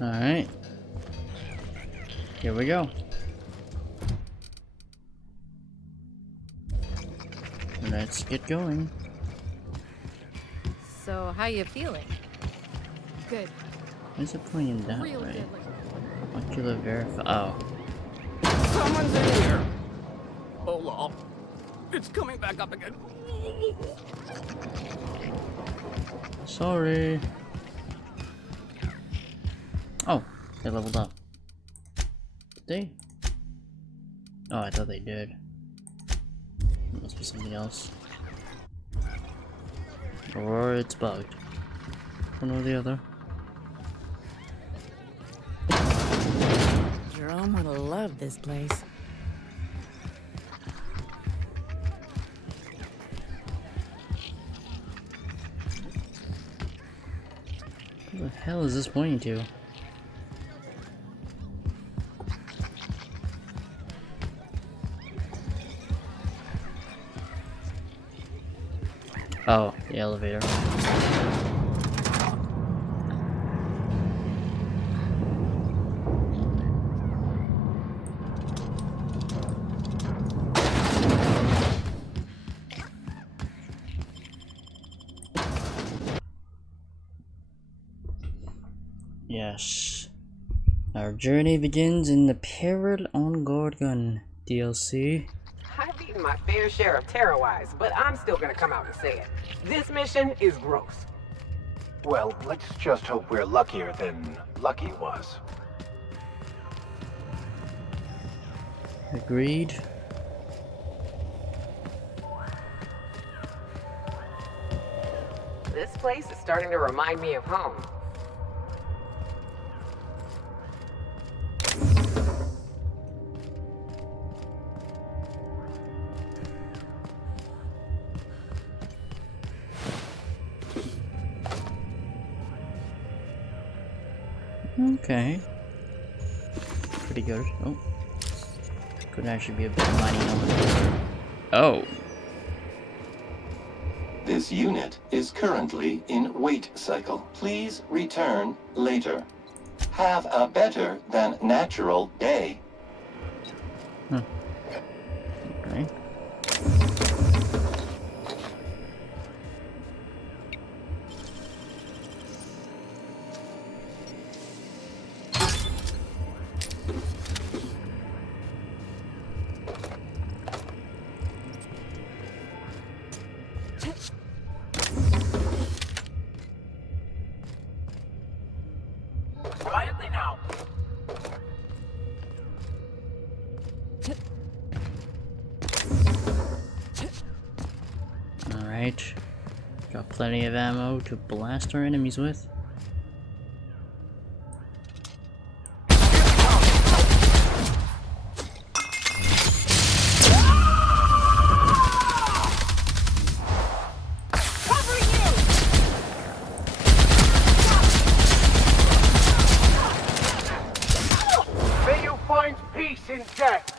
Alright. Here we go. Let's get going. So, how you feeling? Good. Why is it pointing that Real way? good. Ocular verify. Oh. Someone's in here. Hold on. It's coming back up again. Sorry. Oh, they leveled up. Did they? Oh, I thought they did. It must be something else. Or it's bugged. One or the other. Jerome would have loved this place. What the hell is this pointing to? Oh, the elevator. Yes. Our journey begins in the Peril on Gorgon DLC. I've eaten my fair share of Terrorize, but I'm still gonna come out and say it. This mission is gross. Well, let's just hope we're luckier than Lucky was. Agreed. This place is starting to remind me of home. Okay. Pretty good. Oh. Could actually be a bit mining elevator. Oh. This unit is currently in wait cycle. Please return later. Have a better than natural day. Okay. Quietly now. Alright. Got plenty of ammo to blast our enemies with. May you find peace in death.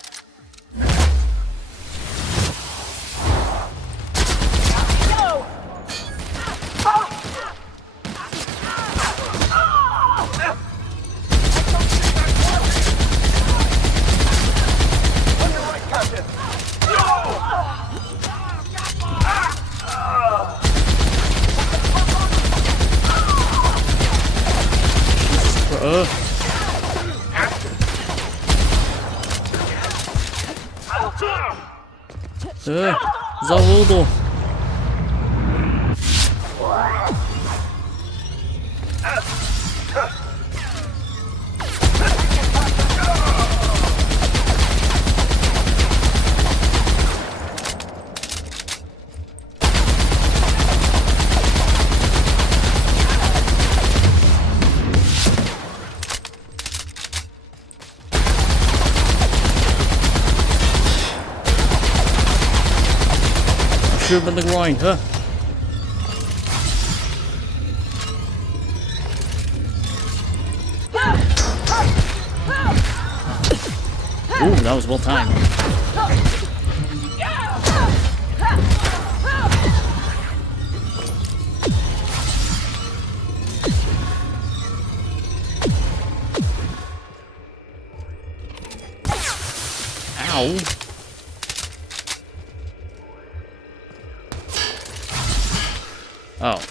Za ludo. Shoot him in the groin, huh? Ooh, that was well timed. Ow. Oh.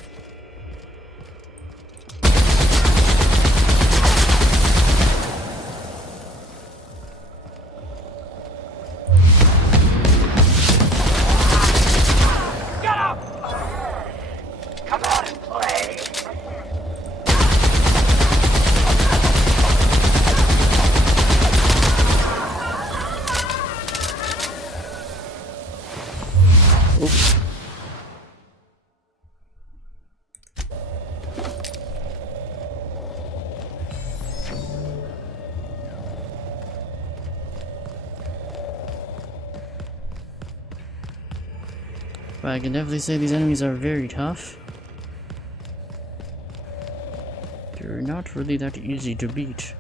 Get up! Come on and play. Oops. But I can definitely say these enemies are very tough. They're not really that easy to beat.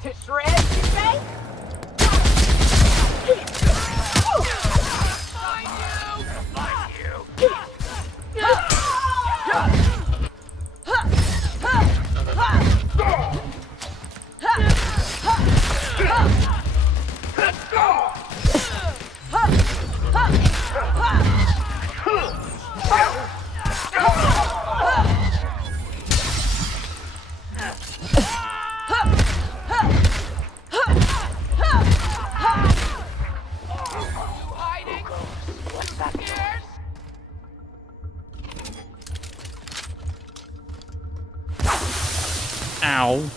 To shreds, you say? Ow.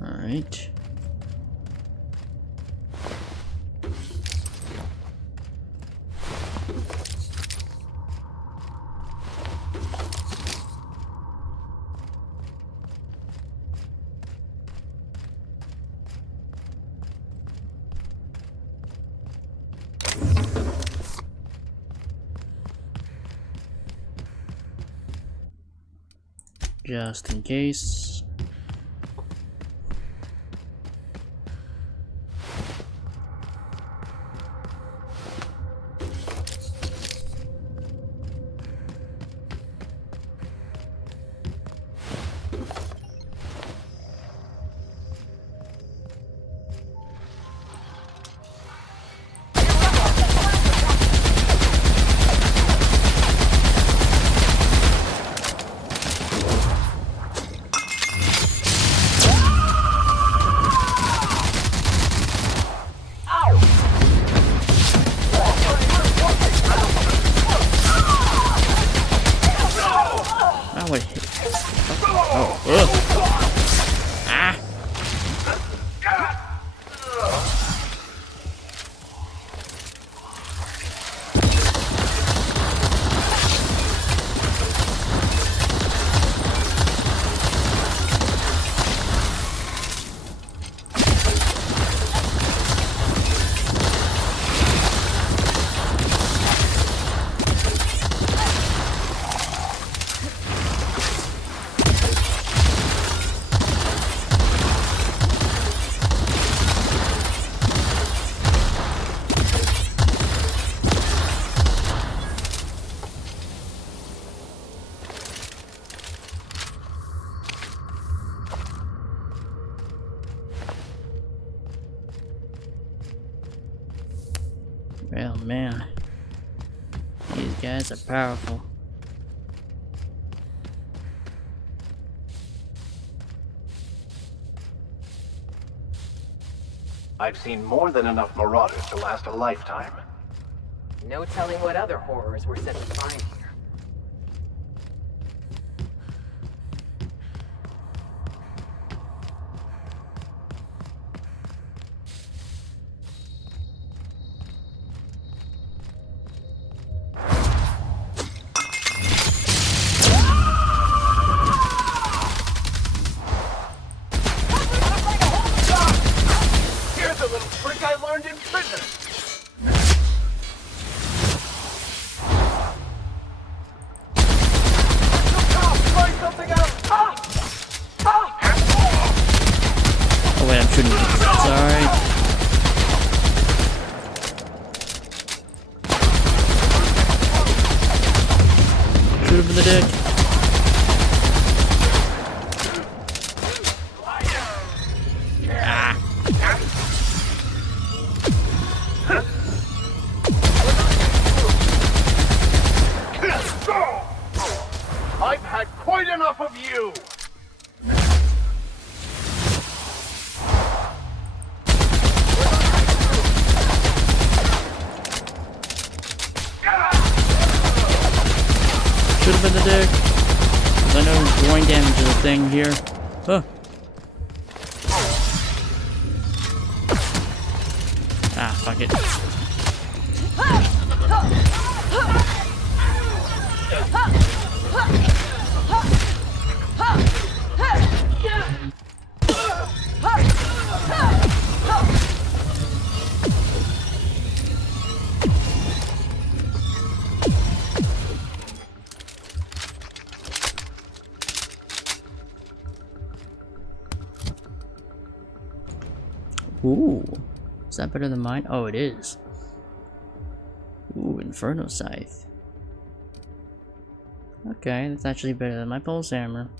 Alright. Just in case. Oh, wait. Oh, ugh. Ah! man. These guys are powerful. I've seen more than enough marauders to last a lifetime. No telling what other horrors we're set to find here. Here's a little trick I learned in prison. Try something out. Oh wait, I'm shooting. Sorry. Shoot him in the dick. Ah. I've had quite enough of you. Shoot him in the dick. 'Cause I know groin damage is a thing here. Huh. Ah, fuck it. Ooh, is that better than mine? Oh, it is. Ooh, Inferno Scythe. Okay, that's actually better than my pulse hammer.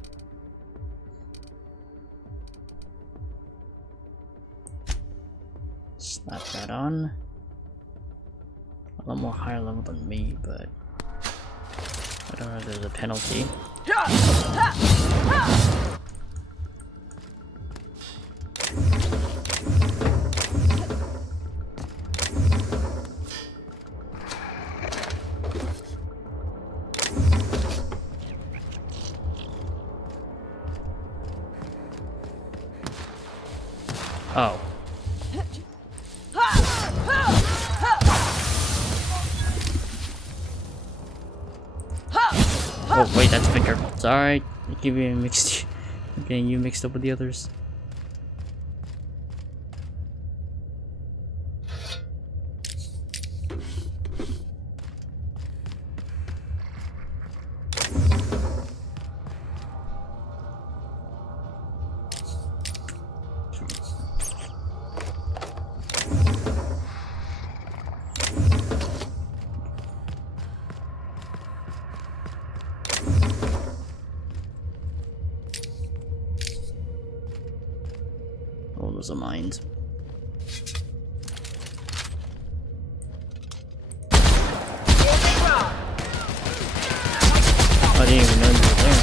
Slap that on. A lot more higher level than me, but I don't know if there's a penalty. Oh. Oh wait, that's Finger. Sorry, I keep getting mixed. I'm getting you mixed up with the others. Oh, those are mines. I didn't even know you were there.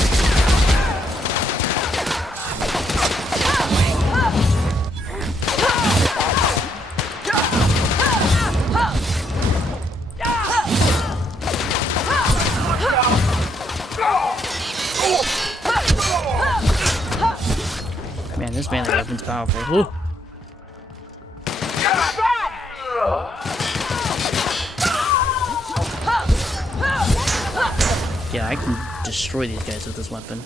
Man, this melee weapon's powerful. Ooh. Yeah, I can destroy these guys with this weapon.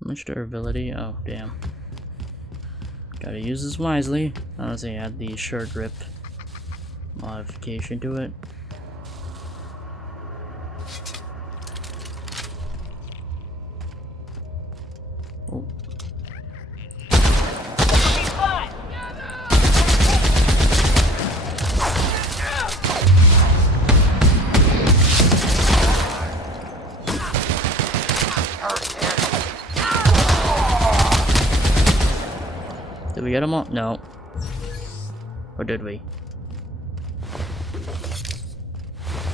How much durability? Oh, damn. Gotta use this wisely. Honestly, add the short rip modification to it. Did we get them all? No. Or did we?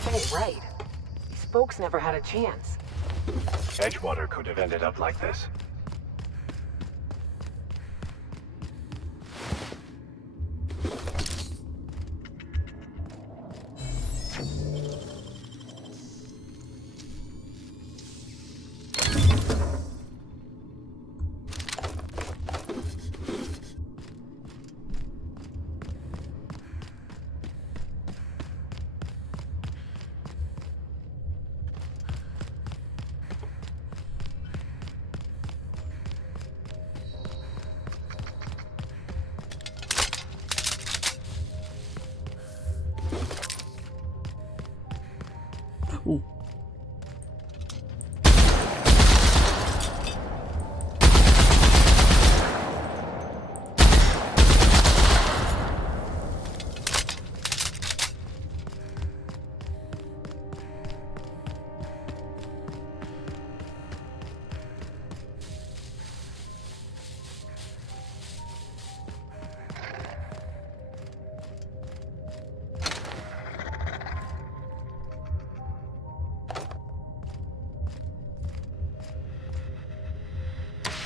Oh, right. These folks never had a chance. Edgewater could have ended up like this. Ooh.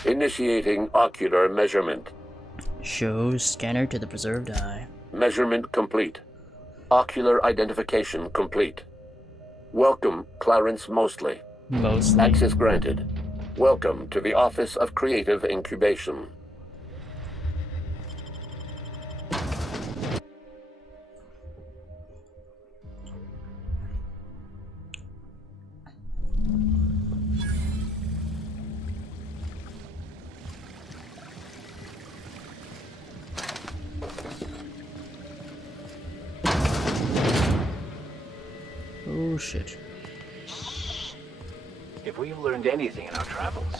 Initiating ocular measurement. Shows scanner to the preserved eye. Measurement complete. Ocular identification complete. Welcome, Clarence Mostly. Mostly. Access granted. Welcome to the Office of Creative Incubation. Oh shit. If we've learned anything in our travels,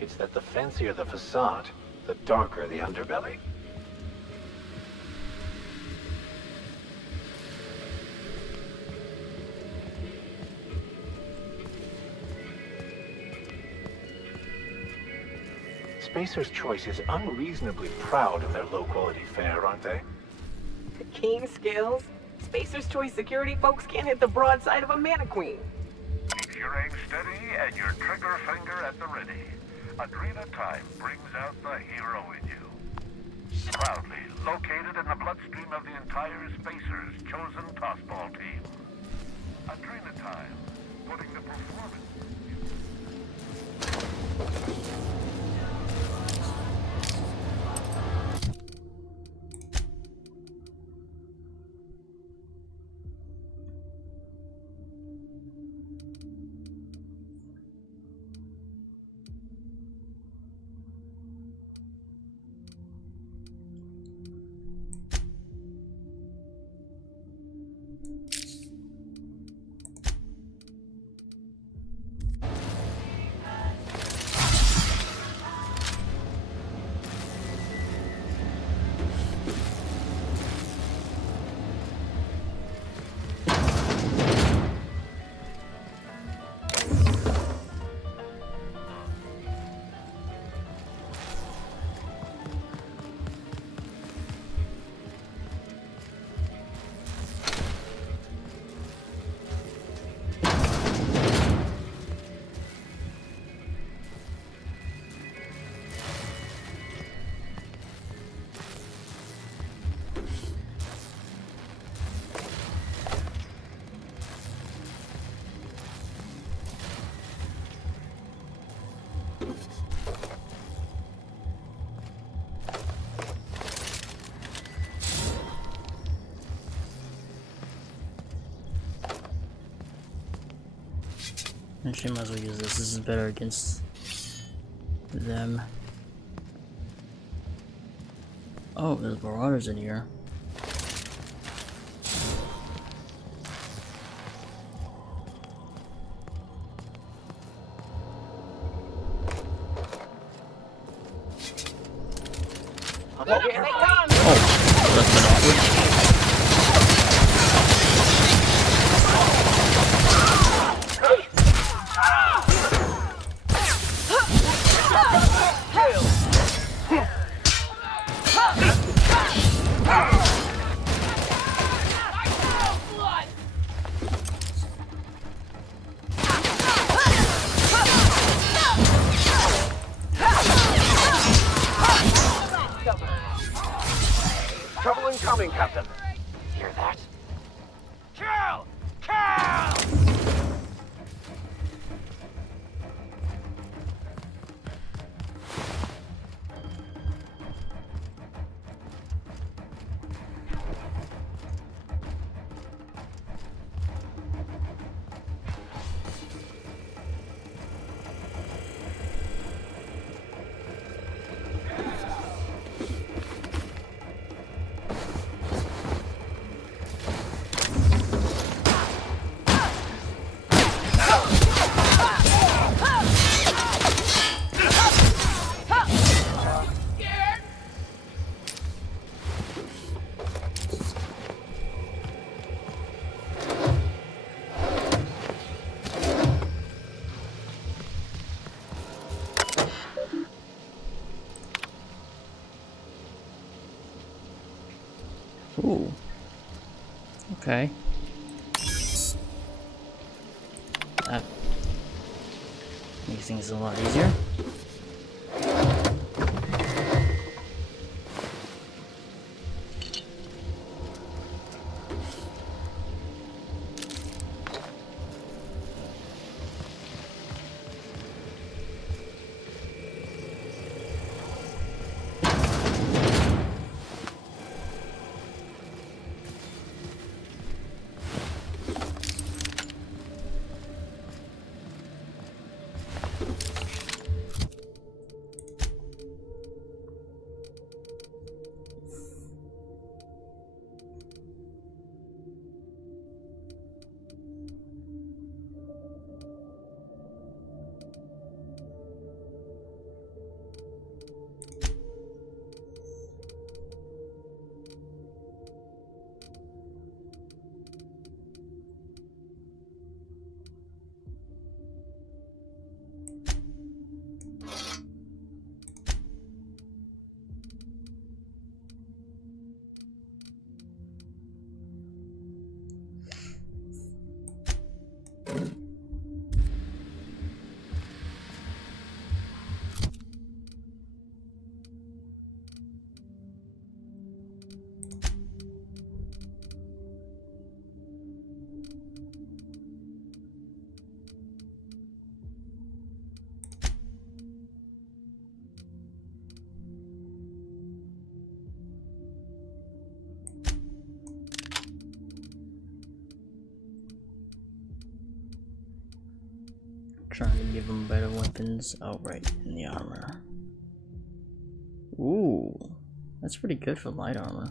it's that the fancier the facade, the darker the underbelly. Spacer's Choice is unreasonably proud of their low-quality fare, aren't they? Keen skills. Spacer's Choice security folks can't hit the broadside of a mannequin. Keep your aim steady and your trigger finger at the ready. Adrena Time brings out the hero in you. Proudly located in the bloodstream of the entire Spacer's chosen tossball team. Adrena Time, putting the performance. Actually, might as well use this. This is better against them. Oh, there's marauders in here. Here they come! Oh, that's been awkward. One coming, Captain. Hear that? Kill! Kill! Ooh. Okay. That makes things a lot easier. Trying to give them better weapons. Oh, right, in the armor. Ooh, that's pretty good for light armor.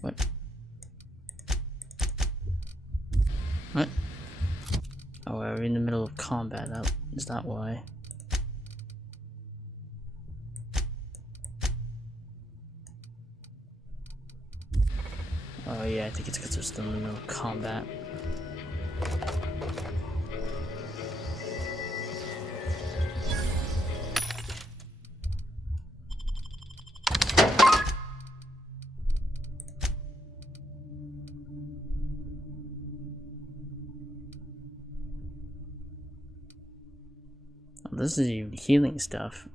What? What? Oh, we're in the middle of combat. That is that why? Oh yeah, I think it's because we're still in the middle of combat. Oh, this is even healing stuff.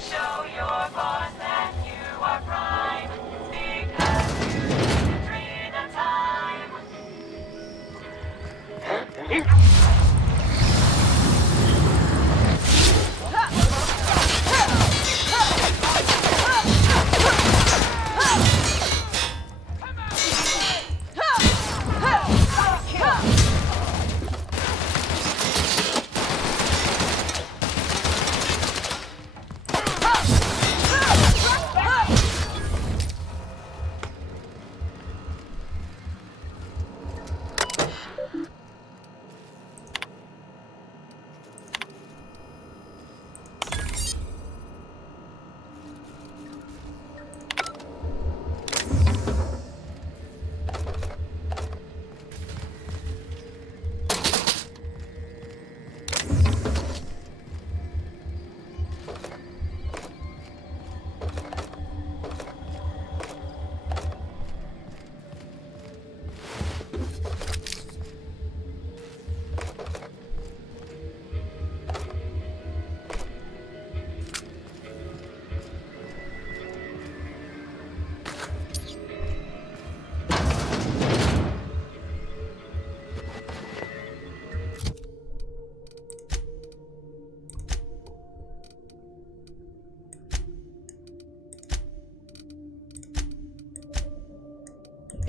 Show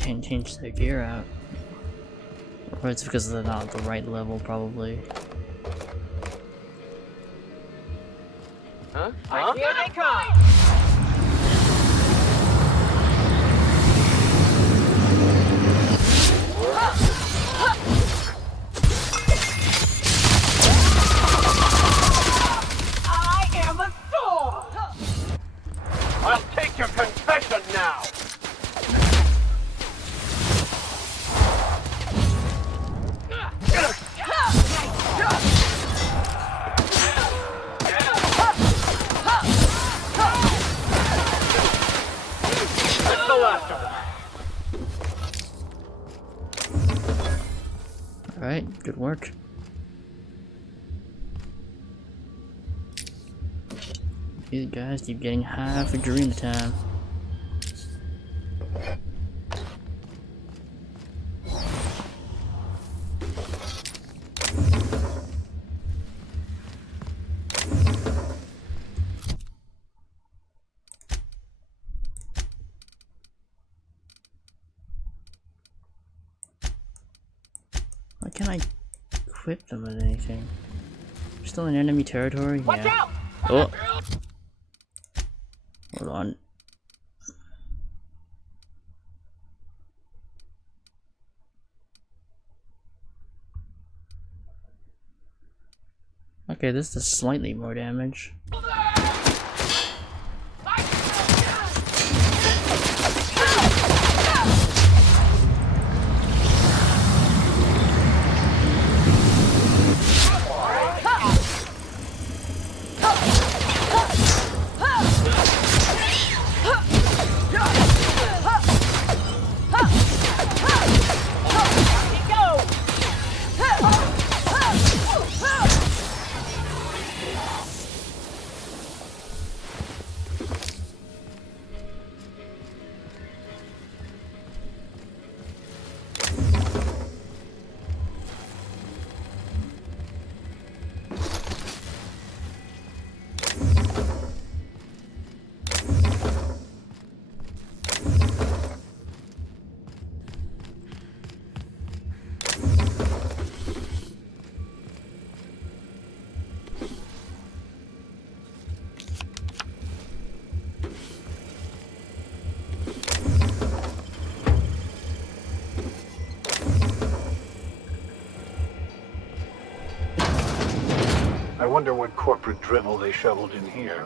can't change their gear out. Or it's because they're not at the right level, probably. Huh? Here they come! I am a sword! I'll take your confession now! That's the last of them. Alright, good work. These guys keep getting half a dream time. Why can't I equip them with anything? Still in enemy territory? Watch Yeah. out! Oh! Hold on. Okay, this does slightly more damage. I wonder what corporate drivel they shoveled in here.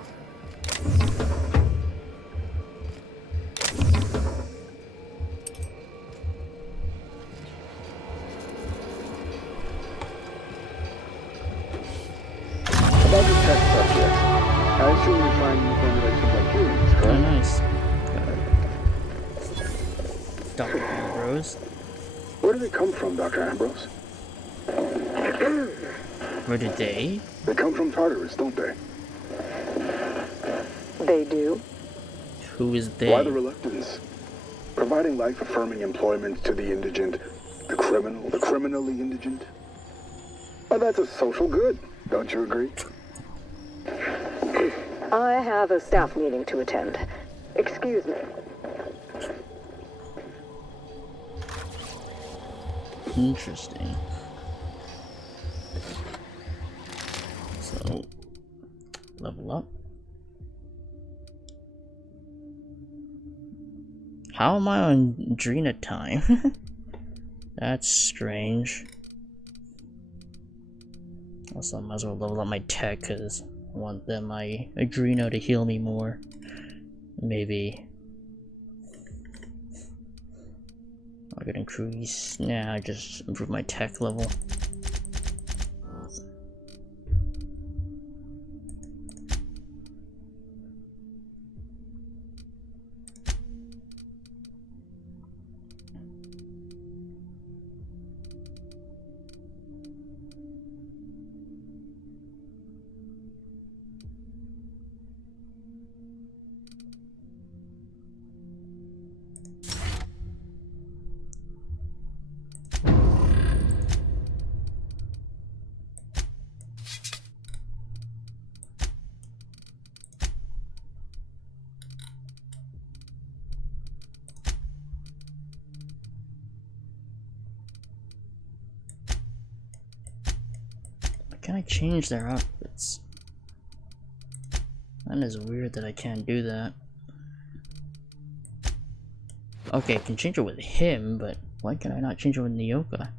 About the test subjects, I assume you find new formulations like humans, Oh, correct? nice. Got it. Dr. Ambrose. Where do they come from, Dr. Ambrose? Where did they? They come from Tartarus, don't they? They do? Who is they? Why the reluctance? Providing life-affirming employment to the indigent, the criminally indigent. Well, that's a social good, don't you agree? I have a staff meeting to attend. Excuse me. Interesting. So, level up. How am I on Drina time? That's strange. Also, I might as well level up my tech because I want my Adreno to heal me more. Maybe I could increase. Nah, I just improve my tech level. can't I change their outfits? That is weird that I can't do that. Okay, I can change it with him, but why can I not change it with Nyoka?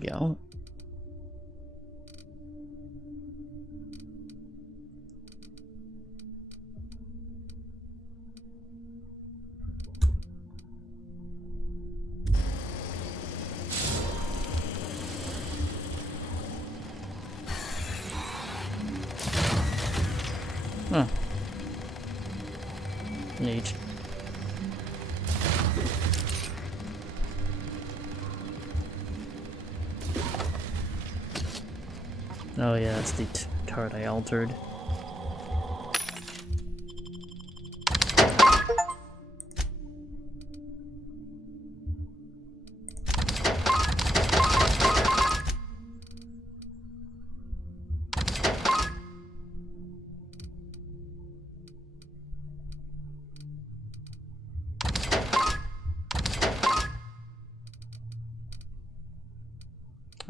Go. Huh. Neat. Oh yeah, that's the turret I altered.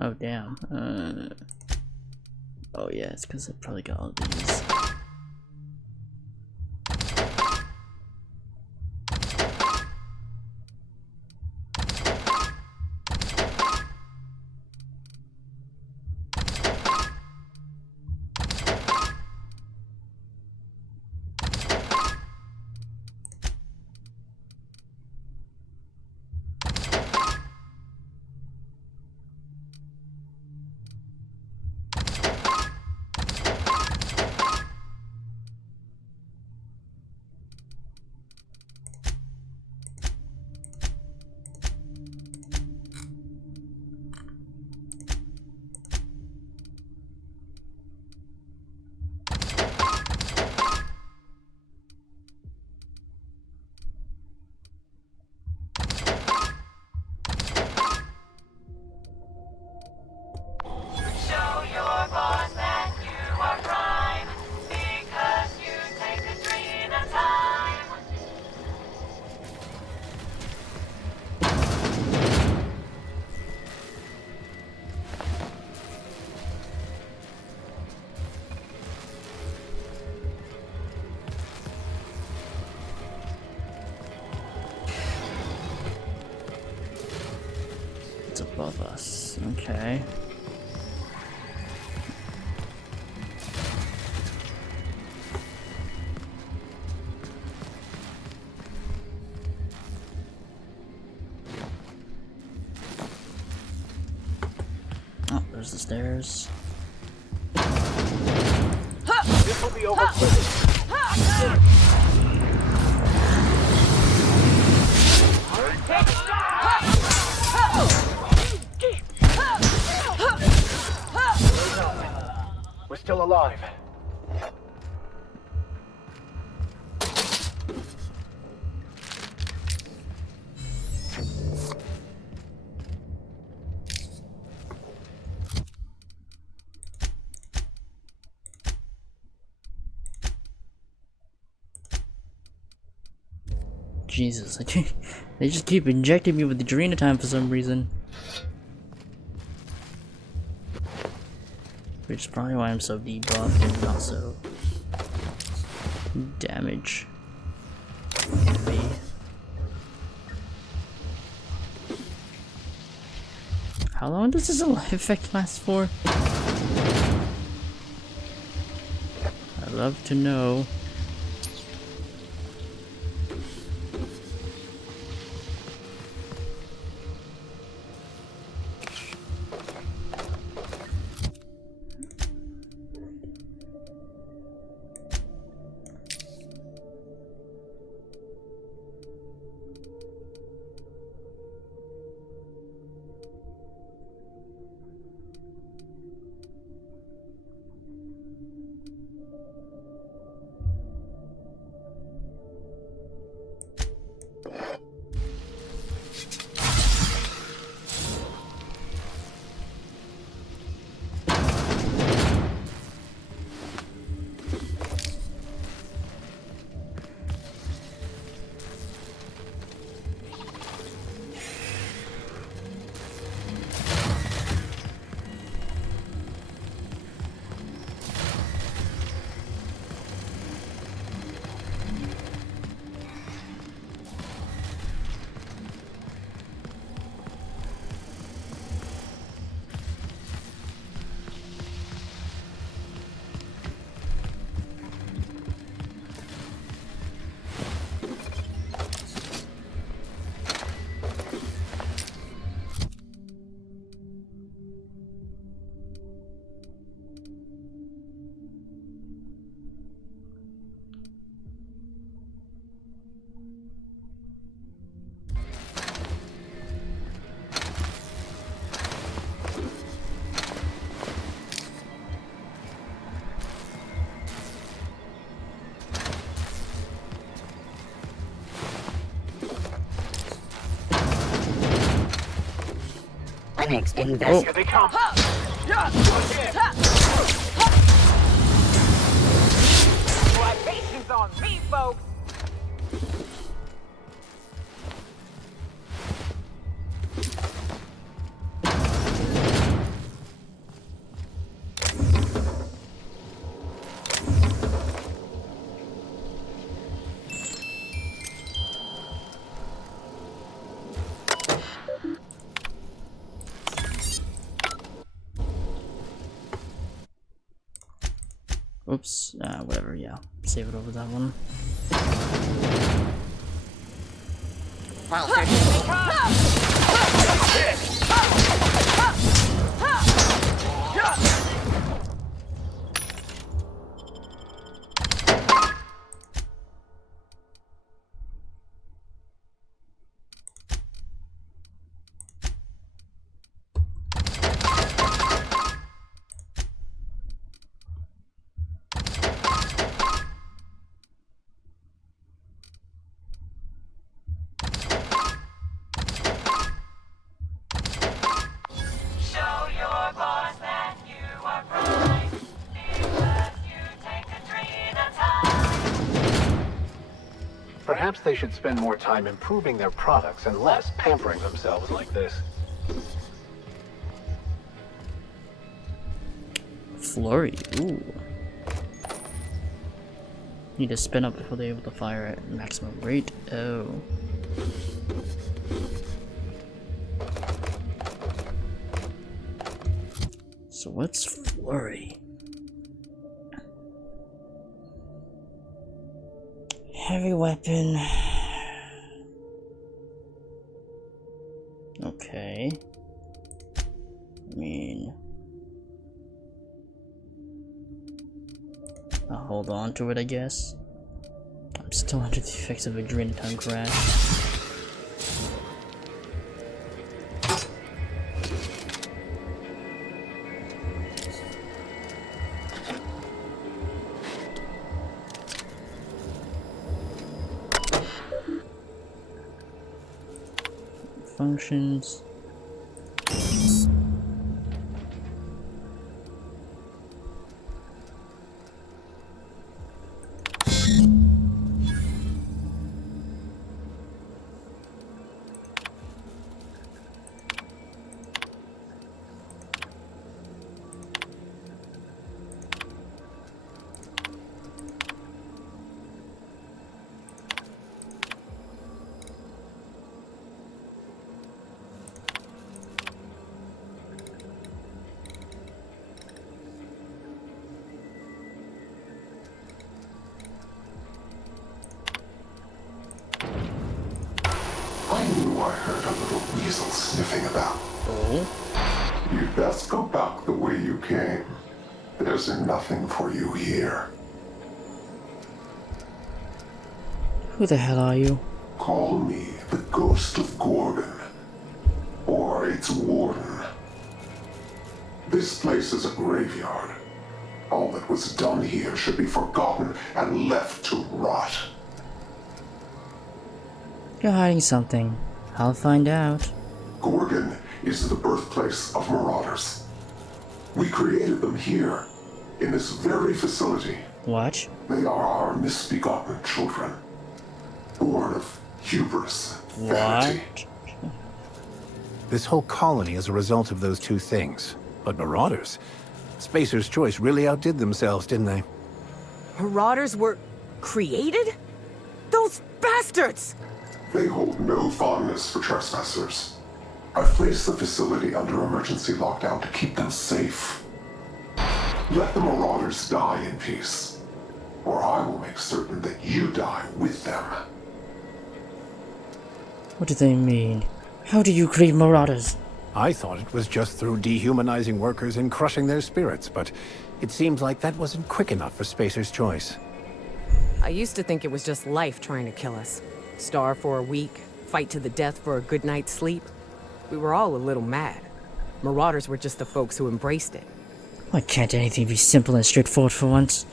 Oh damn. Oh yeah, it's because I probably got all these. of us. Okay. Oh, there's the stairs. This will be over quickly. We're still alive. Jesus, they just keep injecting me with adrenochrome for some reason. Which is probably why I'm so debuffed and not so damage heavy. How long does this life effect last for? I'd love to know. Next invest. Here they come. Libations on me, folks. Oops, whatever, yeah. Save it over that one. Perhaps they should spend more time improving their products and less pampering themselves like this. Flurry, ooh. Need to spin up before they're able to fire at maximum rate. Oh. So what's flurry? Heavy weapon. Okay. I mean, I'll hold on to it, I guess. I'm still under the effects of a drain time crash. Functions. I knew I heard a little weasel sniffing about. Oh? You'd best go back the way you came. There's nothing for you here. Who the hell are you? Call me the Ghost of Gorgon, or its warden. This place is a graveyard. All that was done here should be forgotten and left to rot. You're hiding something. I'll find out. Gorgon is the birthplace of marauders. We created them here, in this very facility. Watch. They are our misbegotten children, born of hubris and vanity. This whole colony is a result of those two things. But marauders? Spacer's Choice really outdid themselves, didn't they? Marauders were created? Those bastards! They hold no fondness for trespassers. I've placed the facility under emergency lockdown to keep them safe. Let the marauders die in peace, or I will make certain that you die with them. What do they mean? How do you create marauders? I thought it was just through dehumanizing workers and crushing their spirits, but it seems like that wasn't quick enough for Spacer's Choice. I used to think it was just life trying to kill us. Starve for a week, fight to the death for a good night's sleep. We were all a little mad. Marauders were just the folks who embraced it. Why can't anything be simple and straightforward for once?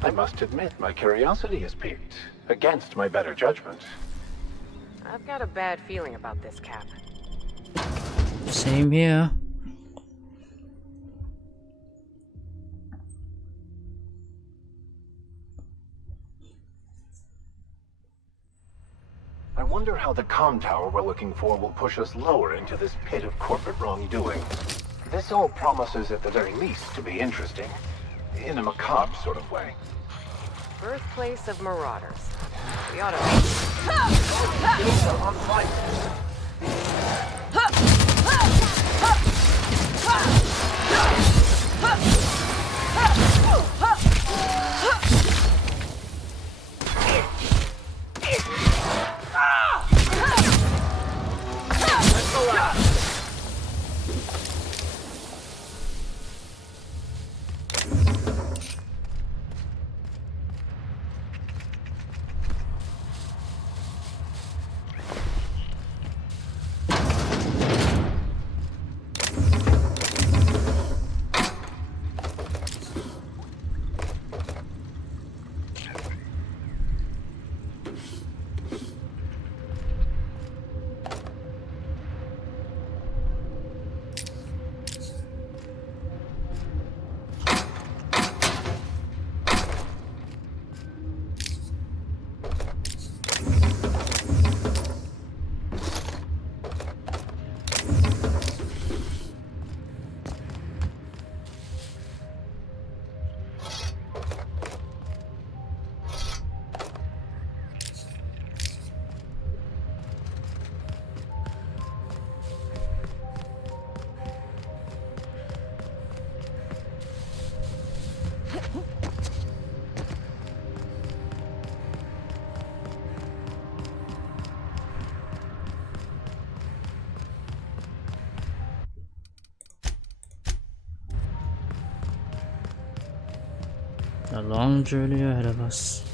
I must admit, my curiosity is piqued, against my better judgment. I've got a bad feeling about this, Cap. Same here. I wonder how the comm tower we're looking for will push us lower into this pit of corporate wrongdoing. This all promises, at the very least, to be interesting. In a macabre sort of way. Birthplace of marauders. We ought to... On flight. A long journey ahead of us.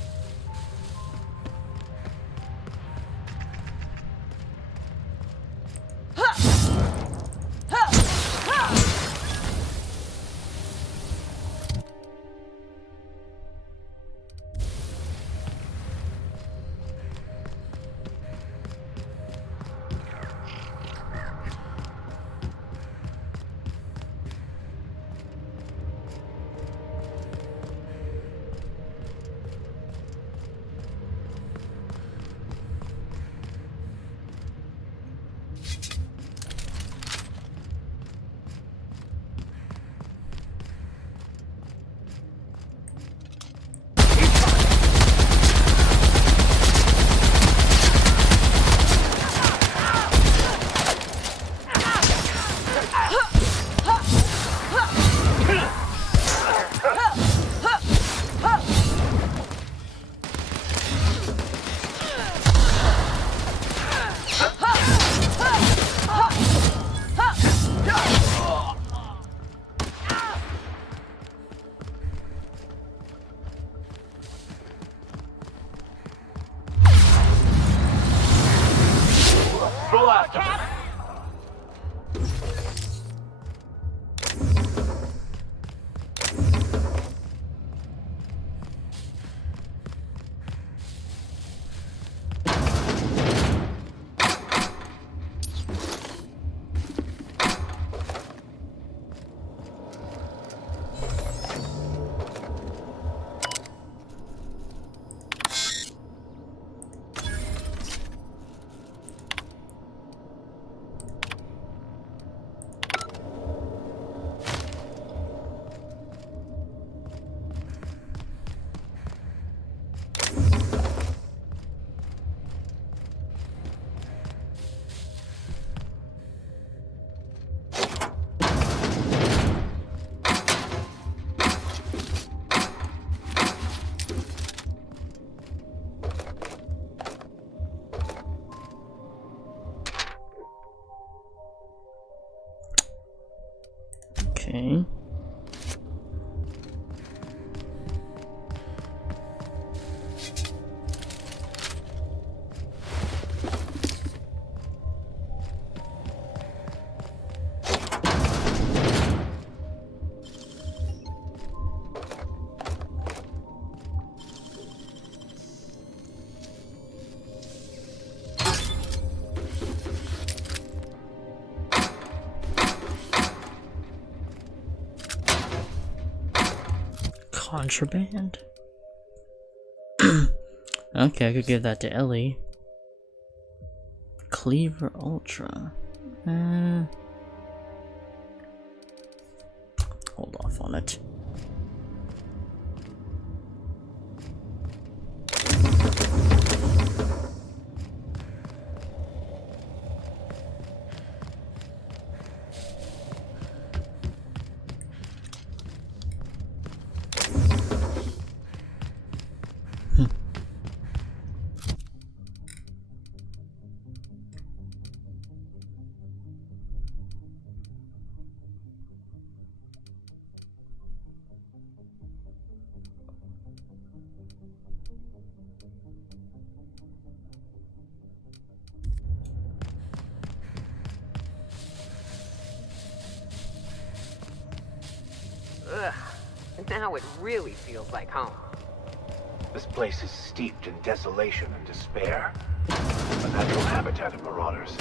Okay. Contraband? Okay, I could give that to Ellie. Cleaver Ultra. Hold off on it. Ugh, now it really feels like home. This place is steeped in desolation and despair. A natural habitat of marauders.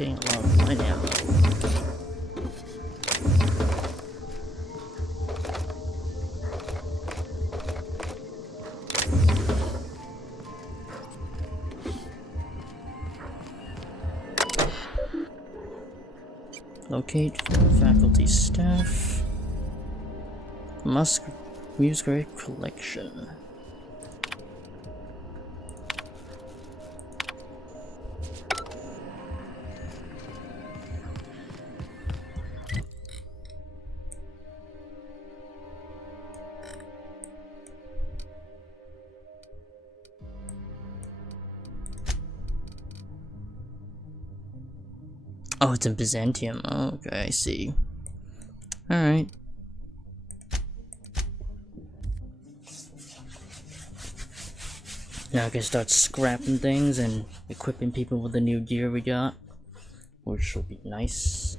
getting a lot of light ammo. Locate faculty staff. Musgrave collection. Oh, it's in Byzantium. Oh, okay, I see. Alright. Now I can start scrapping things and equipping people with the new gear we got, which will be nice.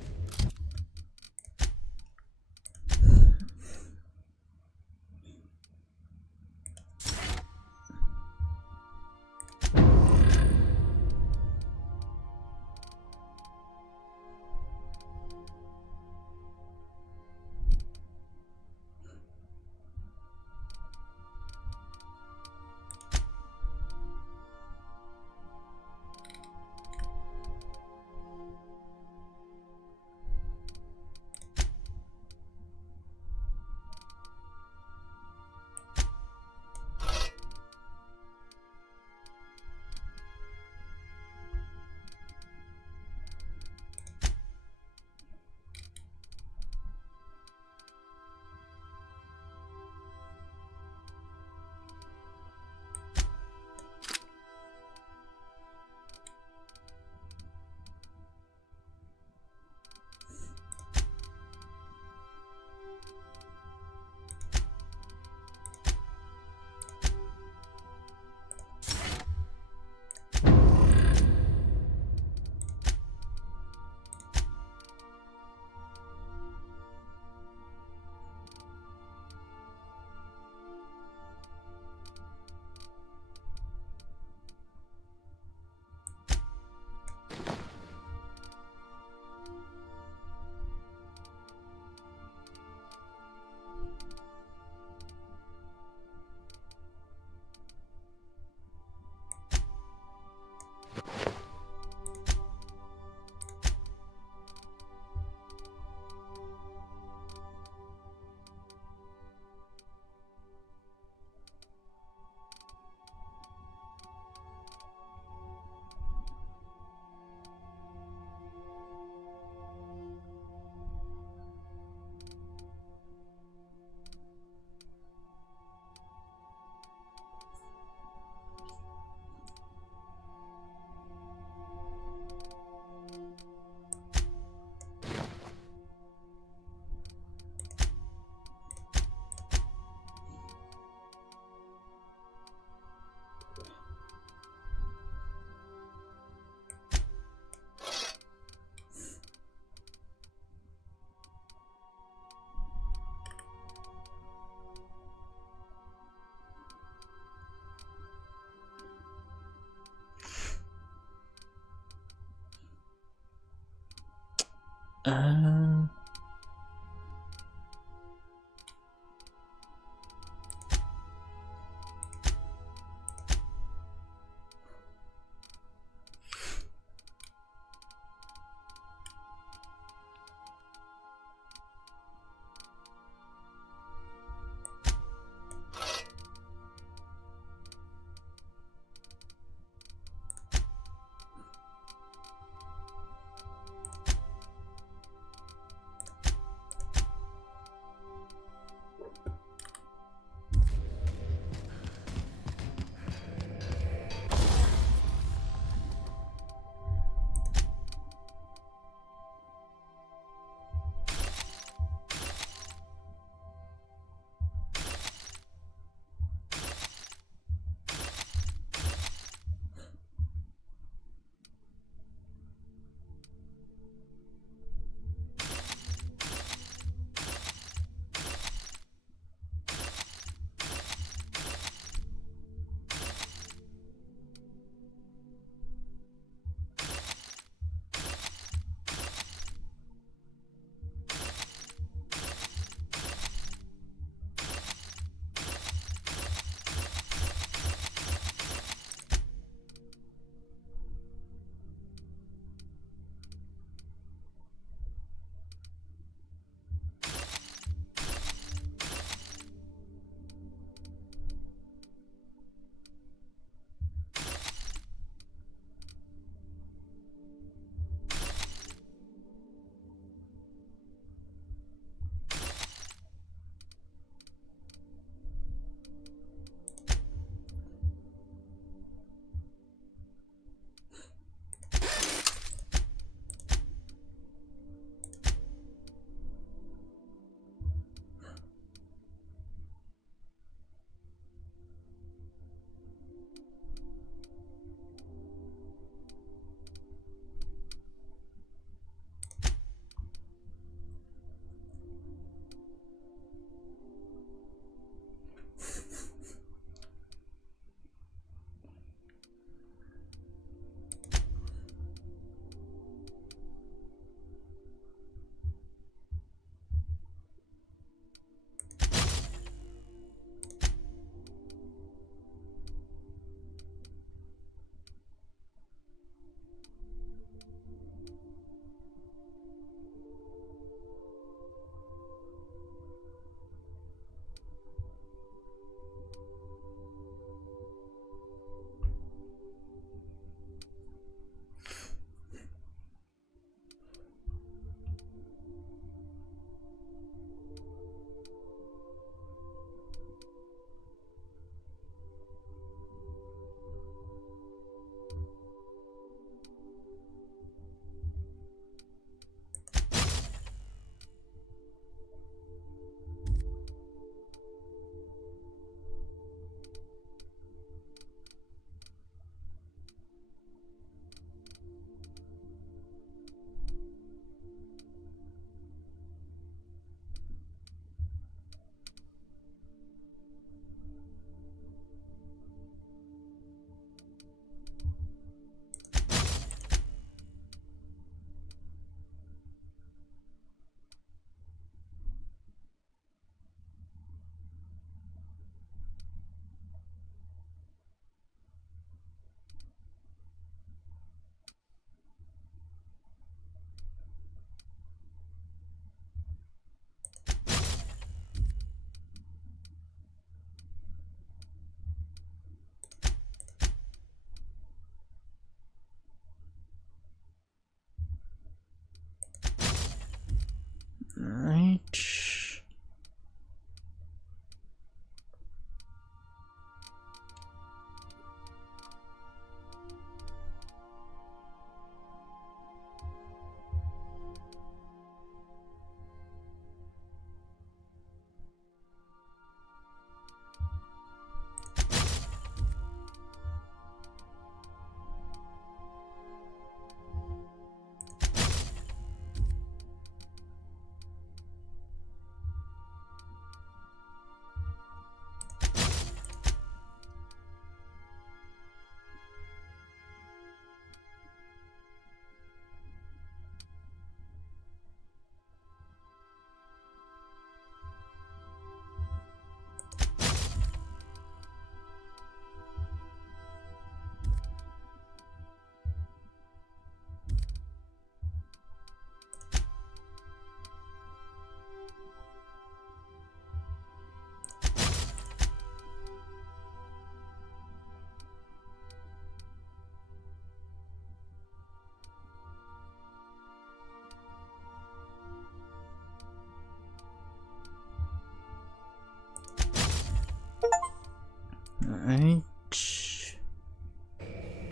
Alright.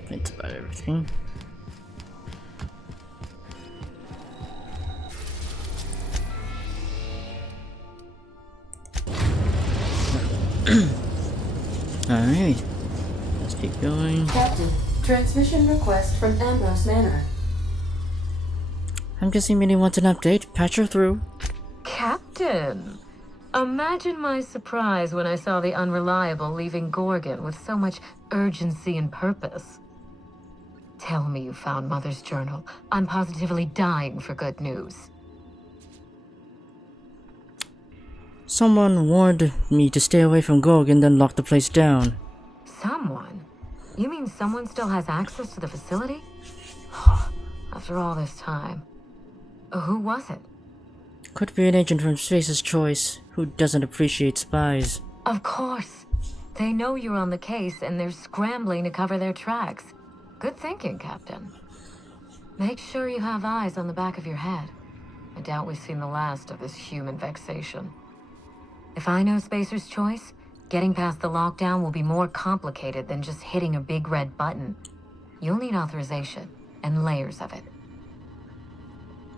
That's about everything. Alright. Let's keep going. Captain, transmission request from Ambrose Manor. I'm guessing Minnie wants an update. Patch her through. Captain! Imagine my surprise when I saw the Unreliable leaving Gorgon with so much urgency and purpose. Tell me you found Mother's journal. I'm positively dying for good news. Someone warned me to stay away from Gorgon, then lock the place down. Someone? You mean someone still has access to the facility? After all this time. Who was it? Could be an agent from Space's Choice who doesn't appreciate spies. Of course. They know you're on the case and they're scrambling to cover their tracks. Good thinking, Captain. Make sure you have eyes on the back of your head. I doubt we've seen the last of this human vexation. If I know Spacer's Choice, getting past the lockdown will be more complicated than just hitting a big red button. You'll need authorization, and layers of it.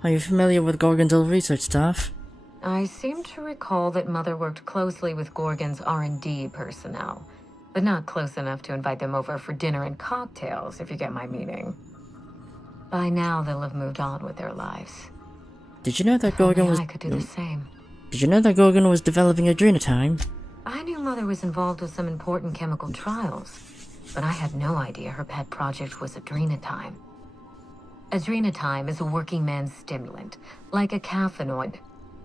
Are you familiar with Gorgon's old research staff? I seem to recall that Mother worked closely with Gorgon's R&D personnel, but not close enough to invite them over for dinner and cocktails, if you get my meaning. By now, they'll have moved on with their lives. Did you know that Gorgon was... I could do the same. Did you know that Gorgon was developing adrenotime? I knew Mother was involved with some important chemical trials, but I had no idea her pet project was adrenotime. Adrenotime is a working man's stimulant, like a caffeinoid.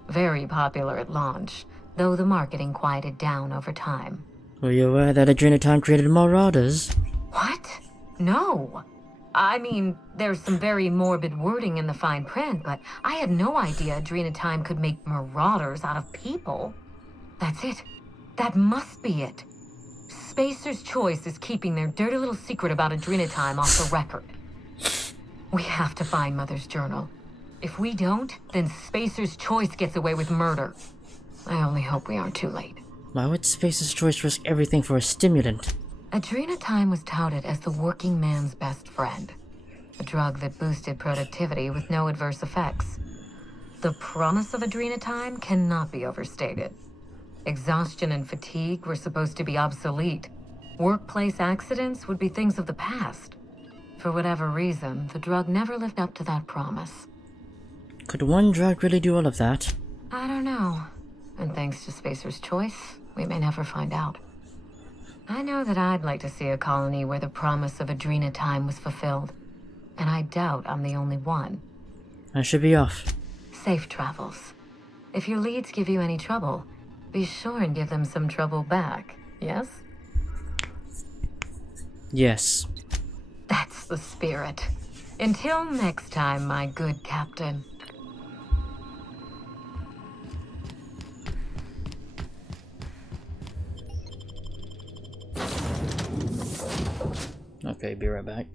Very popular at launch, though the marketing quieted down over time. Were you aware that adrenotime created marauders? What? No. I mean, there's some very morbid wording in the fine print, but I had no idea adrenotime could make marauders out of people. That's it. That must be it. Spacer's Choice is keeping their dirty little secret about adrenotime off the record. We have to find Mother's journal. If we don't, then Spacer's Choice gets away with murder. I only hope we aren't too late. Why would Spacer's Choice risk everything for a stimulant? Adrenotime was touted as the working man's best friend. A drug that boosted productivity with no adverse effects. The promise of adrenotime cannot be overstated. Exhaustion and fatigue were supposed to be obsolete. Workplace accidents would be things of the past. For whatever reason, the drug never lived up to that promise. Could one drug really do all of that? I don't know. And thanks to Spacer's Choice, we may never find out. I know that I'd like to see a colony where the promise of adrenotime was fulfilled. And I doubt I'm the only one. I should be off. Safe travels. If your leads give you any trouble, be sure and give them some trouble back, yes? Yes. That's the spirit. Until next time, my good captain. Okay, be right back.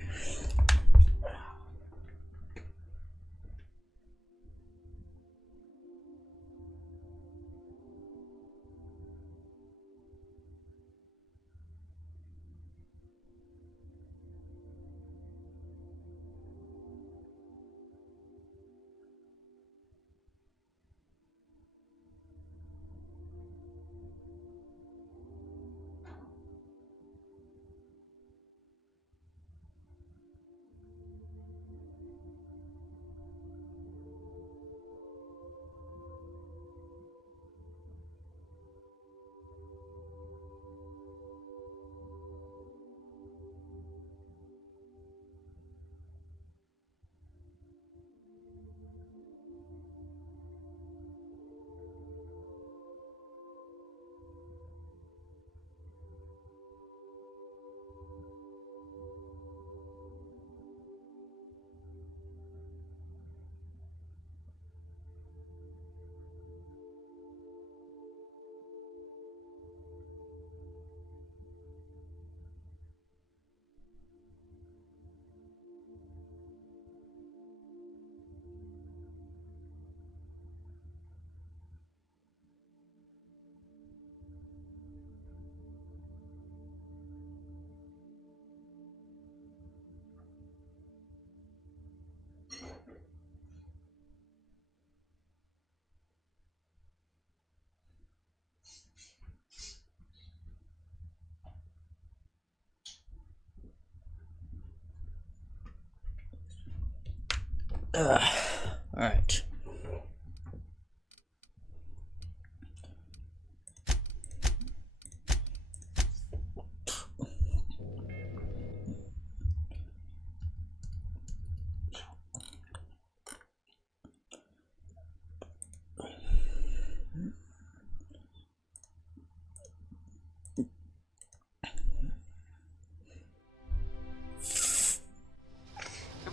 Alright.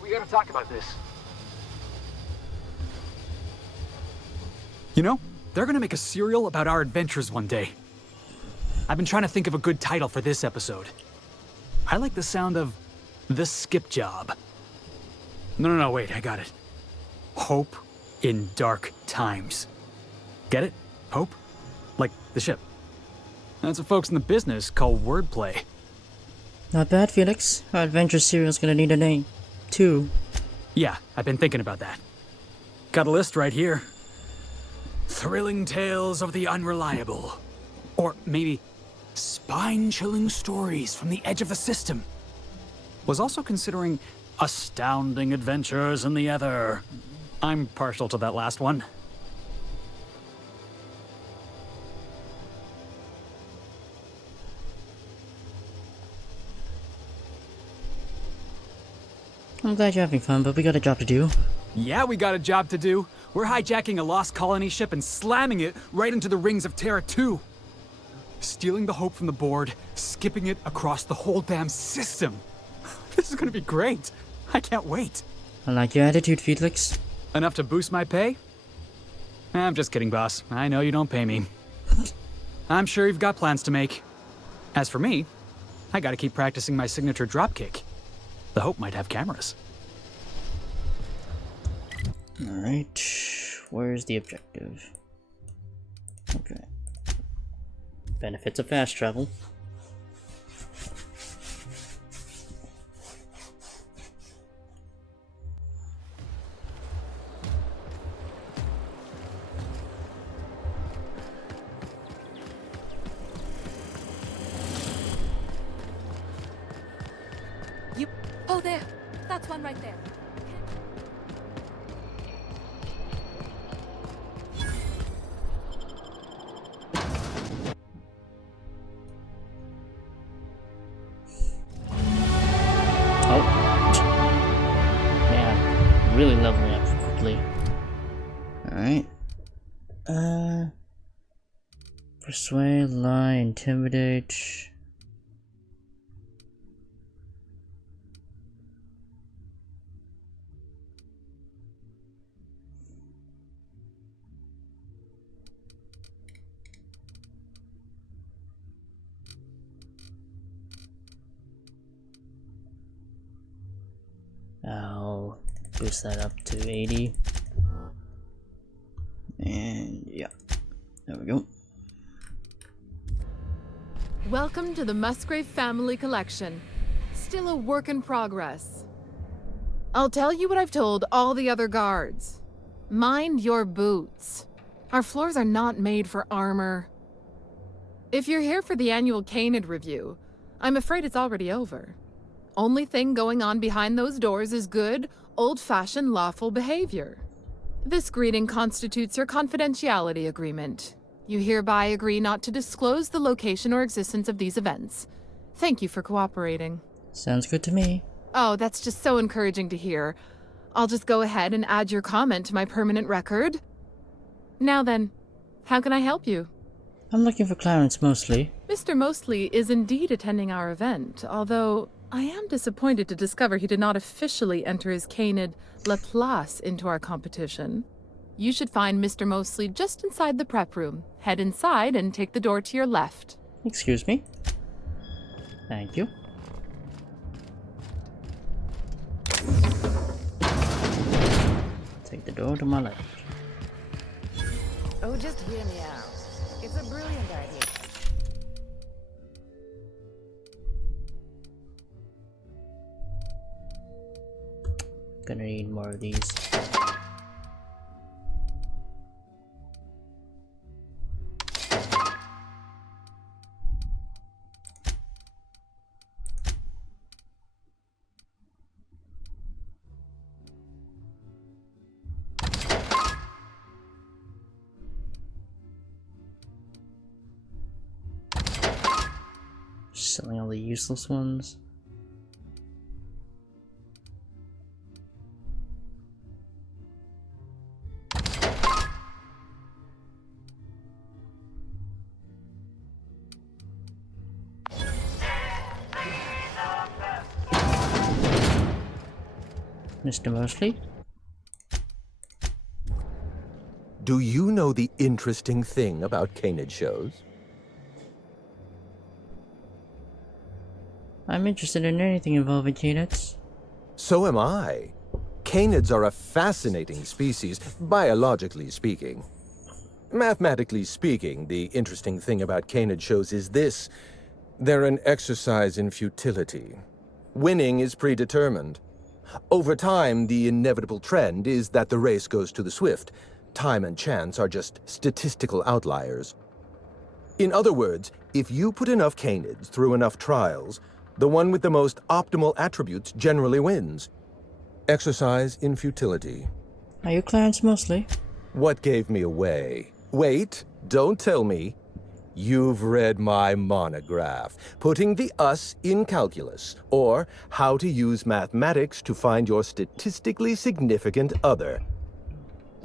We gotta talk about this. You know, they're gonna make a serial about our adventures one day. I've been trying to think of a good title for this episode. I like the sound of The Skip Job. No, wait, I got it. Hope in Dark Times. Get it? Hope? Like the ship. That's what folks in the business call wordplay. Not bad, Felix. Our adventure serial's gonna need a name, too. Yeah, I've been thinking about that. Got a list right here. Thrilling Tales of the Unreliable. Or maybe Spine-Chilling Stories from the Edge of the System. Was also considering Astounding Adventures in the Ether. I'm partial to that last one. I'm glad you're having fun, but we got a job to do. Yeah, we got a job to do. We're hijacking a lost colony ship and slamming it right into the rings of Terra 2. Stealing the hope from the board, skipping it across the whole damn system. This is gonna be great. I can't wait. I like your attitude, Felix. Enough to boost my pay? I'm just kidding, boss. I know you don't pay me. I'm sure you've got plans to make. As for me, I gotta keep practicing my signature dropkick. The Hope might have cameras. Alright, where's the objective? Okay. Benefits of fast travel. Oh, there. That's one right there. Oh. Man, really leveling up quickly. Alright. Persuade, lie, intimidate. I'll boost that up to 80. And yeah, there we go. Welcome to the Musgrave Family Collection. Still a work in progress. I'll tell you what I've told all the other guards. Mind your boots. Our floors are not made for armor. If you're here for the annual Canid review, I'm afraid it's already over. Only thing going on behind those doors is good, old-fashioned lawful behavior. This greeting constitutes your confidentiality agreement. You hereby agree not to disclose the location or existence of these events. Thank you for cooperating. Sounds good to me. Oh, that's just so encouraging to hear. I'll just go ahead and add your comment to my permanent record. Now then, how can I help you? I'm looking for Clarence Mosley. Mr. Mosley is indeed attending our event, although I am disappointed to discover he did not officially enter his Canid Laplace into our competition. You should find Mr. Mosley just inside the prep room. Head inside and take the door to your left. Excuse me. Thank you. Take the door to my left. Oh, just hear me out. It's a brilliant idea. Gonna need more of these. Selling all the useless ones. Mr. Mosley? Do you know the interesting thing about canid shows? I'm interested in anything involving canids. So am I. Canids are a fascinating species, biologically speaking. Mathematically speaking, the interesting thing about canid shows is this. They're an exercise in futility. Winning is predetermined. Over time, the inevitable trend is that the race goes to the swift. Time and chance are just statistical outliers. In other words, if you put enough canids through enough trials, the one with the most optimal attributes generally wins. Exercise in futility. Are you Clarence Mosley? What gave me away? Wait, don't tell me. You've read my monograph, Putting the Us in Calculus, or How to Use Mathematics to Find Your Statistically Significant Other.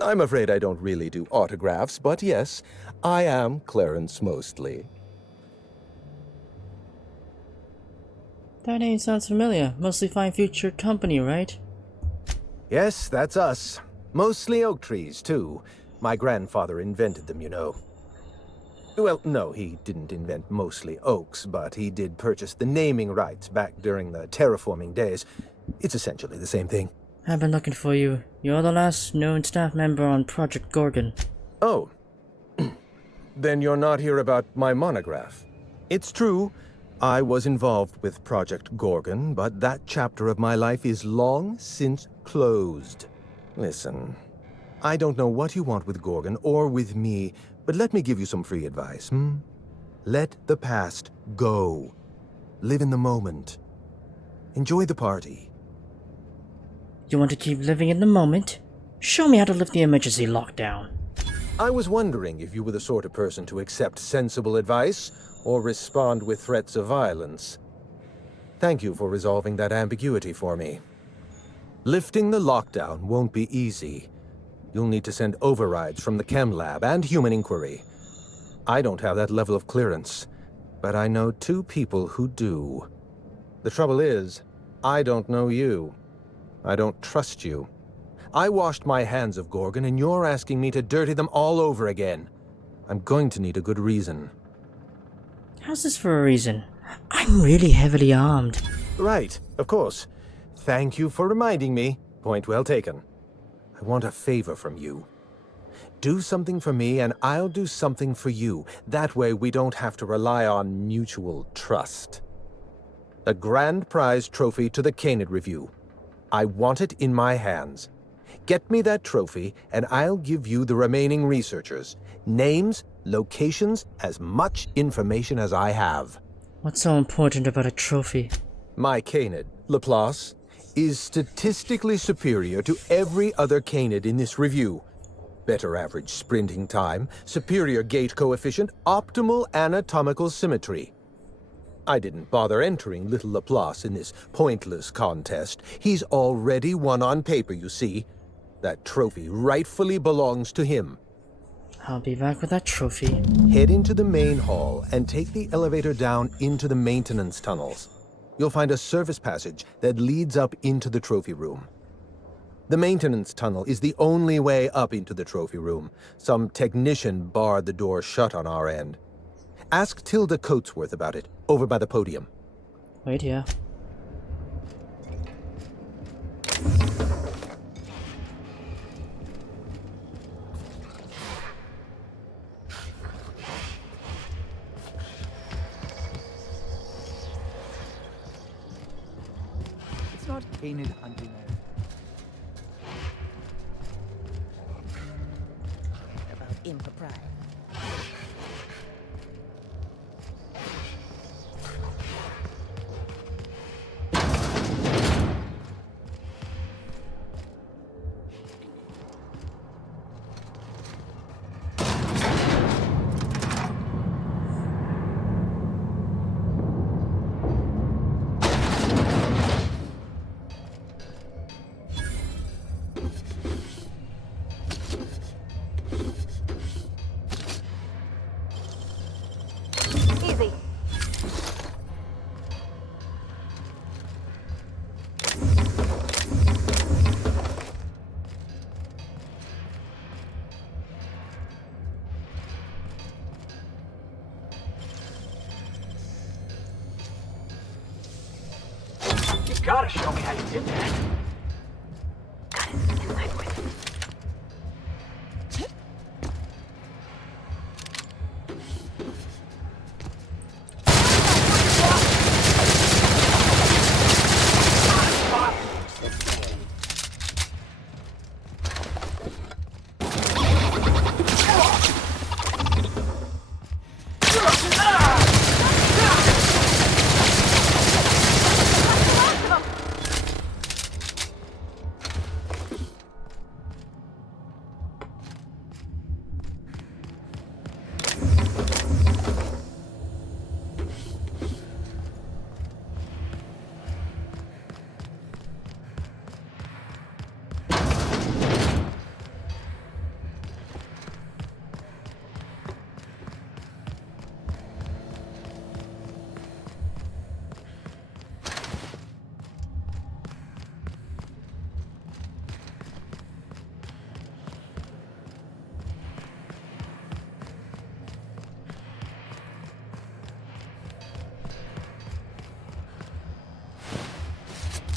I'm afraid I don't really do autographs, but yes, I am Clarence Mosley. That name sounds familiar. Mostly Fine Future Company, right? Yes, that's us. Mostly oak trees, too. My grandfather invented them, you know. Well, no, he didn't invent mostly oaks, but he did purchase the naming rights back during the terraforming days. It's essentially the same thing. I've been looking for you. You're the last known staff member on Project Gorgon. Oh. Then you're not here about my monograph. It's true, I was involved with Project Gorgon, but that chapter of my life is long since closed. Listen, I don't know what you want with Gorgon or with me, but let me give you some free advice, Let the past go. Live in the moment. Enjoy the party. You want to keep living in the moment? Show me how to lift the emergency lockdown. I was wondering if you were the sort of person to accept sensible advice or respond with threats of violence. Thank you for resolving that ambiguity for me. Lifting the lockdown won't be easy. You'll need to send overrides from the chem lab and human inquiry. I don't have that level of clearance, but I know 2 people who do. The trouble is, I don't know you. I don't trust you. I washed my hands of Gorgon, and you're asking me to dirty them all over again. I'm going to need a good reason. How's this for a reason? I'm really heavily armed. Right, of course. Thank you for reminding me. Point well taken. I want a favor from you. Do something for me, and I'll do something for you. That way we don't have to rely on mutual trust. A grand prize trophy to the Canid Review. I want it in my hands. Get me that trophy, and I'll give you the remaining researchers. Names, locations, as much information as I have. What's so important about a trophy? My Canid, Laplace, is statistically superior to every other Canid in this review. Better average sprinting time, superior gait coefficient, optimal anatomical symmetry. I didn't bother entering little Laplace in this pointless contest. He's already won on paper, you see. That trophy rightfully belongs to him. I'll be back with that trophy. Head into the main hall and take the elevator down into the maintenance tunnels. You'll find a service passage that leads up into the trophy room. The maintenance tunnel is the only way up into the trophy room. Some technician barred the door shut on our end. Ask Tilda Coatsworth about it, over by the podium. Wait here. It's not Canid hunting. About impropriety. gotta show me how you did that.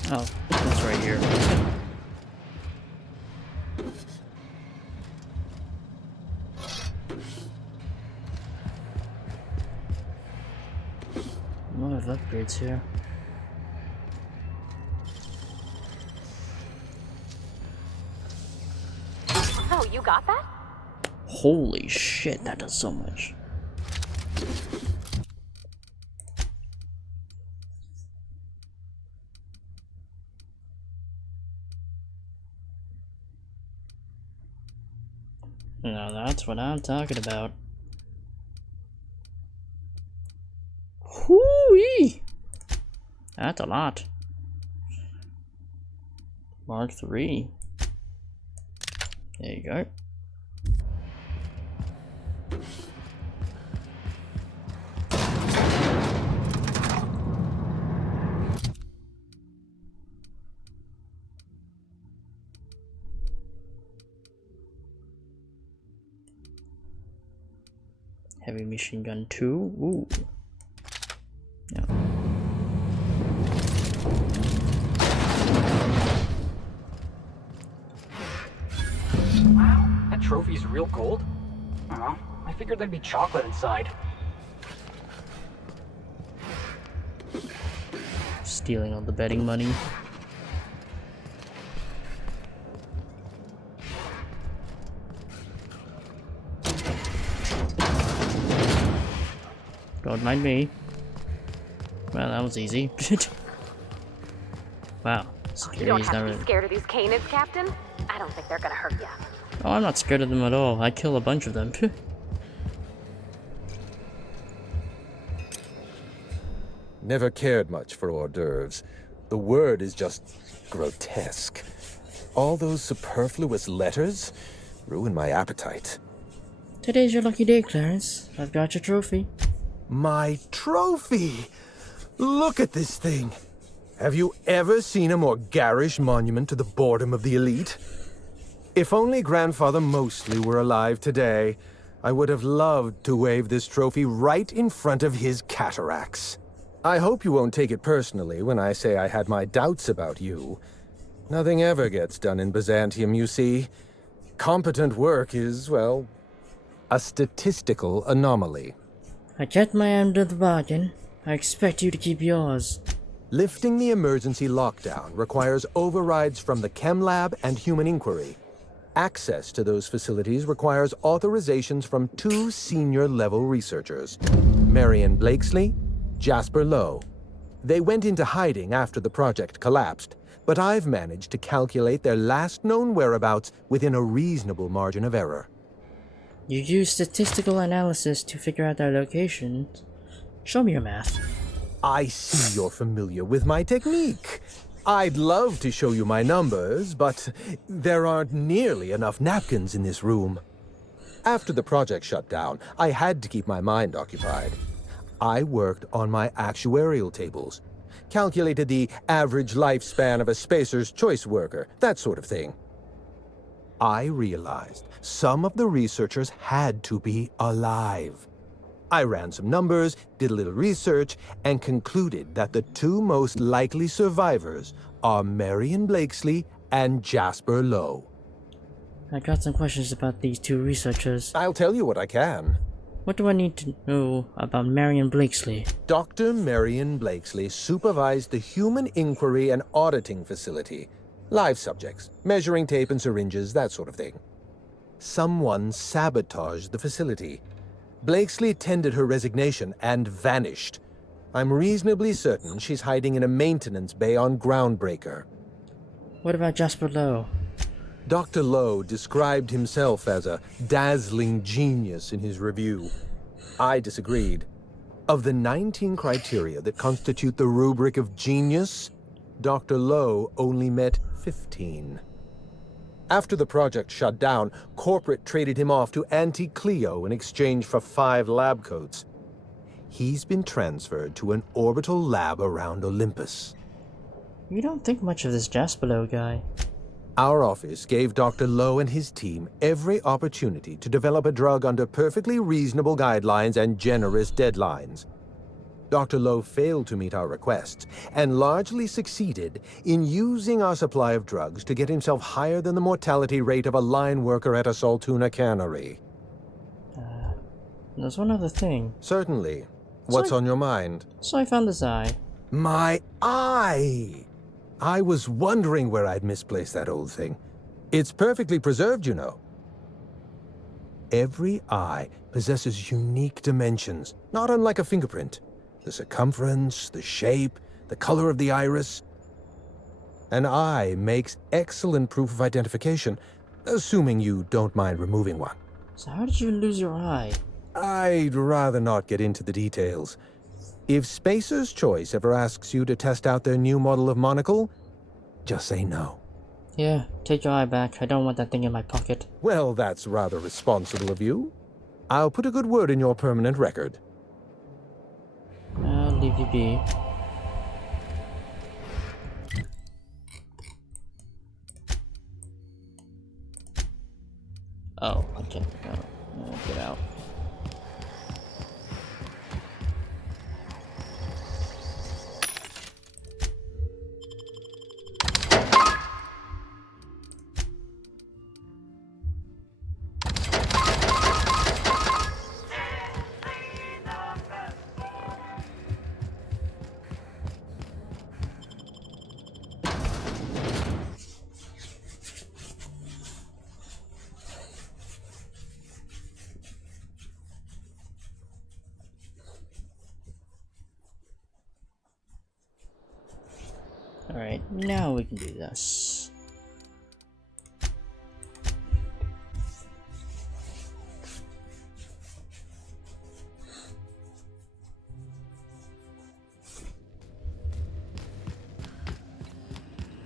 Oh, that's right here. A lot of upgrades here. Oh, you got that? Holy shit, that does so much. Now that's what I'm talking about. Whoo-wee! That's a lot. Mark 3. There you go. Heavy machine gun 2. Ooh. Yeah. Wow, that trophy's real gold? I figured there'd be chocolate inside. Stealing all the betting money. Don't mind me. Well, that was easy. Wow. You don't Security's have not to be really... scared of these canids, Captain. I don't think they're gonna hurt you. Oh, I'm not scared of them at all. I kill a bunch of them. Never cared much for hors d'oeuvres. The word is just grotesque. All those superfluous letters ruin my appetite. Today's your lucky day, Clarence. I've got your trophy. My trophy! Look at this thing! Have you ever seen a more garish monument to the boredom of the elite? If only Grandfather Mostly were alive today, I would have loved to wave this trophy right in front of his cataracts. I hope you won't take it personally when I say I had my doubts about you. Nothing ever gets done in Byzantium, you see. Competent work is, well, a statistical anomaly. I kept my end of the bargain. I expect you to keep yours. Lifting the emergency lockdown requires overrides from the Chem Lab and Human Inquiry. Access to those facilities requires authorizations from 2 senior-level researchers, Marion Blakesley, Jasper Lowe. They went into hiding after the project collapsed, but I've managed to calculate their last known whereabouts within a reasonable margin of error. You use statistical analysis to figure out their locations. Show me your math. I see you're familiar with my technique. I'd love to show you my numbers, but there aren't nearly enough napkins in this room. After the project shut down, I had to keep my mind occupied. I worked on my actuarial tables, calculated the average lifespan of a Spacer's Choice worker, that sort of thing. I realized some of the researchers had to be alive. I ran some numbers, did a little research, and concluded that the two most likely survivors are Marion Blakesley and Jasper Lowe. I got some questions about these two researchers. I'll tell you what I can. What do I need to know about Marion Blakesley? Dr. Marion Blakesley supervised the Human Inquiry and Auditing Facility. Live subjects, measuring tape and syringes, that sort of thing. Someone sabotaged the facility. Blakesley tendered her resignation and vanished. I'm reasonably certain she's hiding in a maintenance bay on Groundbreaker. What about Jasper Lowe? Dr. Lowe described himself as a dazzling genius in his review. I disagreed. Of the 19 criteria that constitute the rubric of genius, Dr. Lowe only met 15. After the project shut down, corporate traded him off to Auntie Cleo in exchange for 5 lab coats. He's been transferred to an orbital lab around Olympus. You don't think much of this Jasper Lowe guy. Our office gave Dr. Lowe and his team every opportunity to develop a drug under perfectly reasonable guidelines and generous deadlines. Dr. Lowe failed to meet our requests and largely succeeded in using our supply of drugs to get himself higher than the mortality rate of a line worker at a Saltuna cannery. There's one other thing. Certainly. What's on your mind? So I found this eye. My eye! I was wondering where I'd misplaced that old thing. It's perfectly preserved, you know. Every eye possesses unique dimensions, not unlike a fingerprint. The circumference, the shape, the color of the iris. An eye makes excellent proof of identification, assuming you don't mind removing one. So how did you lose your eye? I'd rather not get into the details. If Spacer's Choice ever asks you to test out their new model of monocle, just say no. Yeah, take your eye back. I don't want that thing in my pocket. Well, that's rather responsible of you. I'll put a good word in your permanent record. I'll leave you be. Oh, okay. Get out. Alright, now we can do this.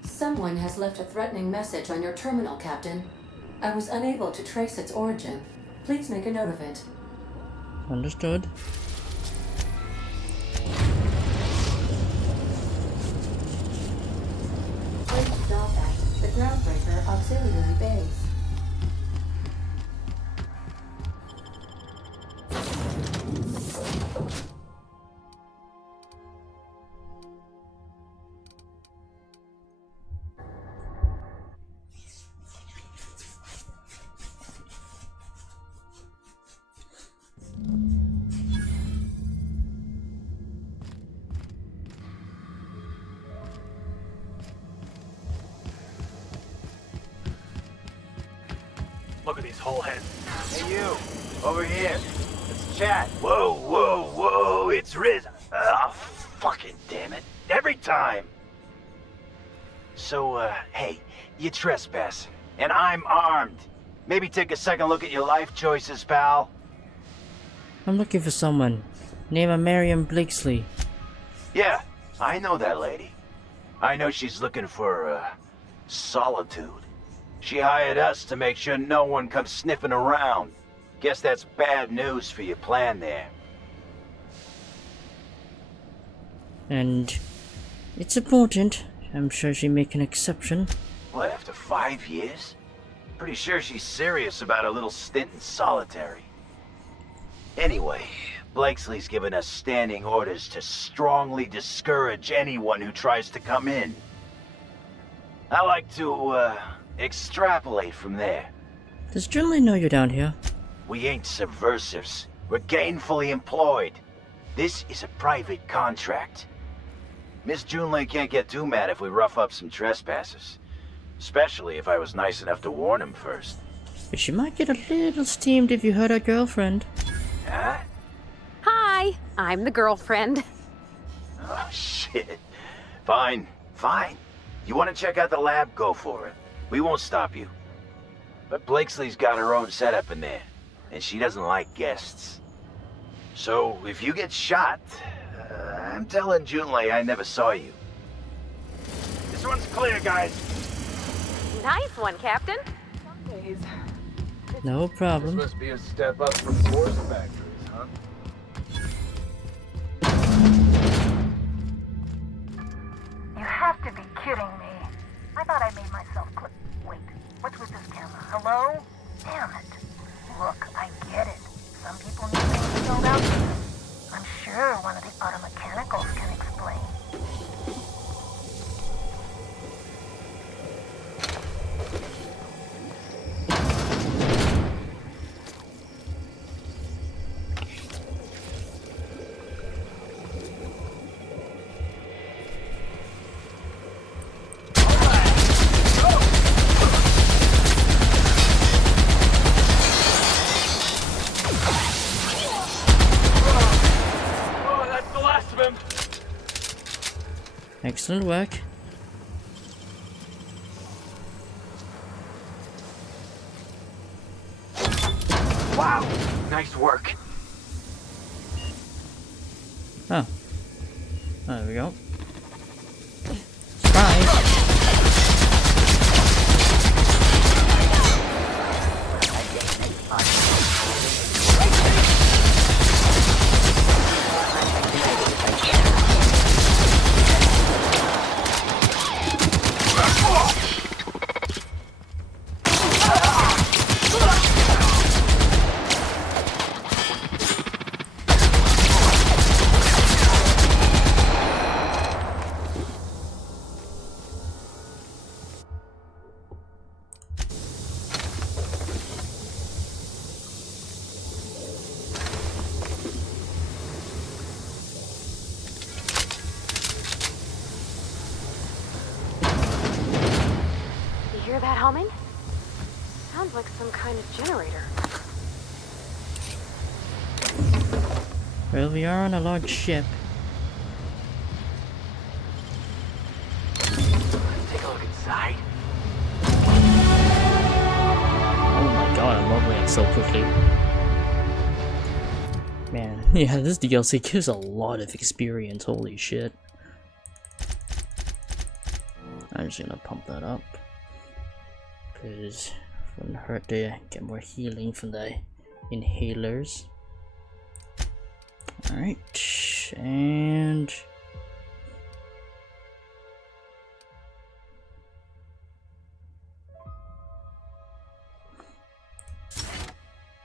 Someone has left a threatening message on your terminal, Captain. I was unable to trace its origin. Please make a note of it. Understood. Please stop at the Groundbreaker Auxiliary Base. Look at these whole heads. Hey you, over here. Let's chat. Whoa, whoa, whoa, it's Riz. Fucking damn it. Every time. So, hey, you trespass. And I'm armed. Maybe take a second look at your life choices, pal. I'm looking for someone. Named Marion Blakesley. Yeah, I know that lady. I know she's looking for, solitude. She hired us to make sure no one comes sniffing around. Guess that's bad news for your plan there. And it's important. I'm sure she'd make an exception. What, after 5 years? Pretty sure she's serious about a little stint in solitary. Anyway, Blakesley's given us standing orders to strongly discourage anyone who tries to come in. I like to, extrapolate from there. Does Junlei know you're down here? We ain't subversives. We're gainfully employed. This is a private contract. Miss Junlei can't get too mad if we rough up some trespassers. Especially if I was nice enough to warn him first. But she might get a little steamed if you hurt her girlfriend. Huh? Hi, I'm the girlfriend. Oh, shit. Fine, fine. You want to check out the lab? Go for it. We won't stop you. But Blakesley's got her own setup in there, and she doesn't like guests. So, if you get shot, I'm telling Junlei I never saw you. This one's clear, guys. Nice one, Captain. No problem. This must be a step up from force factories, huh? You have to be kidding me. I thought I made myself clip. Wait, what's with this camera? Hello? Damn it. Look, I get it. Some people need things spelled out. I'm sure one of the automechanicals can explain. Excellent work. Wow! Nice work. Oh. There we go. Surprise! You hear that humming? Sounds like some kind of generator. Well, we are on a large ship. Take a look inside. Oh my god, I'm leveling up so quickly. Man, yeah, this DLC gives a lot of experience, holy shit. I'm just gonna pump that up. Because it wouldn't hurt to get more healing from the inhalers. Alright, and...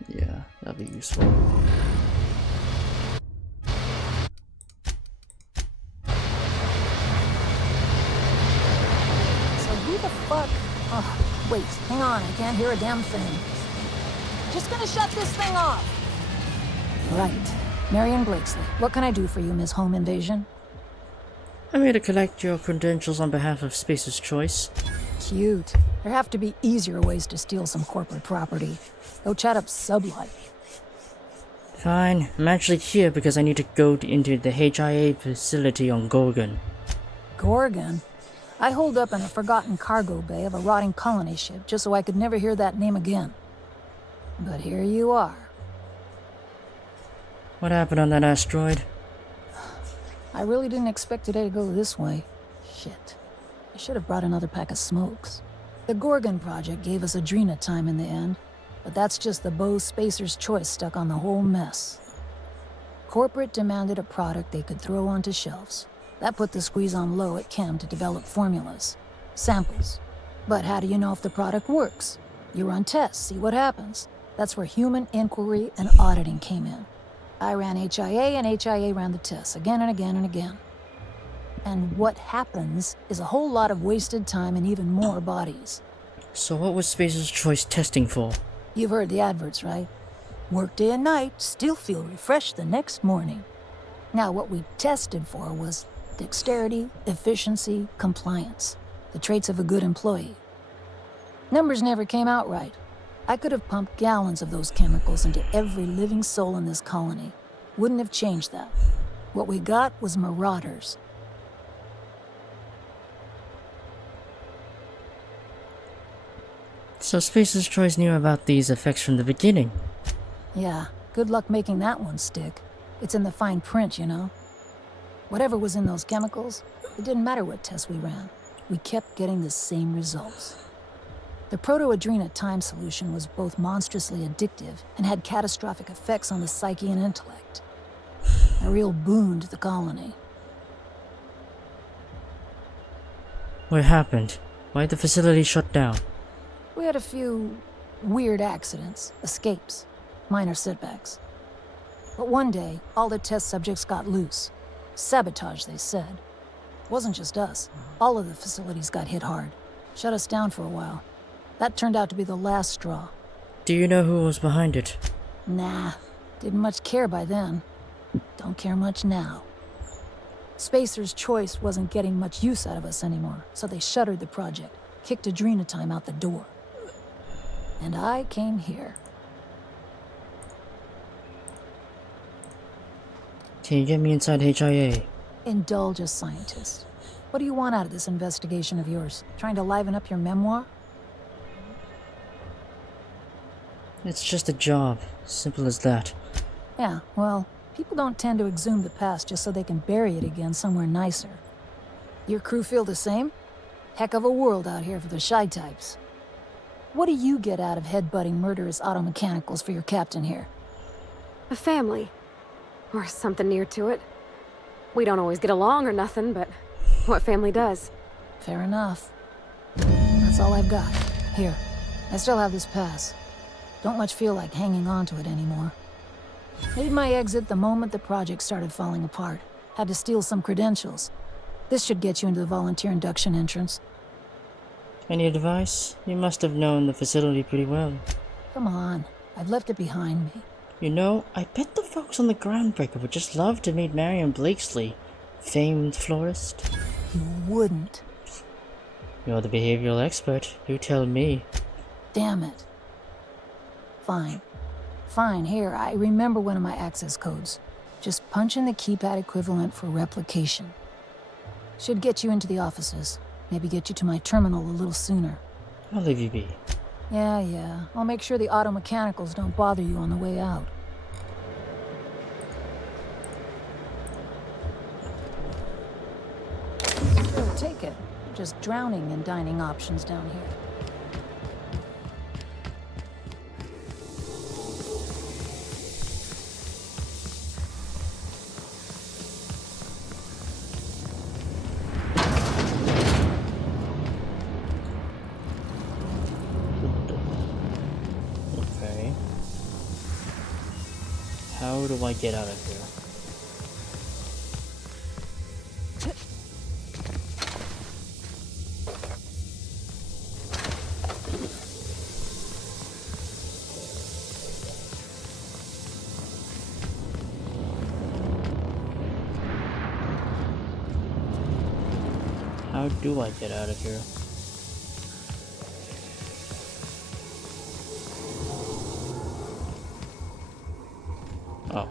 yeah, that'd be useful. So who the fuck? Oh, wait, hang on, I can't hear a damn thing. Just gonna shut this thing off. Right. Marion Blakesley, what can I do for you, Ms. Home Invasion? I'm here to collect your credentials on behalf of Spacer's Choice. Cute. There have to be easier ways to steal some corporate property. Go chat up Sublight. Fine, I'm actually here because I need to go into the HIA facility on Gorgon. Gorgon? I holed up in a forgotten cargo bay of a rotting colony ship just so I could never hear that name again. But here you are. What happened on that asteroid? I really didn't expect today to go this way. Shit. I should have brought another pack of smokes. The Gorgon project gave us Adrena time in the end, but that's just the Bo Spacer's Choice stuck on the whole mess. Corporate demanded a product they could throw onto shelves. That put the squeeze on low at Chem to develop formulas, samples. But how do you know if the product works? You run tests, see what happens. That's where human inquiry and auditing came in. I ran HIA, and HIA ran the tests again and again and again. And what happens is a whole lot of wasted time and even more bodies. So what was Spacer's Choice testing for? You've heard the adverts, right? Work day and night, still feel refreshed the next morning. Now, what we tested for was dexterity, efficiency, compliance. The traits of a good employee. Numbers never came out right. I could have pumped gallons of those chemicals into every living soul in this colony. Wouldn't have changed that. What we got was marauders. So Spacer's Choice knew about these effects from the beginning. Yeah, good luck making that one stick. It's in the fine print, you know. Whatever was in those chemicals, it didn't matter what tests we ran. We kept getting the same results. The proto-adrena time solution was both monstrously addictive and had catastrophic effects on the psyche and intellect. A real boon to the colony. What happened? Why'd the facility shut down? We had a few weird accidents, escapes, minor setbacks. But one day, all the test subjects got loose. Sabotage, they said. Wasn't just us. All of the facilities got hit hard. Shut us down for a while. That turned out to be the last straw. Do you know who was behind it? Nah, didn't much care by then. Don't care much now. Spacer's Choice wasn't getting much use out of us anymore, so they shuttered the project, kicked Adrena Time out the door. And I came here. Can you get me inside HIA? Indulge a scientist. What do you want out of this investigation of yours? Trying to liven up your memoir? It's just a job. Simple as that. Yeah, well, people don't tend to exhume the past just so they can bury it again somewhere nicer. Your crew feel the same? Heck of a world out here for the shy types. What do you get out of headbutting murderous automechanicals for your captain here? A family. Or something near to it. We don't always get along or nothing, but what family does? Fair enough. That's all I've got. Here, I still have this pass. Don't much feel like hanging on to it anymore. Made my exit the moment the project started falling apart. Had to steal some credentials. This should get you into the volunteer induction entrance. Any advice? You must have known the facility pretty well. Come on, I've left it behind me. You know, I bet the folks on the Groundbreaker would just love to meet Marion Blakesley, famed florist. You wouldn't. You're the behavioral expert. You tell me. Damn it. Fine. Fine, here, I remember one of my access codes. Just punch in the keypad equivalent for replication. Should get you into the offices. Maybe get you to my terminal a little sooner. I'll leave you be. Yeah. I'll make sure the auto mechanicals don't bother you on the way out. Sure, take it. Just drowning in dining options down here. Okay. How do I get out of here? How do I get out of here? Oh.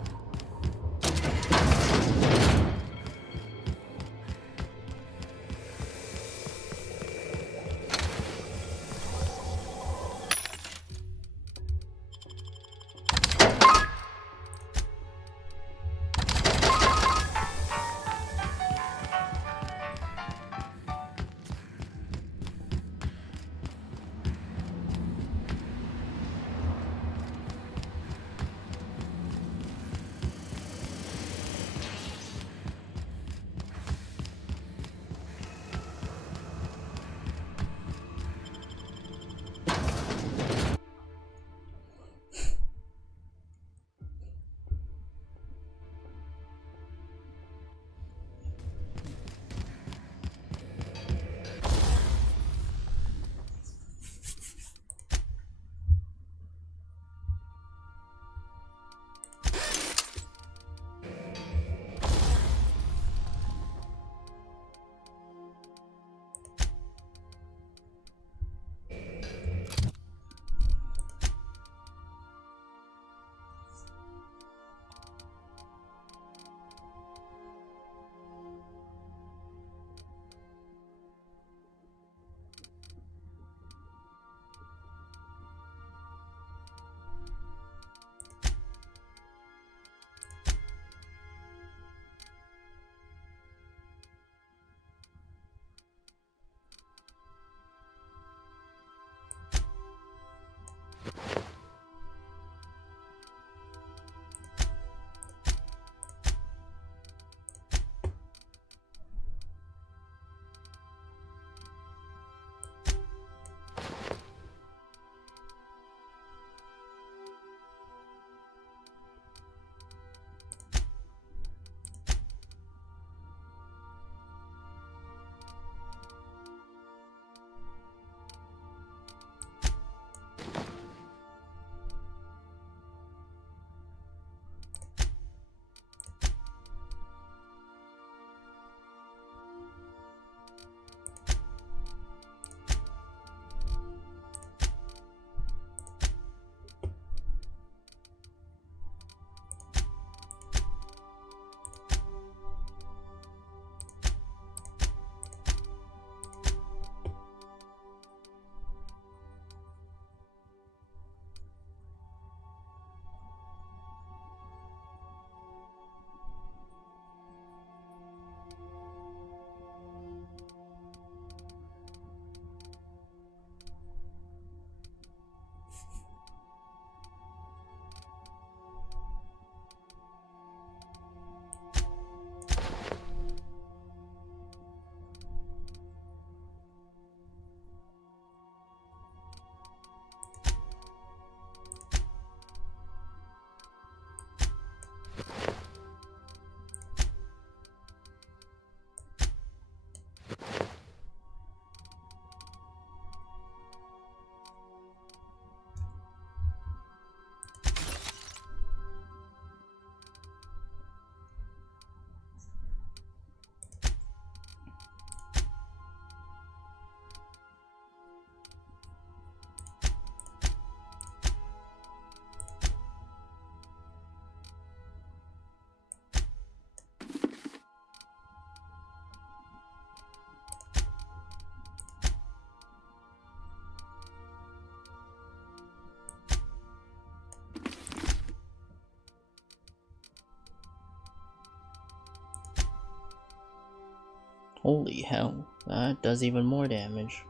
Holy hell, that does even more damage.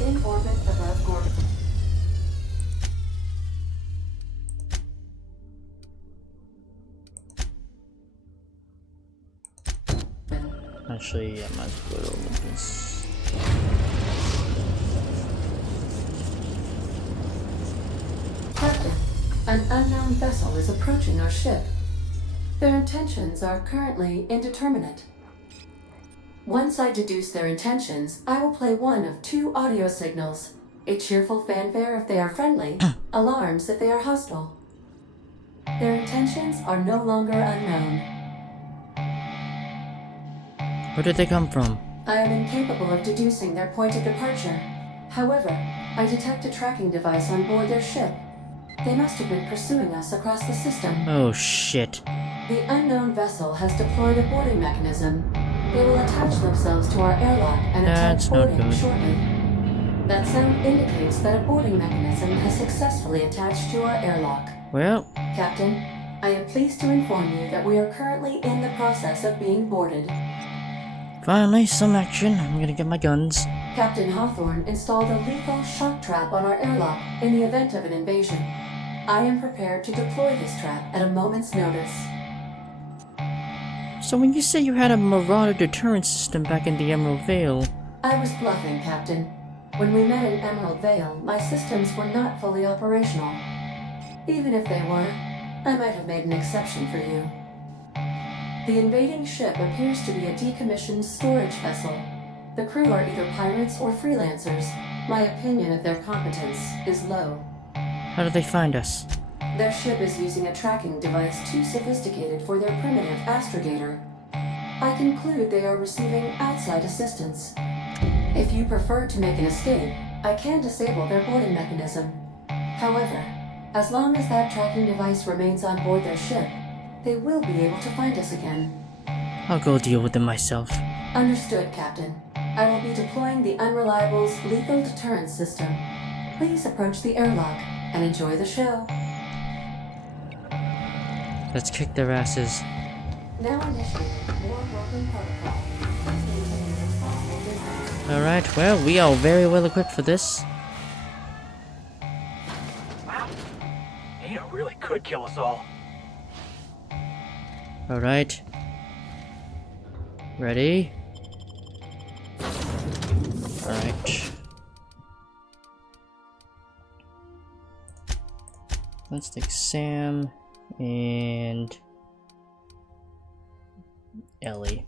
In orbit above Gorgon. Actually, yeah, might as well open this. Captain, an unknown vessel is approaching our ship. Their intentions are currently indeterminate. Once I deduce their intentions, I will play one of two audio signals. A cheerful fanfare if they are friendly, alarms if they are hostile. Their intentions are no longer unknown. Where did they come from? I am incapable of deducing their point of departure. However, I detect a tracking device on board their ship. They must have been pursuing us across the system. Oh shit. The unknown vessel has deployed a boarding mechanism. They will attach themselves to our airlock and attempt boarding shortly. That sound indicates that a boarding mechanism has successfully attached to our airlock. Well, Captain, I am pleased to inform you that we are currently in the process of being boarded. finally, some action. I'm gonna get my guns. Captain Hawthorne installed a lethal shock trap on our airlock in the event of an invasion. I am prepared to deploy this trap at a moment's notice. So when you say you had a Marauder deterrent system back in the Emerald Vale... I was bluffing, Captain. When we met in Emerald Vale, my systems were not fully operational. Even if they were, I might have made an exception for you. The invading ship appears to be a decommissioned storage vessel. The crew are either pirates or freelancers. My opinion of their competence is low. How did they find us? Their ship is using a tracking device too sophisticated for their primitive astrogator. I conclude they are receiving outside assistance. If you prefer to make an escape, I can disable their boarding mechanism. However, as long as that tracking device remains on board their ship, they will be able to find us again. I'll go deal with them myself. Understood, Captain. I will be deploying the Unreliable's lethal deterrence system. Please approach the airlock and enjoy the show. Let's kick their asses. Now initiating war working protocol. Alright, well, we are very well equipped for this. Wow. Ada really could kill us all. Alright. Ready? Alright. Let's take Sam and Ellie.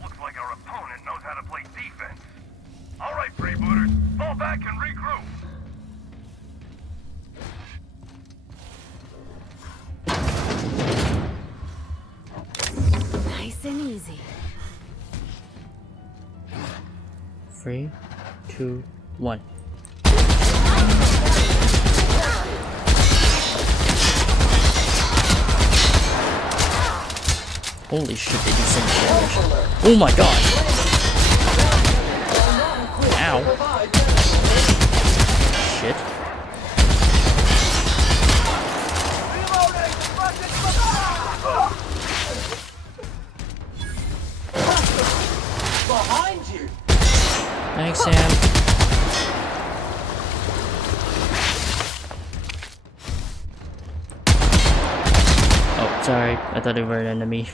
Looks like our opponent knows how to play defense. All right, freebooters, fall back and regroup. Nice and easy. 3, 2, 1. Holy shit, they do so much damage. Oh my god! Ow. Shit. Thanks, Sam. Oh, sorry. I thought they were an enemy.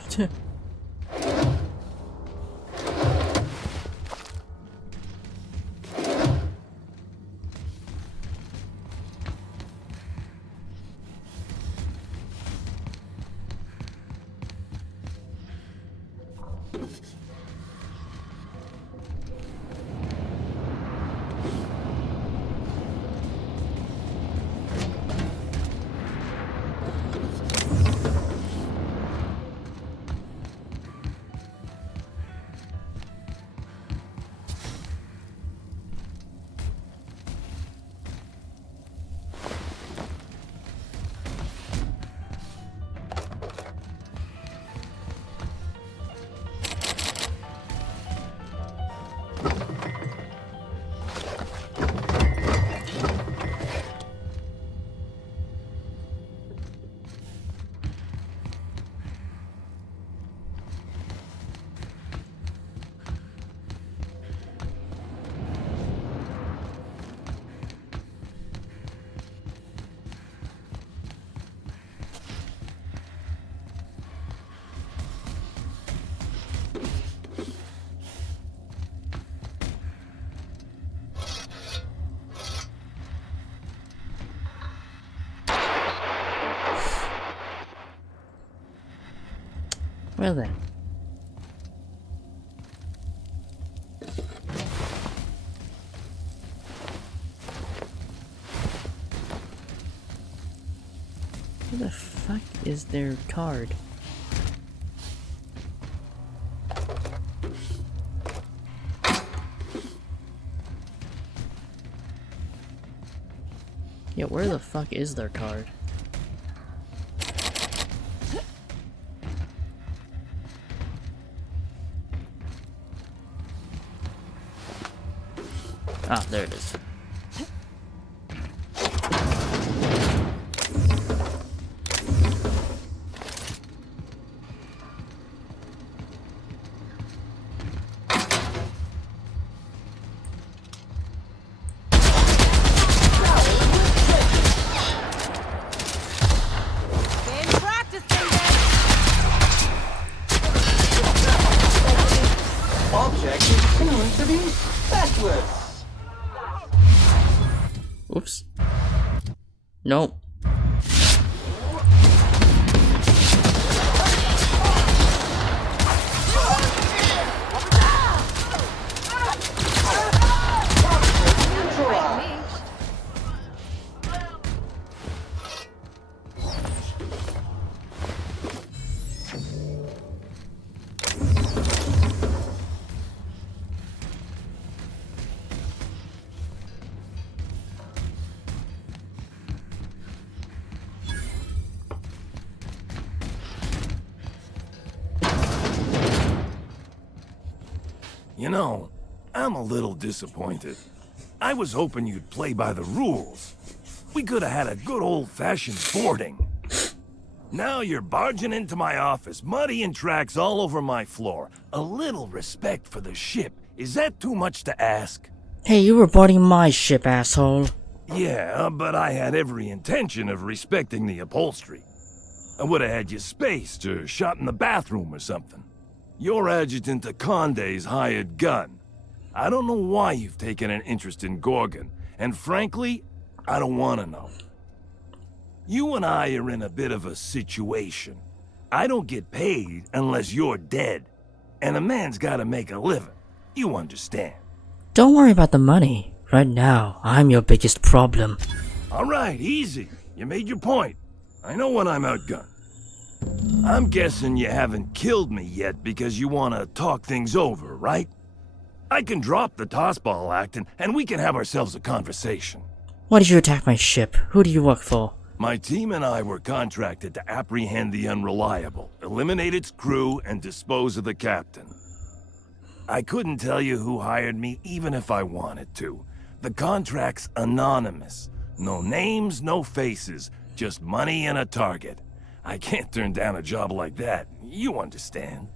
Well then. Where the fuck is their card? Yeah, where the fuck is their card? Ah, there it is. Oops. Nope. You know, I'm a little disappointed. I was hoping you'd play by the rules. We could have had a good old-fashioned boarding. Now you're barging into my office, muddying tracks all over my floor. A little respect for the ship. Is that too much to ask? Hey, you were boarding my ship, asshole. Yeah, but I had every intention of respecting the upholstery. I would have had you spaced or shot in the bathroom or something. You're Adjutant Akonde's hired gun. I don't know why you've taken an interest in Gorgon, and frankly, I don't want to know. You and I are in a bit of a situation. I don't get paid unless you're dead, and a man's got to make a living. You understand? Don't worry about the money. Right now, I'm your biggest problem. All right, easy. You made your point. I know when I'm outgunned. I'm guessing you haven't killed me yet because you want to talk things over, right? I can drop the tossball act and we can have ourselves a conversation. Why did you attack my ship? Who do you work for? My team and I were contracted to apprehend the Unreliable, eliminate its crew, and dispose of the captain. I couldn't tell you who hired me even if I wanted to. The contract's anonymous. No names, no faces, just money and a target. I can't turn down a job like that. You understand.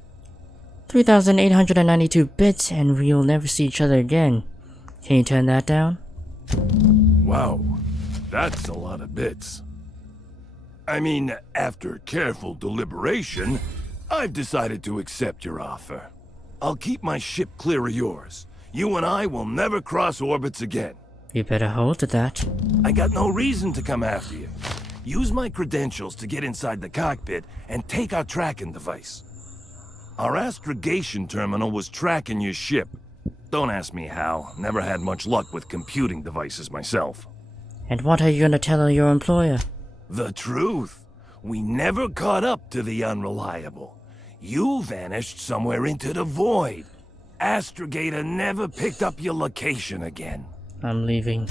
3,892 bits and we'll never see each other again. Can you turn that down? Wow, that's a lot of bits. I mean, after careful deliberation, I've decided to accept your offer. I'll keep my ship clear of yours. You and I will never cross orbits again. You better hold to that. I got no reason to come after you. Use my credentials to get inside the cockpit and take our tracking device. Our astrogation terminal was tracking your ship. Don't ask me how. Never had much luck with computing devices myself. And what are you gonna tell your employer? The truth. We never caught up to the unreliable. You vanished somewhere into the void. Astrogator never picked up your location again. I'm leaving.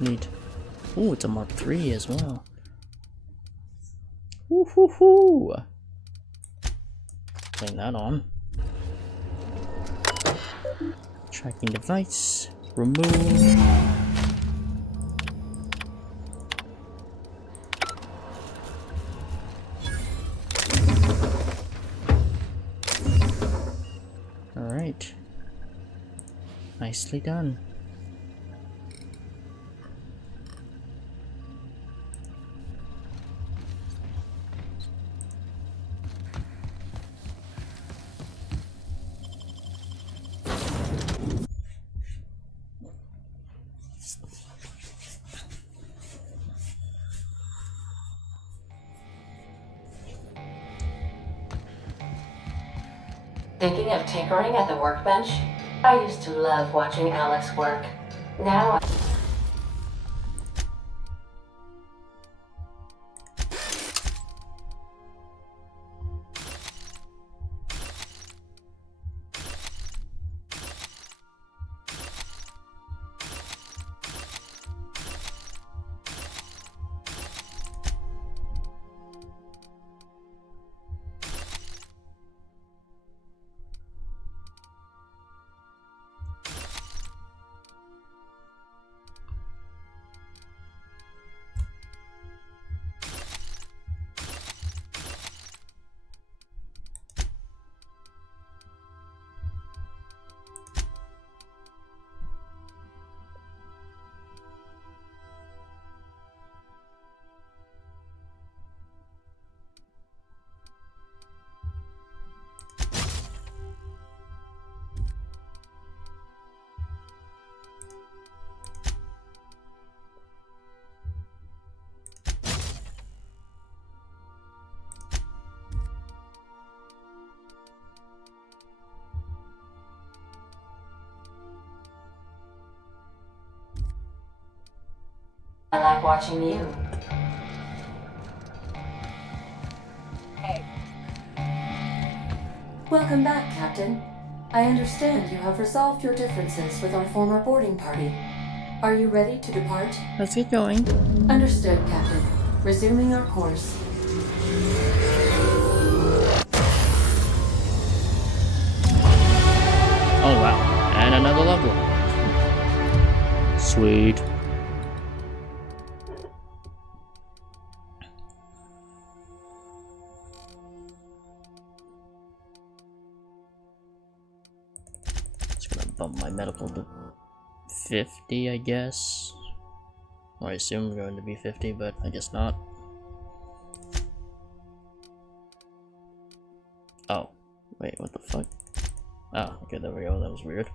Neat. Ooh, it's a Mark III as well. Woo-hoo-hoo! Turn that on. Tracking device. Remove. Alright. Nicely done. Thinking of tinkering at the workbench? I used to love watching Alex work. Now I like watching you. Hey. Welcome back, Captain. I understand you have resolved your differences with our former boarding party. Are you ready to depart? Let's get going. Understood, Captain. Resuming our course. Oh wow, and another level. Sweet. Just gonna bump my medical to 50, I guess. Or I assume we're going to be 50, but I guess not. Oh, wait, what the fuck? Oh, okay, there we go, that was weird.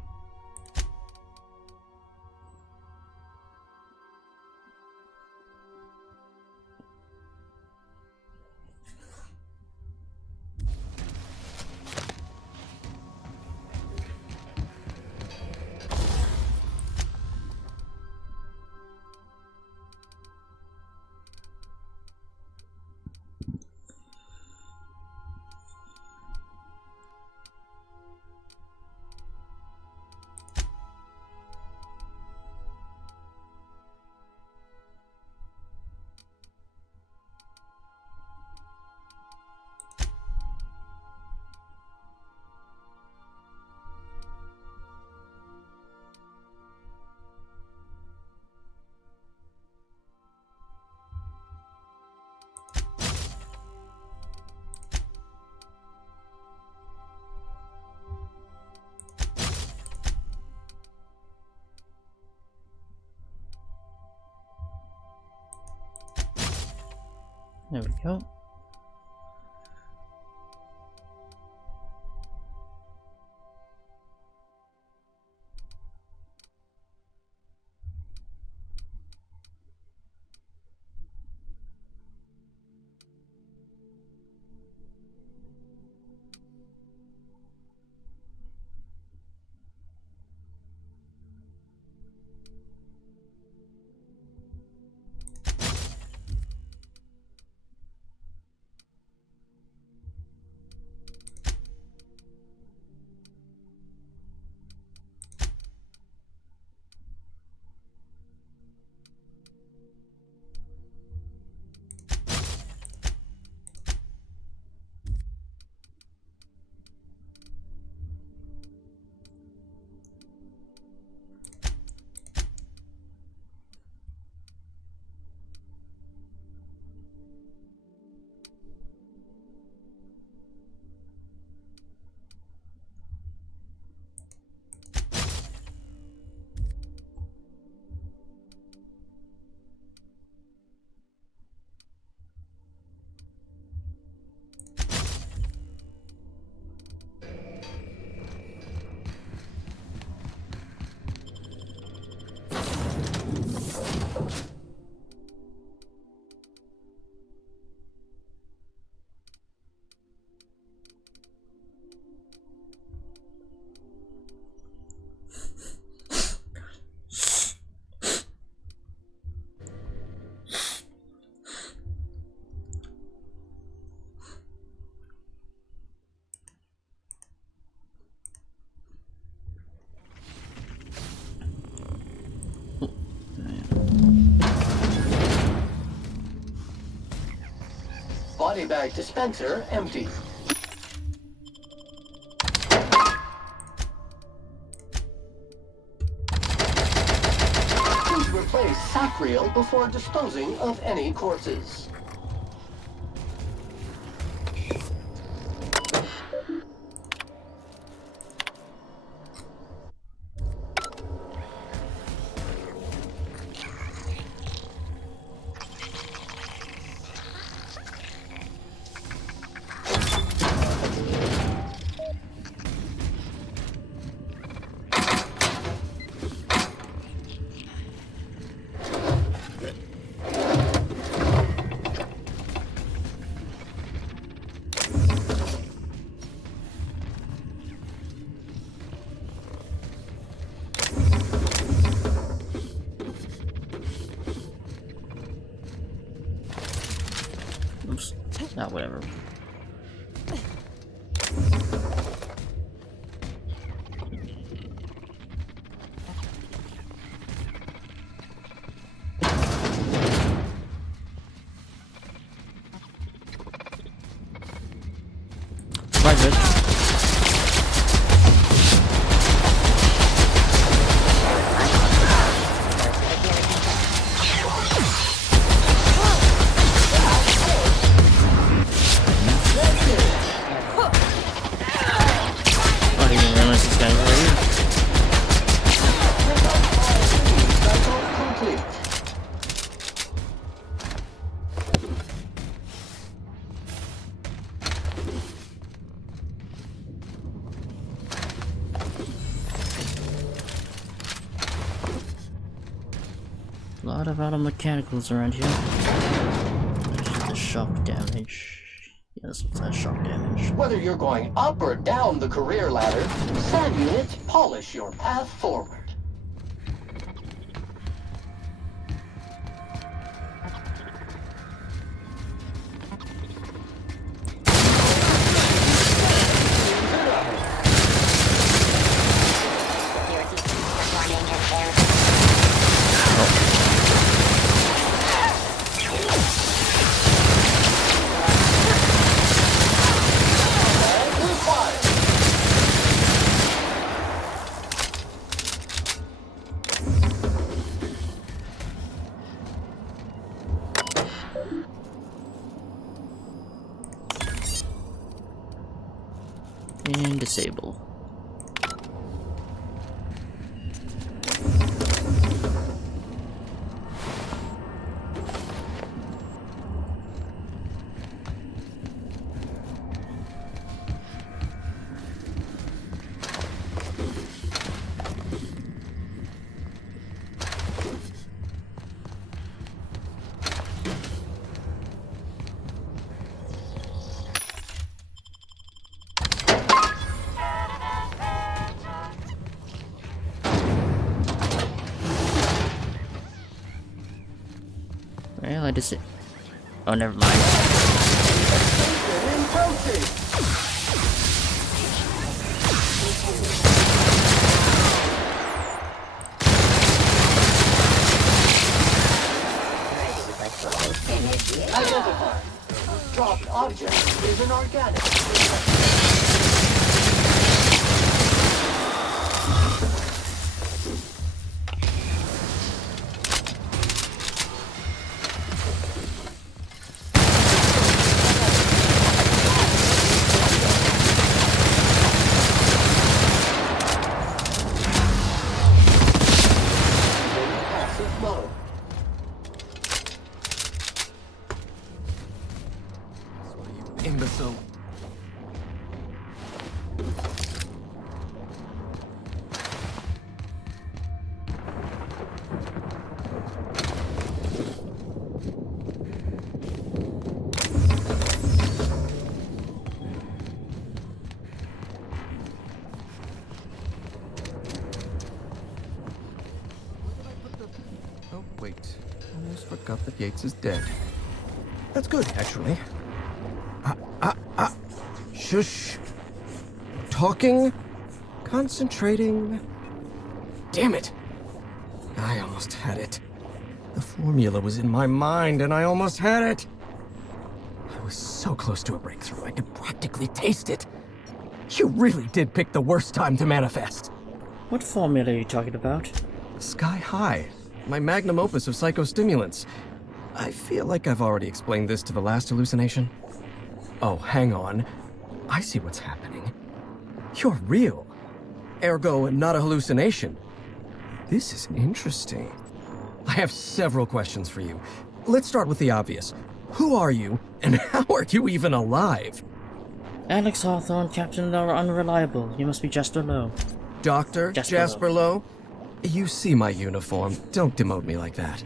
There we go. Body bag dispenser empty. Please replace sack reel before disposing of any corpses. Oops. Not whatever. Bye, bitch. A lot of auto mechanicals around here. There's the shock damage. Yes, what's that shock damage? Whether you're going up or down the career ladder, SAN units polish your path forward. And disable. What is it? Oh, never mind. Identified. Dropped object is an organic. Passive mode. Imbecile. Oh, wait. Almost forgot that Yates is dead. That's good, actually. Shush. Talking. Concentrating. Damn it. I almost had it. The formula was in my mind, and I almost had it. I was so close to a breakthrough, I could practically taste it. You really did pick the worst time to manifest. What formula are you talking about? Sky High. My magnum opus of psychostimulants. I feel like I've already explained this to the last hallucination. Oh, hang on. I see what's happening. You're real. Ergo, not a hallucination. This is interesting. I have several questions for you. Let's start with the obvious. Who are you, and how are you even alive? Alex Hawthorne, Captain of the Unreliable. You must be Jasper Lowe. Dr. Jasper Lowe? You see my uniform. Don't demote me like that.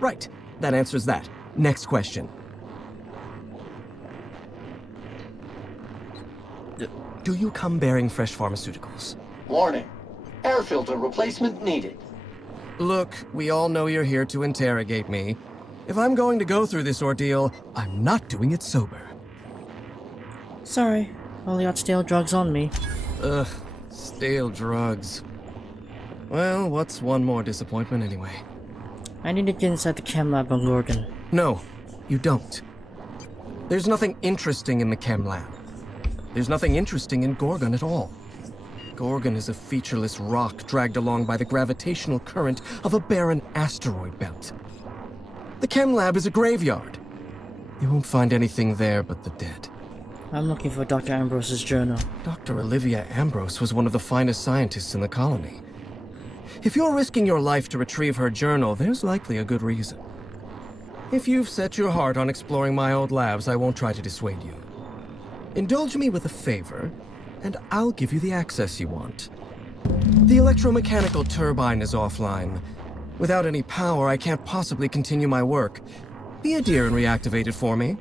Right. That answers that. Next question. Do you come bearing fresh pharmaceuticals? Warning. Air filter replacement needed. Look, we all know you're here to interrogate me. If I'm going to go through this ordeal, I'm not doing it sober. Sorry, only got stale drugs on me. Ugh, stale drugs. Well, what's one more disappointment anyway? I need to get inside the chem lab on Gorgon. No, you don't. There's nothing interesting in the chem lab. There's nothing interesting in Gorgon at all. Gorgon is a featureless rock dragged along by the gravitational current of a barren asteroid belt. The chem lab is a graveyard. You won't find anything there but the dead. I'm looking for Dr. Ambrose's journal. Dr. Olivia Ambrose was one of the finest scientists in the colony. If you're risking your life to retrieve her journal, there's likely a good reason. If you've set your heart on exploring my old labs, I won't try to dissuade you. Indulge me with a favor, and I'll give you the access you want. The electromechanical turbine is offline. Without any power, I can't possibly continue my work. Be a dear and reactivate it for me.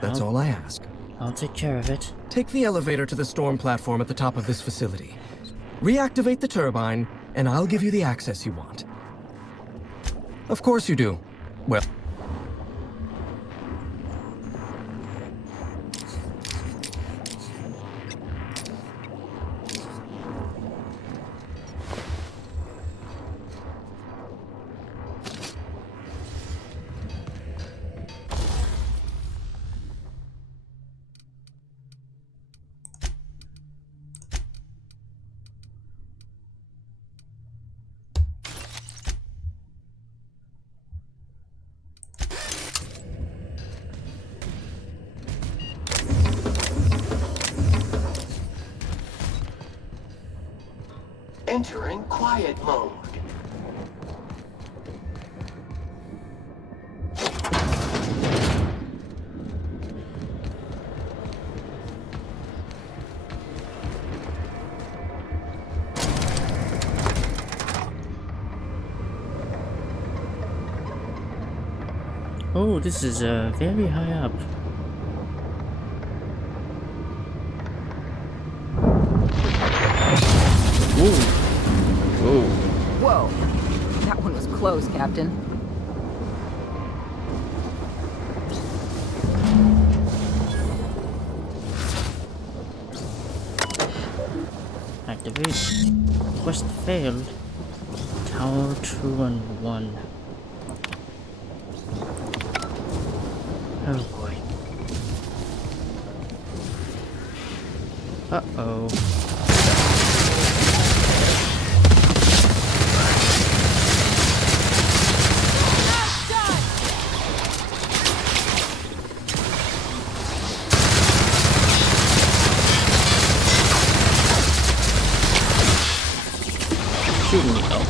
That's all I ask. I'll take care of it. Take the elevator to the storm platform at the top of this facility. Reactivate the turbine, and I'll give you the access you want. Of course you do. Well... Entering quiet mode. Oh, this is very high up. Whoa. That one was close, Captain. wait. Quest failed. Tower 2 and 1. Oh boy. Uh-oh. Shooting me. Oh.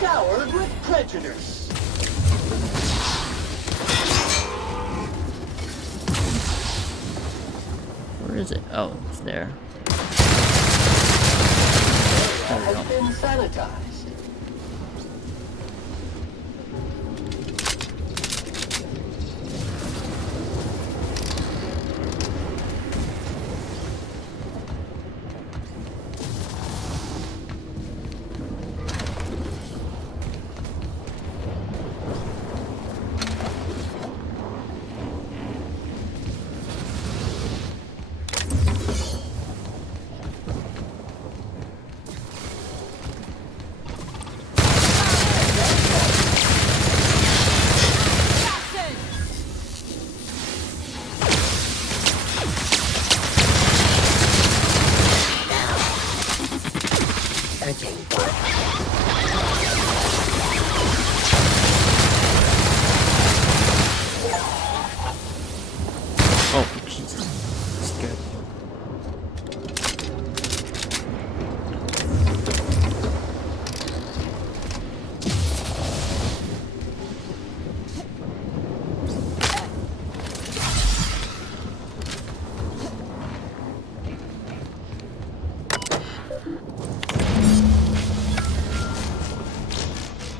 Coward with prejudice. Where is it? Oh, it's there. Has been sanitized. Oh, Jesus. Scared.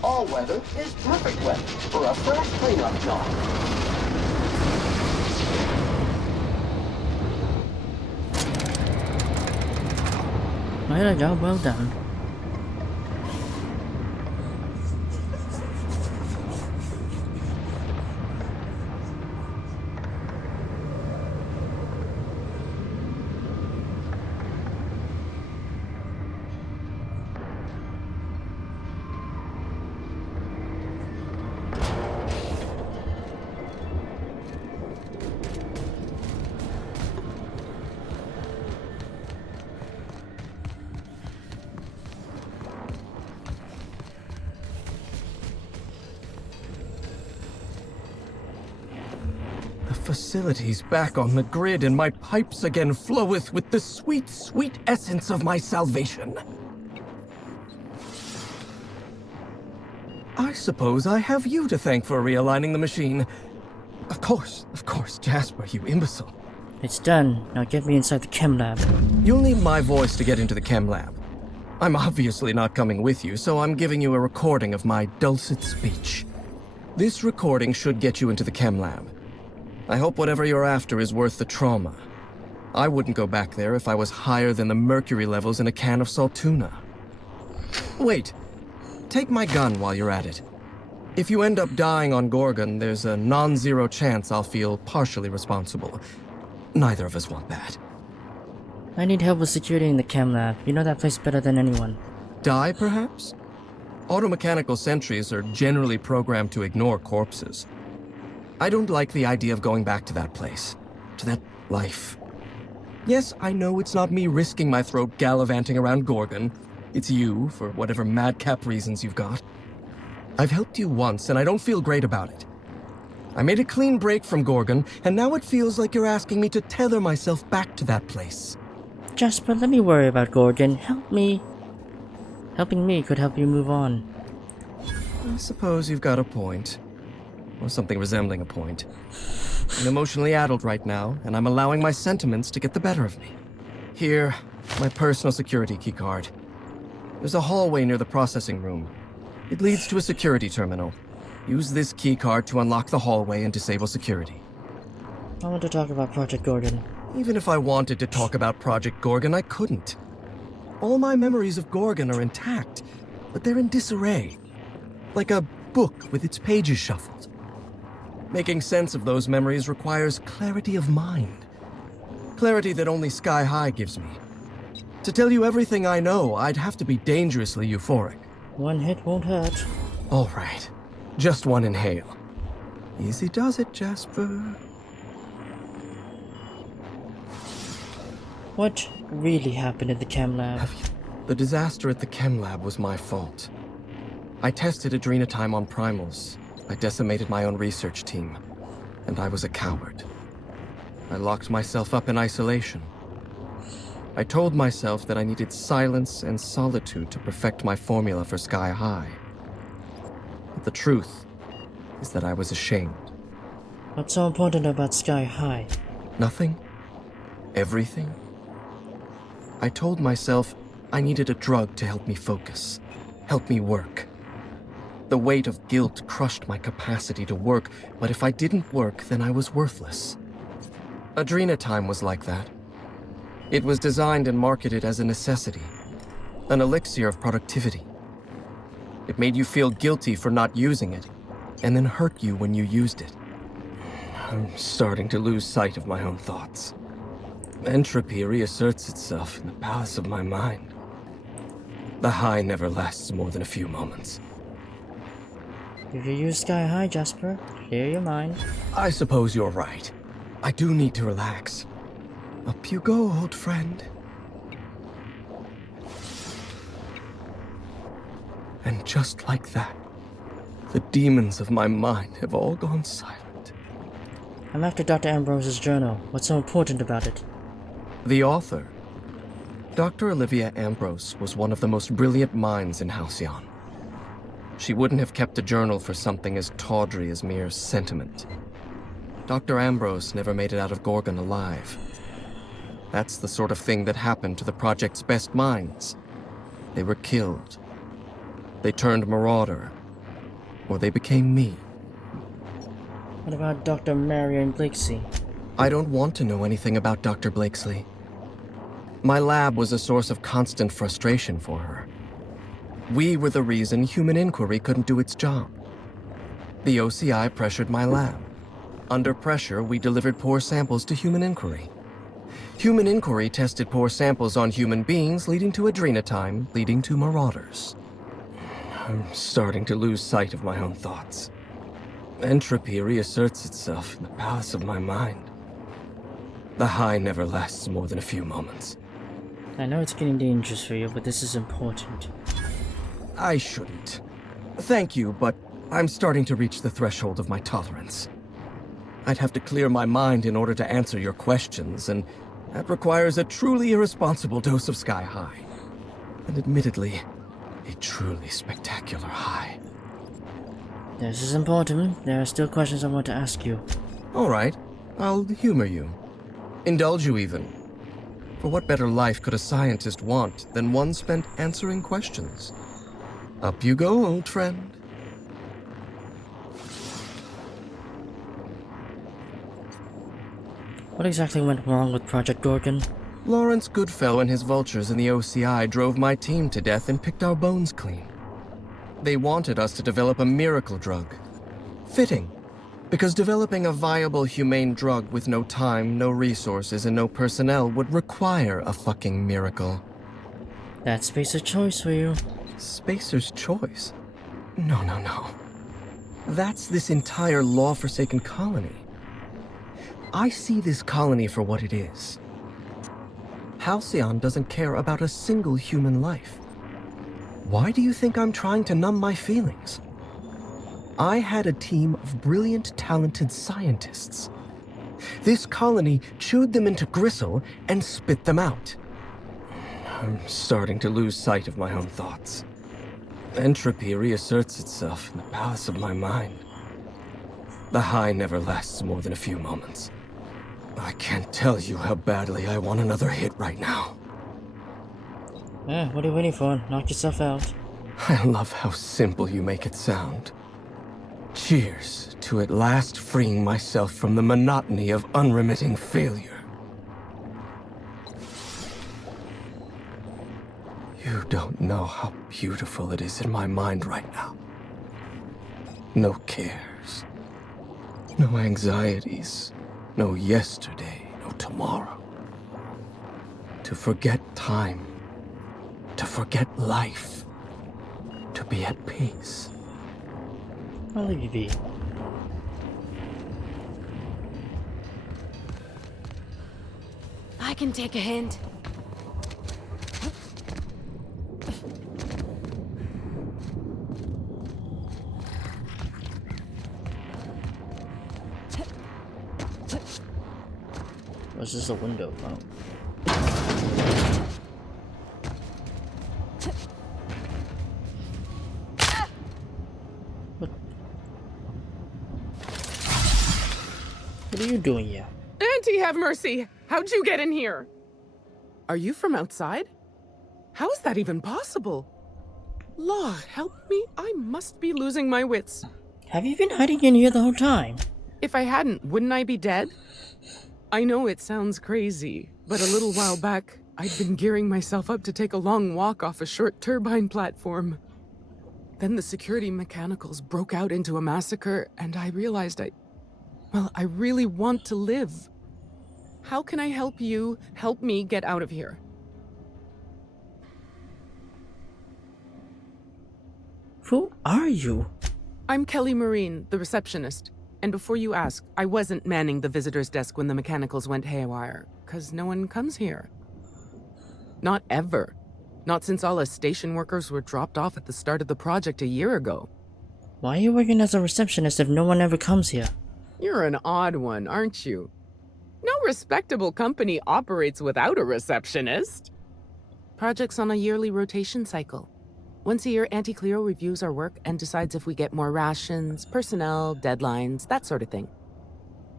All weather is perfect weather for a fresh cleanup job. Well, job well done. The facility's back on the grid, and my pipes again floweth with the sweet, sweet essence of my salvation. I suppose I have you to thank for realigning the machine. Of course, Jasper, you imbecile. It's done. Now get me inside the chem lab. You'll need my voice to get into the chem lab. I'm obviously not coming with you, so I'm giving you a recording of my dulcet speech. This recording should get you into the chem lab. I hope whatever you're after is worth the trauma. I wouldn't go back there if I was higher than the mercury levels in a can of salt tuna. Wait, take my gun while you're at it. If you end up dying on Gorgon, there's a non-zero chance I'll feel partially responsible. Neither of us want that. I need help with security in the chem lab. You know that place better than anyone. Die, perhaps? Automechanical sentries are generally programmed to ignore corpses. I don't like the idea of going back to that place, to that life. Yes, I know it's not me risking my throat gallivanting around Gorgon. It's you, for whatever madcap reasons you've got. I've helped you once, and I don't feel great about it. I made a clean break from Gorgon, and now it feels like you're asking me to tether myself back to that place. Jasper, let me worry about Gorgon. Help me. Helping me could help you move on. I suppose you've got a point. Or something resembling a point. I'm emotionally addled right now, and I'm allowing my sentiments to get the better of me. Here, my personal security keycard. There's a hallway near the processing room. It leads to a security terminal. Use this keycard to unlock the hallway and disable security. I want to talk about Project Gorgon. Even if I wanted to talk about Project Gorgon, I couldn't. All my memories of Gorgon are intact, but they're in disarray. Like a book with its pages shuffled. Making sense of those memories requires clarity of mind. Clarity that only Sky High gives me. To tell you everything I know, I'd have to be dangerously euphoric. One hit won't hurt. All right. Just one inhale. Easy does it, Jasper. What really happened at the chem lab? The disaster at the chem lab was my fault. I tested adrenotime on primals. I decimated my own research team. And I was a coward. I locked myself up in isolation. I told myself that I needed silence and solitude to perfect my formula for Sky High. But the truth is that I was ashamed. What's so important about Sky High? Nothing. Everything. I told myself I needed a drug to help me focus, help me work. The weight of guilt crushed my capacity to work, but if I didn't work, then I was worthless. Adrenotime was like that. It was designed and marketed as a necessity, an elixir of productivity. It made you feel guilty for not using it, and then hurt you when you used it. I'm starting to lose sight of my own thoughts. Entropy reasserts itself in the palace of my mind. The high never lasts more than a few moments. If you use Sky High, Jasper, clear your mind. I suppose you're right. I do need to relax. Up you go, old friend. And just like that, the demons of my mind have all gone silent. I'm after Dr. Ambrose's journal. What's so important about it? The author, Dr. Olivia Ambrose, was one of the most brilliant minds in Halcyon. She wouldn't have kept a journal for something as tawdry as mere sentiment. Dr. Ambrose never made it out of Gorgon alive. That's the sort of thing that happened to the project's best minds. They were killed. They turned marauder. Or they became me. What about Dr. Marion Blakeslee? I don't want to know anything about Dr. Blakeslee. My lab was a source of constant frustration for her. We were the reason Human Inquiry couldn't do its job. The OCI pressured my lab. Under pressure, we delivered poor samples to Human Inquiry. Human Inquiry tested poor samples on human beings, leading to adrenotime, leading to marauders. I'm starting to lose sight of my own thoughts. Entropy reasserts itself in the palace of my mind. The high never lasts more than a few moments. I know it's getting dangerous for you, but this is important. I shouldn't. Thank you, but I'm starting to reach the threshold of my tolerance. I'd have to clear my mind in order to answer your questions, and that requires a truly irresponsible dose of Sky High. And admittedly, a truly spectacular high. This is important. There are still questions I want to ask you. All right, I'll humor you. Indulge you even. For what better life could a scientist want than one spent answering questions? Up you go, old friend. What exactly went wrong with Project Gorgon? Lawrence Goodfellow and his vultures in the OCI drove my team to death and picked our bones clean. They wanted us to develop a miracle drug. Fitting, because developing a viable, humane drug with no time, no resources, and no personnel would require a fucking miracle. That's Spacer's choice for you. Spacer's choice? No, no, no. That's this entire law-forsaken colony. I see this colony for what it is. Halcyon doesn't care about a single human life. Why do you think I'm trying to numb my feelings? I had a team of brilliant, talented scientists. This colony chewed them into gristle and spit them out. I'm starting to lose sight of my own thoughts. Entropy reasserts itself in the palace of my mind. The high never lasts more than a few moments. I can't tell you how badly I want another hit right now. What are you waiting for? Knock yourself out. I love how simple you make it sound. Cheers to at last freeing myself from the monotony of unremitting failure. don't know how beautiful it is in my mind right now. No cares. No anxieties. No yesterday. No tomorrow. To forget time. To forget life. To be at peace. I'll leave you be. I can take a hint. Was this a window? Oh. What are you doing here? Auntie, have mercy! How'd you get in here? Are you from outside? How is that even possible? Lord, help me, I must be losing my wits. Have you been hiding in here the whole time? If I hadn't, wouldn't I be dead? I know it sounds crazy, but a little while back, I'd been gearing myself up to take a long walk off a short turbine platform. Then the security mechanicals broke out into a massacre, and I realized I really want to live. How can I help you help me get out of here? Who are you? I'm Kelly Marine, the receptionist. And before you ask, I wasn't manning the visitor's desk when the mechanicals went haywire, 'cause no one comes here. Not ever. Not since all us station workers were dropped off at the start of the project a year ago. Why are you working as a receptionist if no one ever comes here? You're an odd one, aren't you? No respectable company operates without a receptionist. Project's on a yearly rotation cycle. Once a year, Auntie Cleo reviews our work and decides if we get more rations, personnel, deadlines, that sort of thing.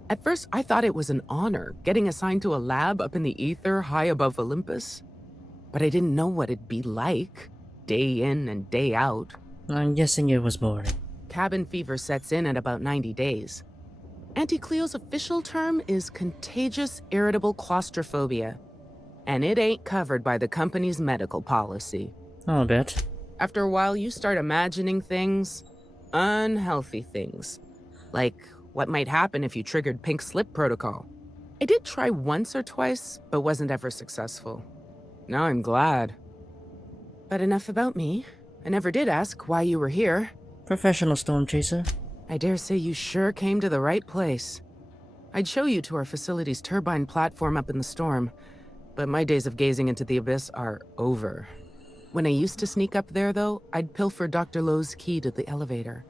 At first, I thought it was an honor, getting assigned to a lab up in the ether high above Olympus. But I didn't know what it'd be like, day in and day out. I'm guessing it was boring. Cabin fever sets in at about 90 days. Auntie Cleo's official term is contagious irritable claustrophobia, and it ain't covered by the company's medical policy. I'll bet. After a while, you start imagining things, unhealthy things, like what might happen if you triggered pink slip protocol. I did try once or twice, but wasn't ever successful. Now I'm glad. But enough about me. I never did ask why you were here. Professional storm chaser. I dare say you sure came to the right place. I'd show you to our facility's turbine platform up in the storm, but my days of gazing into the abyss are over. When I used to sneak up there, though, I'd pilfer Dr. Lowe's key to the elevator.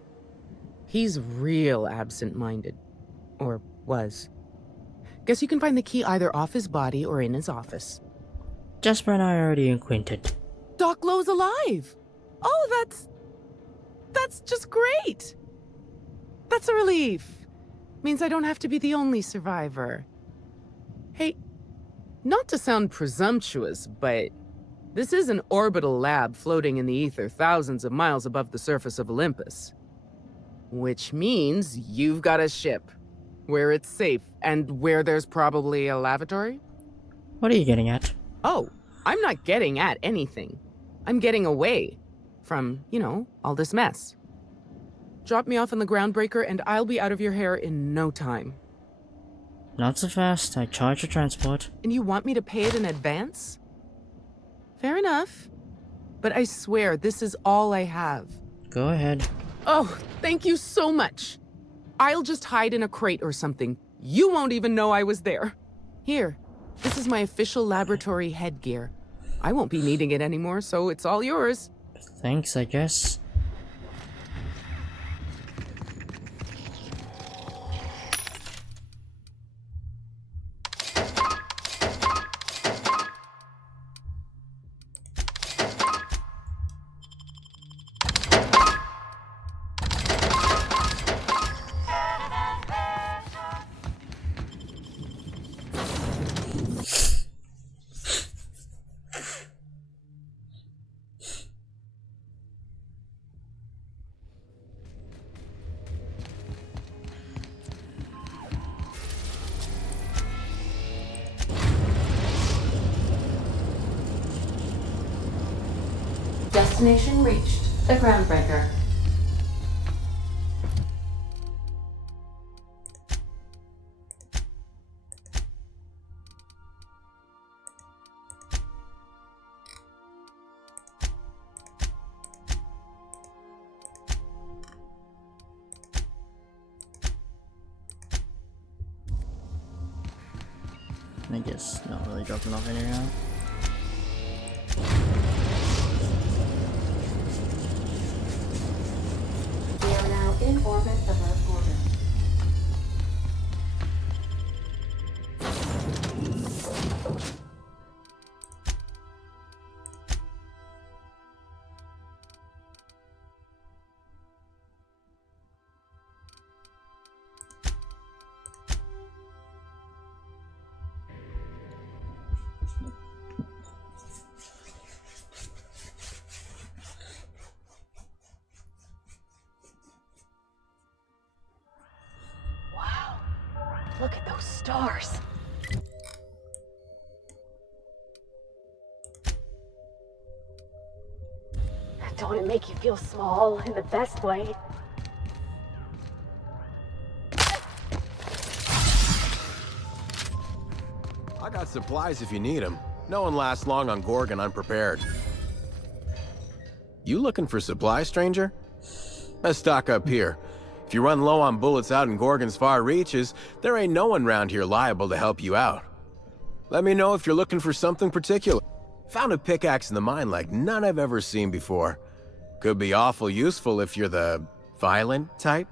He's real absent-minded. Or was. Guess you can find the key either off his body or in his office. Jasper and I are already acquainted. Doc Lowe's alive! Oh, that's just great! That's a relief. Means I don't have to be the only survivor. Hey, not to sound presumptuous, but this is an orbital lab floating in the ether thousands of miles above the surface of Olympus. Which means you've got a ship, where it's safe, and where there's probably a lavatory? What are you getting at? Oh, I'm not getting at anything. I'm getting away from, all this mess. Drop me off on the groundbreaker and I'll be out of your hair in no time. Not so fast. I charge for transport. And you want me to pay it in advance? Fair enough. But I swear, this is all I have. Go ahead. Oh, thank you so much. I'll just hide in a crate or something. You won't even know I was there. Here, this is my official laboratory headgear. I won't be needing it anymore, so it's all yours. Thanks, I guess. Destination reached. The Groundbreaker. I guess not really dropping off any now. We are now in orbit above Gorgon. Look at those stars. Don't it make you feel small in the best way? I got supplies if you need them. No one lasts long on Gorgon unprepared. You looking for supplies, stranger? Let's stock up here. If you run low on bullets out in Gorgon's far reaches, there ain't no one round here liable to help you out. Let me know if you're looking for something particular. Found a pickaxe in the mine like none I've ever seen before. Could be awful useful if you're the violent type.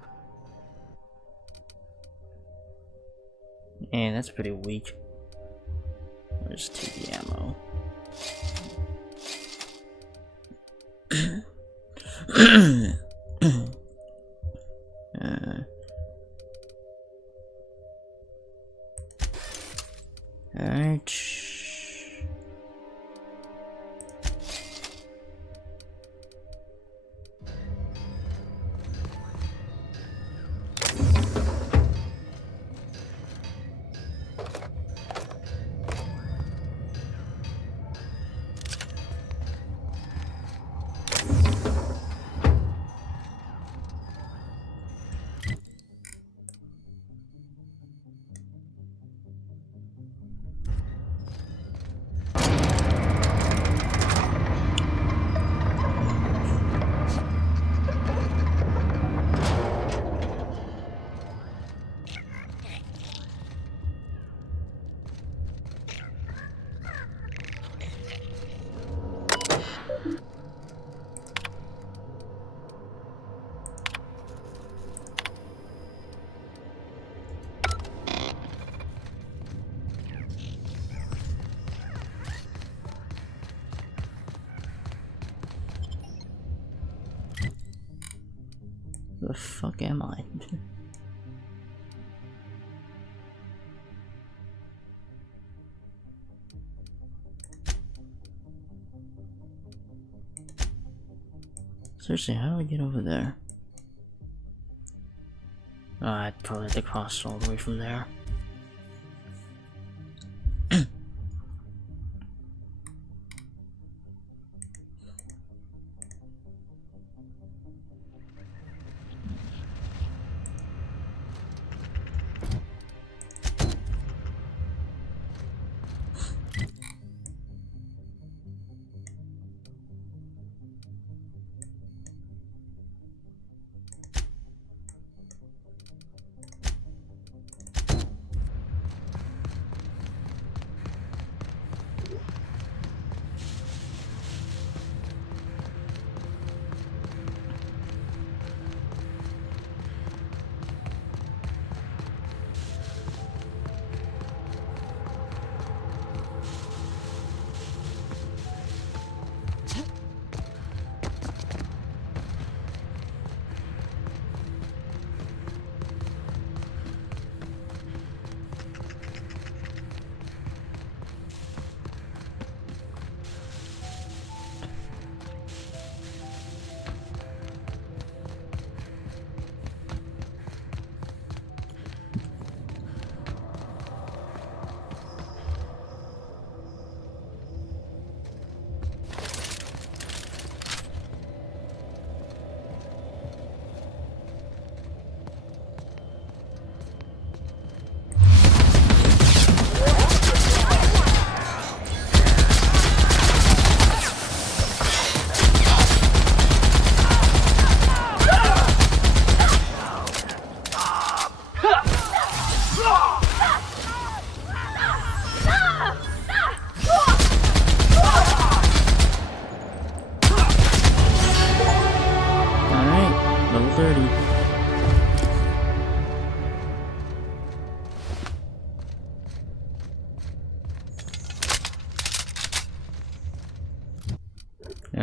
And that's pretty weak. I'll just take the ammo. Alright. The fuck am I? Seriously, how do I get over there? I'd probably have to cross all the way from there.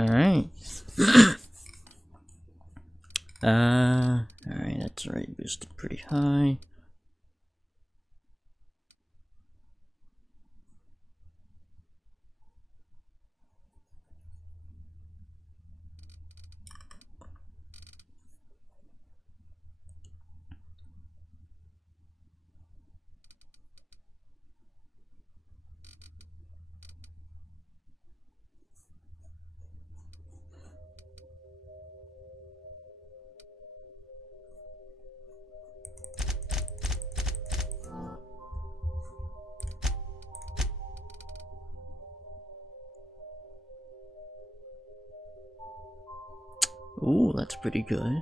Alright. Alright, that's already boosted pretty high. Ooh, that's pretty good.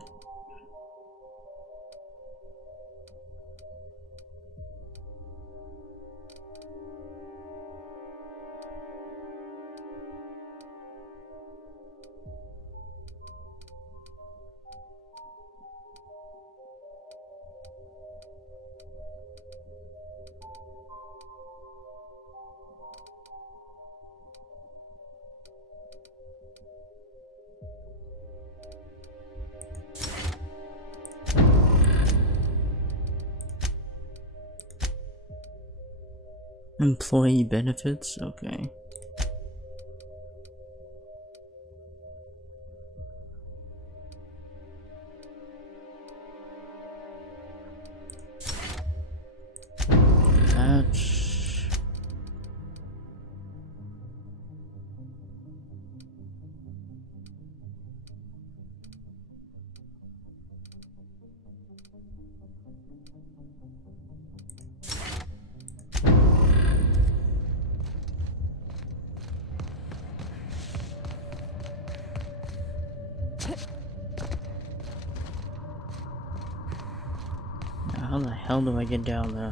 Employee benefits, okay. That's... How the hell do I get down there?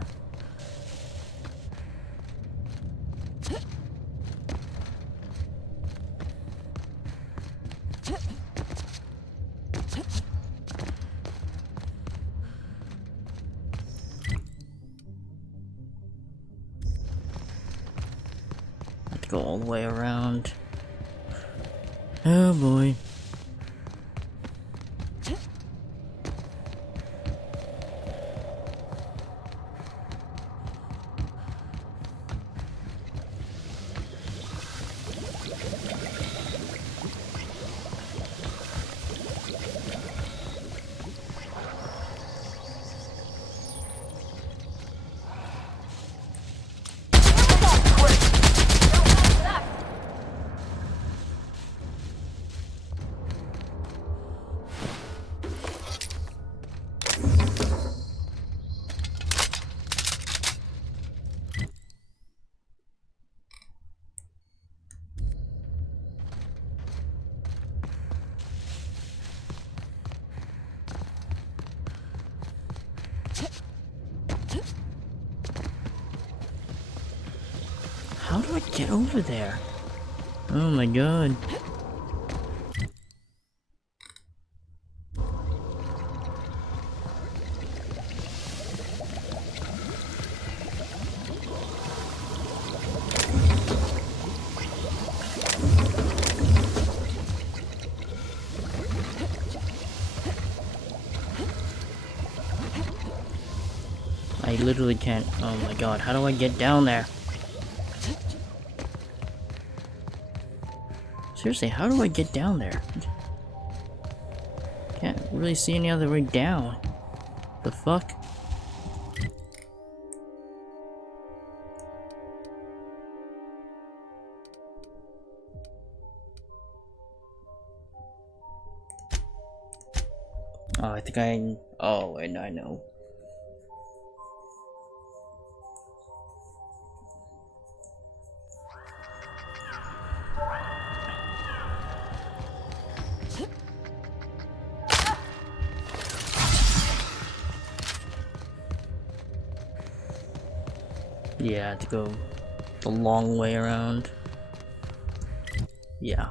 I have to go all the way around. Oh boy. How do I get over there? Oh my god. I literally can't. Oh my god, how do I get down there? Seriously, how do I get down there? Can't really see any other way down. The fuck? Oh, I think I... Oh, wait, I know. Yeah, I have to go the long way around. Yeah.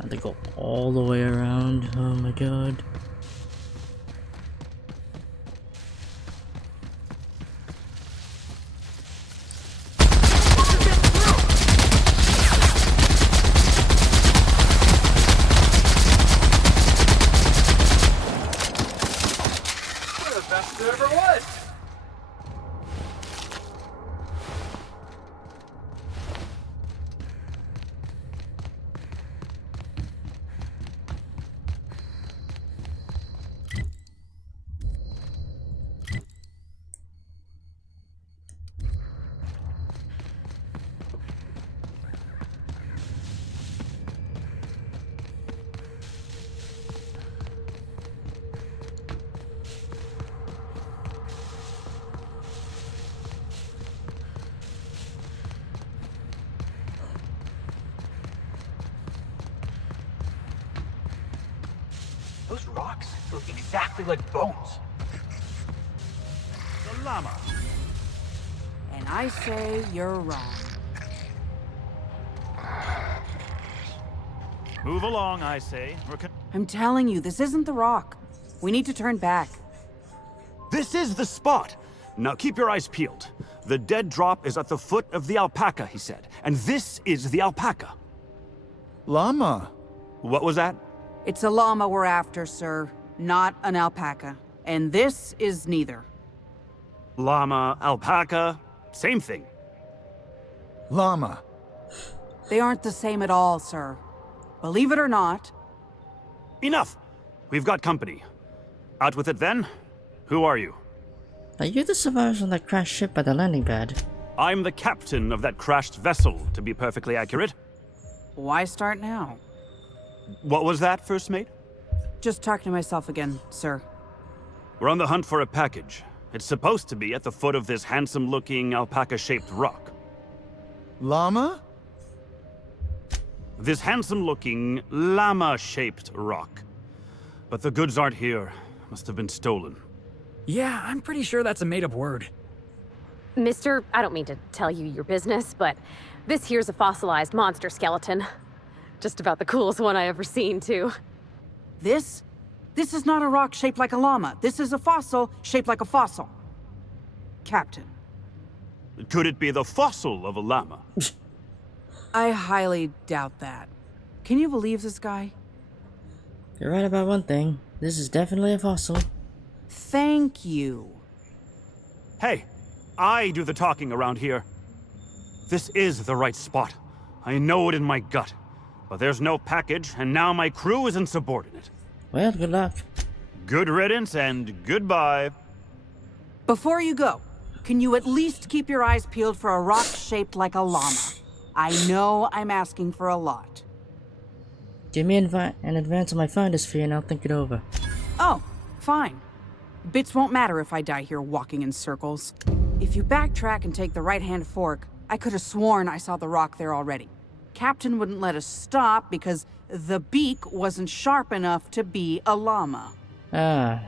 I have to go all the way around. Oh my god. We're the best there ever was! Those rocks look exactly like bones. The llama. And I say you're wrong. Move along, I say. I'm telling you, this isn't the rock. We need to turn back. This is the spot! Now keep your eyes peeled. The dead drop is at the foot of the alpaca, he said. And this is the alpaca. Llama. What was that? It's a llama we're after, sir, not an alpaca. And this is neither. Llama, alpaca, same thing. Llama. They aren't the same at all, sir. Believe it or not. Enough! We've got company. Out with it then? Who are you? Are you the survivors on that crashed ship at the landing pad? I'm the captain of that crashed vessel, to be perfectly accurate. Why start now? What was that, first mate? Just talking to myself again, sir. We're on the hunt for a package. It's supposed to be at the foot of this handsome-looking alpaca-shaped rock. Llama? This handsome-looking, llama-shaped rock. But the goods aren't here. Must have been stolen. Yeah, I'm pretty sure that's a made-up word. Mister, I don't mean to tell you your business, but this here's a fossilized monster skeleton. Just about the coolest one I ever seen, too. This? This is not a rock shaped like a llama. This is a fossil shaped like a fossil. Captain. Could it be the fossil of a llama? I highly doubt that. Can you believe this guy? You're right about one thing. This is definitely a fossil. Thank you. Hey, I do the talking around here. This is the right spot. I know it in my gut. But there's no package, and now my crew is insubordinate. Well, good luck. Good riddance and goodbye. Before you go, can you at least keep your eyes peeled for a rock shaped like a llama? I know I'm asking for a lot. Give me an advance on my finder's fee and I'll think it over. Oh, fine. Bits won't matter if I die here walking in circles. If you backtrack and take the right-hand fork, I could have sworn I saw the rock there already. Captain wouldn't let us stop because the beak wasn't sharp enough to be a llama. Ah,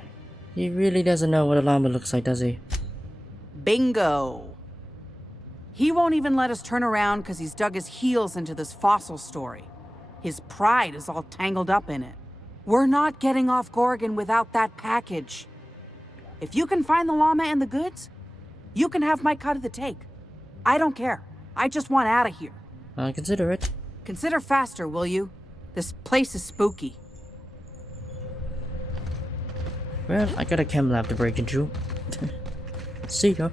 he really doesn't know what a llama looks like, does he? Bingo. He won't even let us turn around because he's dug his heels into this fossil story. His pride is all tangled up in it. We're not getting off Gorgon without that package. If you can find the llama and the goods, you can have my cut of the take. I don't care. I just want out of here. I'll consider it. Consider faster, will you? This place is spooky. Well, I got a chem lab to break into. See ya.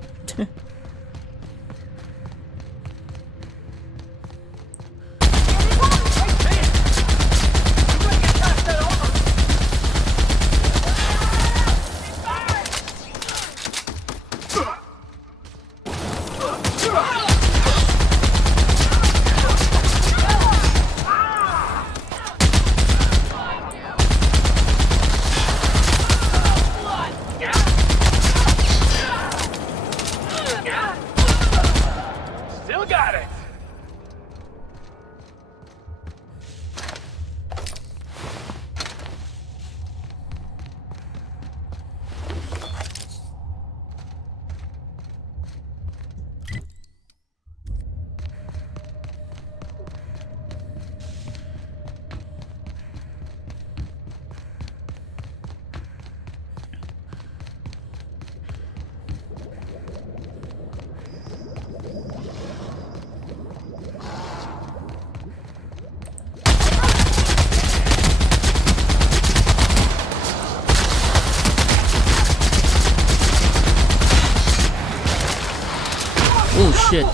shit.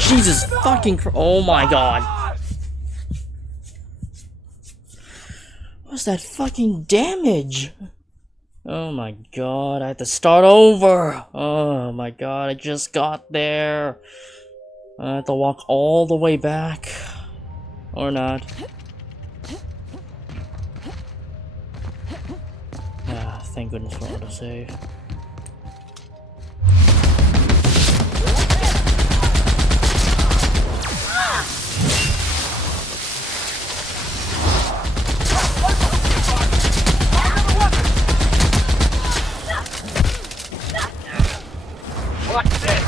Jesus fucking oh my god. What's that fucking damage? Oh my god, I had to start over. Oh my god, I just got there. I have to walk all the way back. Or not. Ah, thank goodness for autosave. Watch this!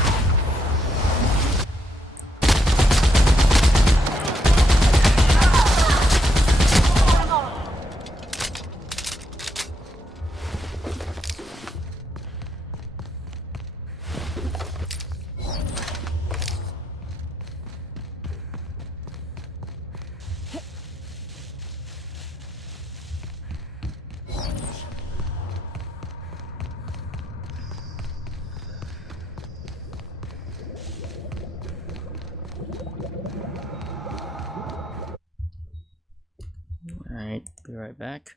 Alright, be right back.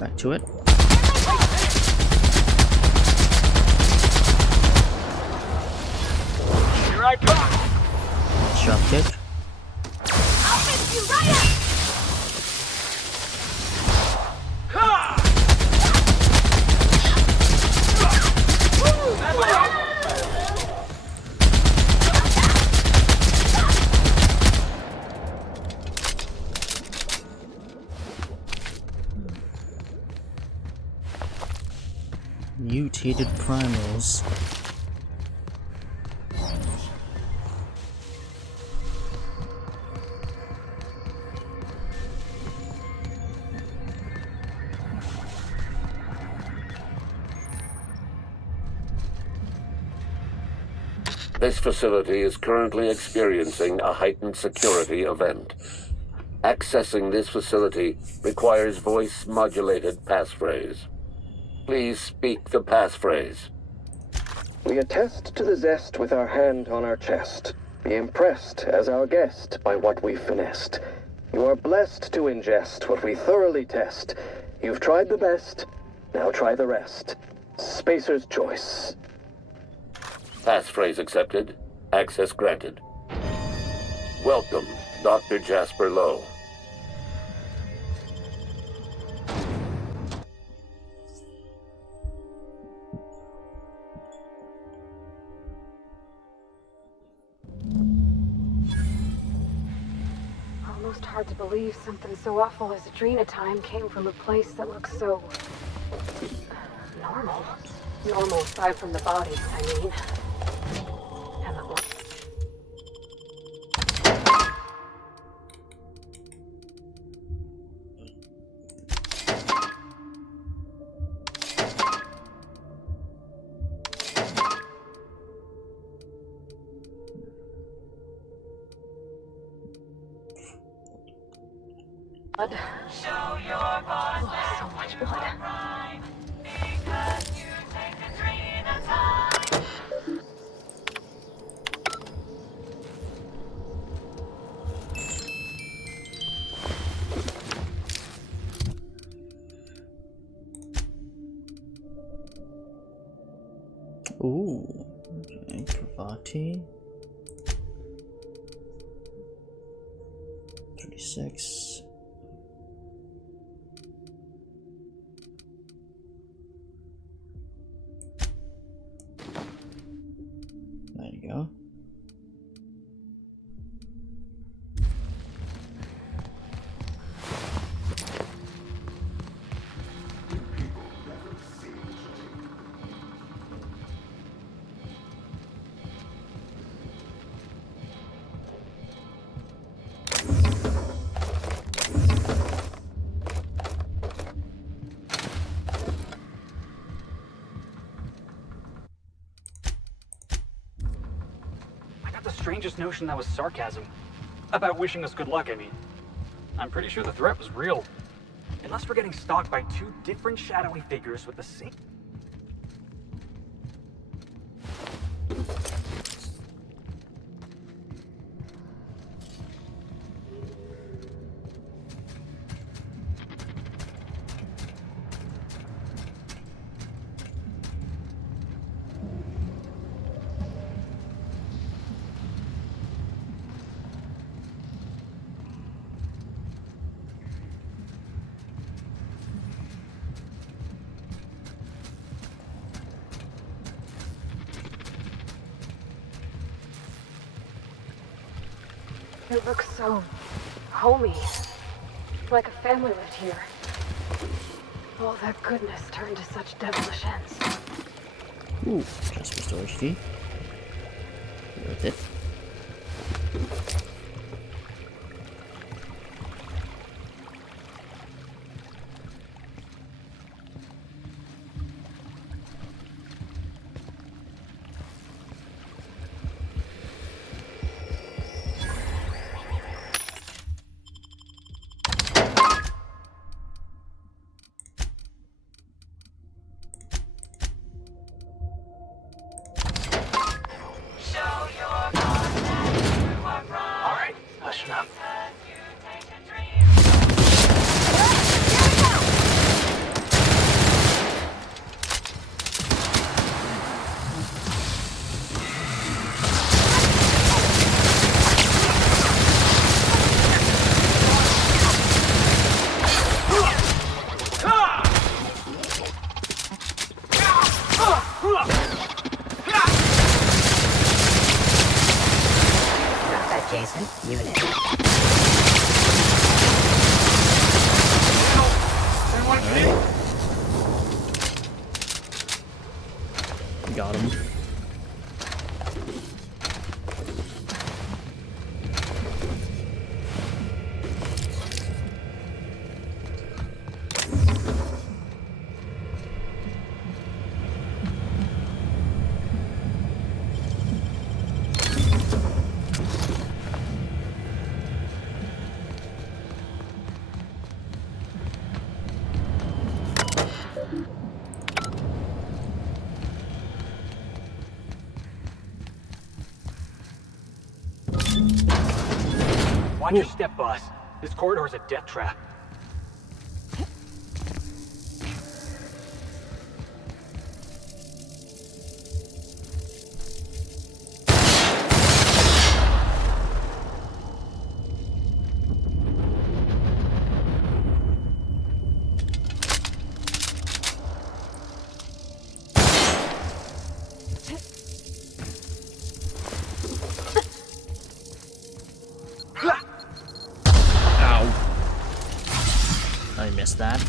Back to it. Here I come! Shot kick. I'll fix you right up! Mutated primals. This facility is currently experiencing a heightened security event. Accessing this facility requires voice-modulated passphrase. Please speak the passphrase. We attest to the zest with our hand on our chest. Be impressed as our guest by what we've finessed. You are blessed to ingest what we thoroughly test. You've tried the best, now try the rest. Spacer's choice. Passphrase accepted. Access granted. Welcome, Dr. Jasper Lowe. Almost hard to believe something so awful as Adrena time came from a place that looks so normal. Normal aside from the bodies, I mean. And the blood. Show your boss oh, so much blood. Because you take Adrena time. Ooh. Okay, Pravati. 36. There you go. Strangest notion that was sarcasm. About wishing us good luck, I mean. I'm pretty sure the threat was real. Unless we're getting stalked by two different shadowy figures with the same... It looks so homey. Like a family lived here. All that goodness turned to such devilish ends. Ooh, just for storage fee. Worth it. Show your boss that you are right. Watch your step, boss. This corridor's a death trap. I missed that.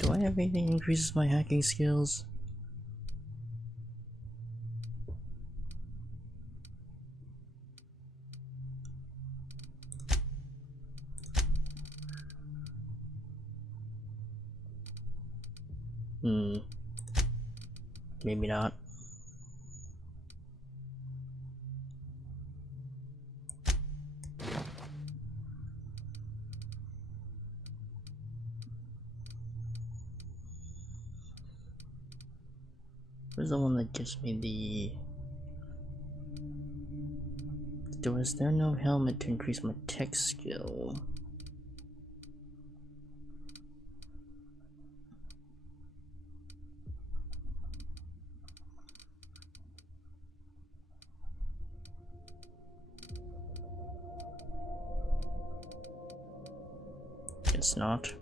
Do I have anything that increases my hacking skills? Maybe not. Where's the one that gives me the... Is there no helmet to increase my tech skill? Guess not.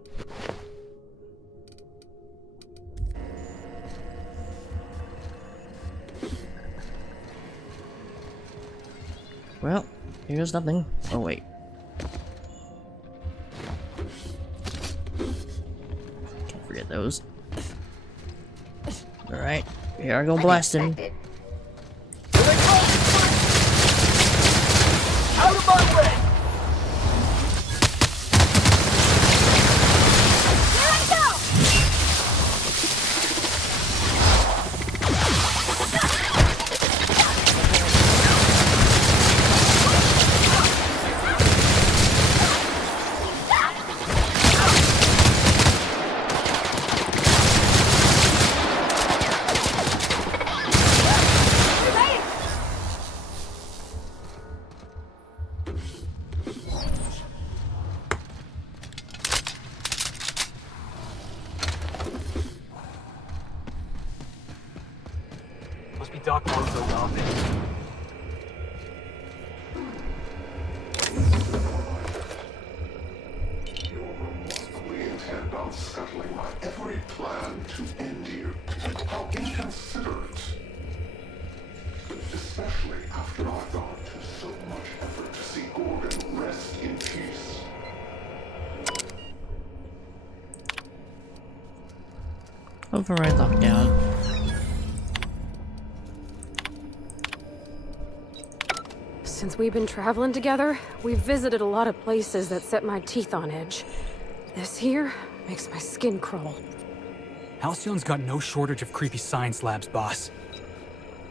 Well, here's nothing. Oh wait. Can't forget those. Alright, here I go blasting. Out of my way! Must be Doc Monzo's office. We intend on scuttling my every plan to end you. How inconsiderate. Especially after I've gone to so much effort to see Gorgon rest in peace. Override lockdown. Since we've been traveling together, we've visited a lot of places that set my teeth on edge. This here makes my skin crawl. Halcyon's got no shortage of creepy science labs, boss.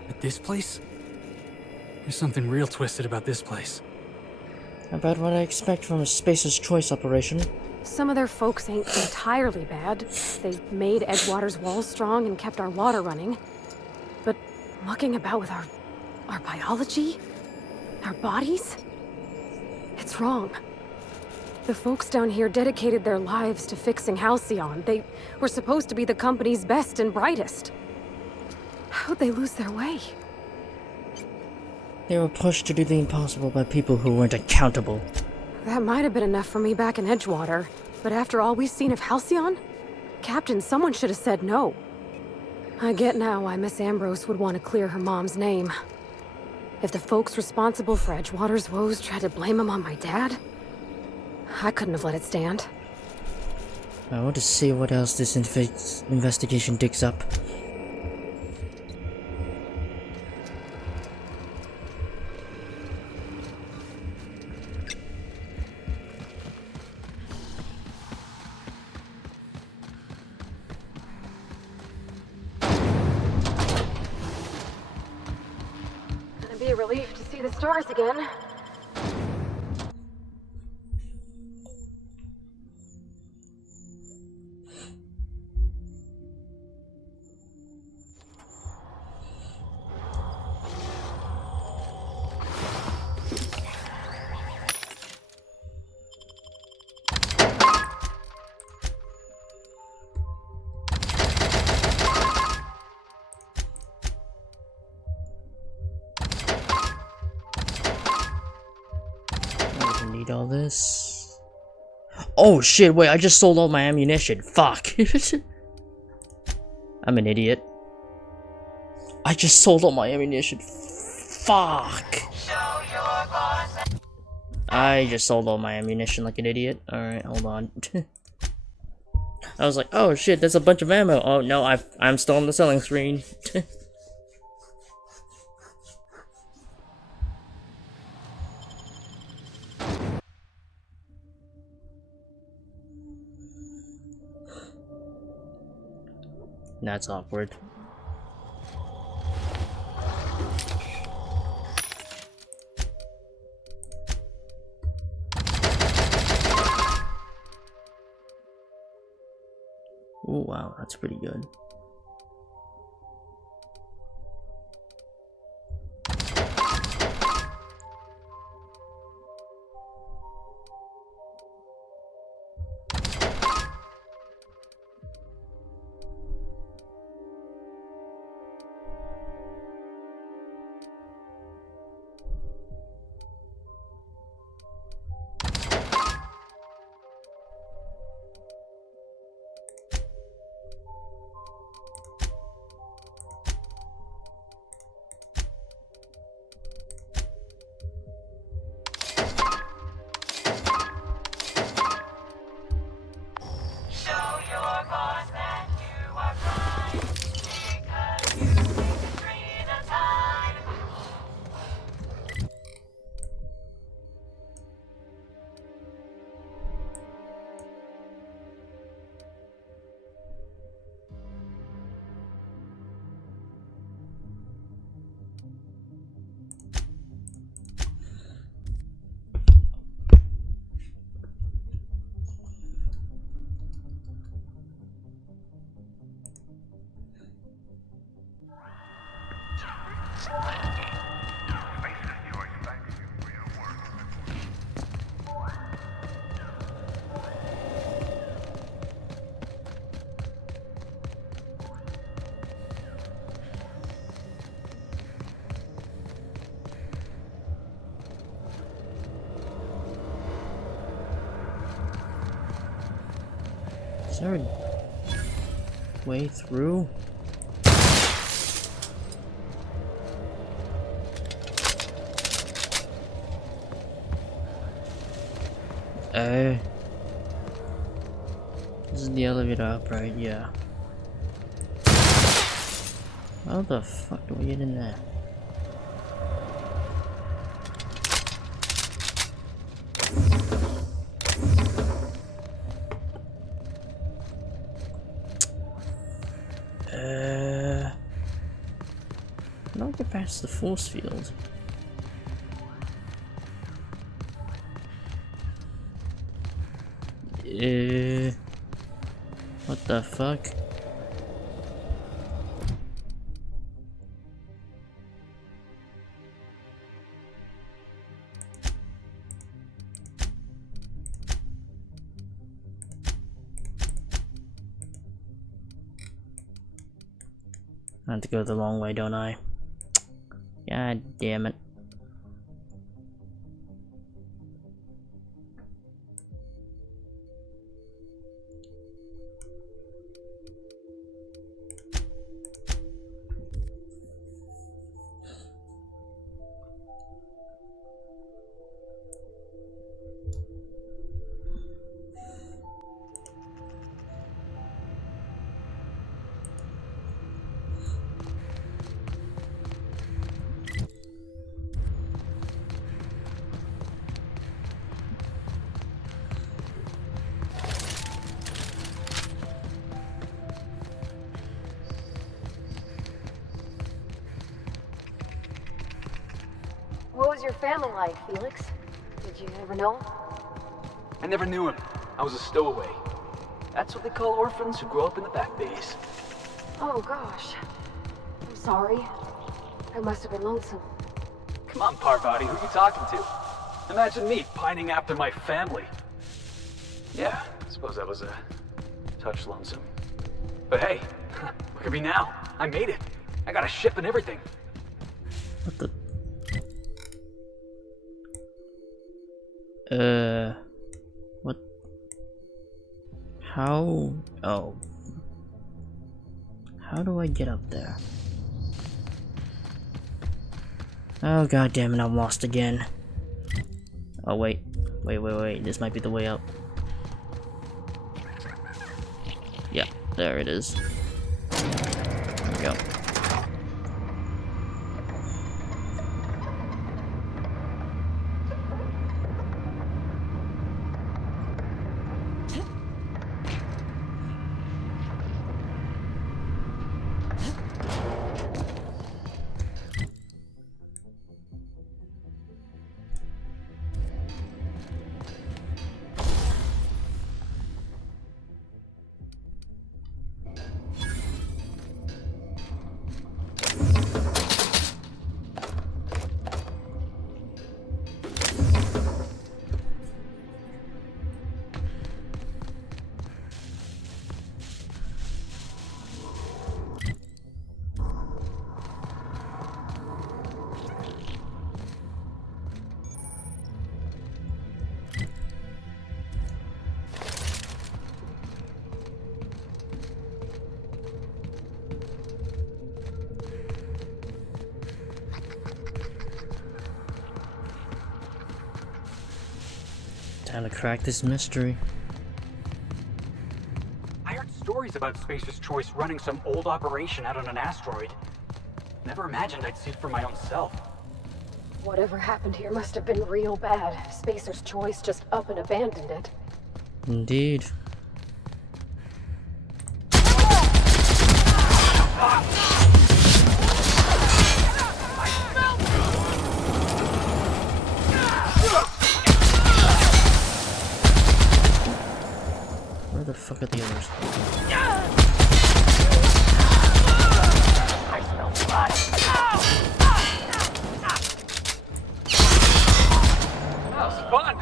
But this place? There's something real twisted about this place. About what I expect from a Spacer's Choice operation. Some of their folks ain't entirely bad. They made Edgewater's walls strong and kept our water running. But mucking about with our biology? Our bodies? It's wrong. The folks down here dedicated their lives to fixing Halcyon. They were supposed to be the company's best and brightest. How'd they lose their way? They were pushed to do the impossible by people who weren't accountable. That might have been enough for me back in Edgewater. But after all we've seen of Halcyon? Captain, someone should have said no. I get now why Miss Ambrose would want to clear her mom's name. If the folks responsible for Edgewater's woes tried to blame him on my dad, I couldn't have let it stand. I want to see what else this investigation digs up. Gonna be a relief to see the stars again. All this. Oh shit, wait, I just sold all my ammunition. Fuck. I'm an idiot. I just sold all my ammunition. Fuck. I just sold all my ammunition like an idiot. Alright, hold on. I was like, oh shit, there's a bunch of ammo. Oh no, I'm still on the selling screen. That's awkward. Oh wow, that's pretty good. Is there a way through? This is the elevator up, right? Yeah. How the fuck do we get in there? How do I get past the force field? What the fuck? I have to go the long way, don't I? God damn it. What was your family like, Felix? Did you ever know him? I never knew him. I was a stowaway. That's what they call orphans who grow up in the back bays. Oh, gosh. I'm sorry. I must have been lonesome. Come on, Parvati, who are you talking to? Imagine me pining after my family. Yeah, I suppose that was a touch lonesome. But hey, look at me now. I made it. I got a ship and everything. What the? What? How? Oh. How do I get up there? Oh god damn it, I'm lost again. Oh wait. Wait. This might be the way up. Yeah, there it is. There we go. Time to crack this mystery. I heard stories about Spacer's Choice running some old operation out on an asteroid. Never imagined I'd see it for my own self. Whatever happened here must have been real bad. Spacer's Choice just up and abandoned it. Indeed. Where the fuck are the others? I smell blood. That was fun.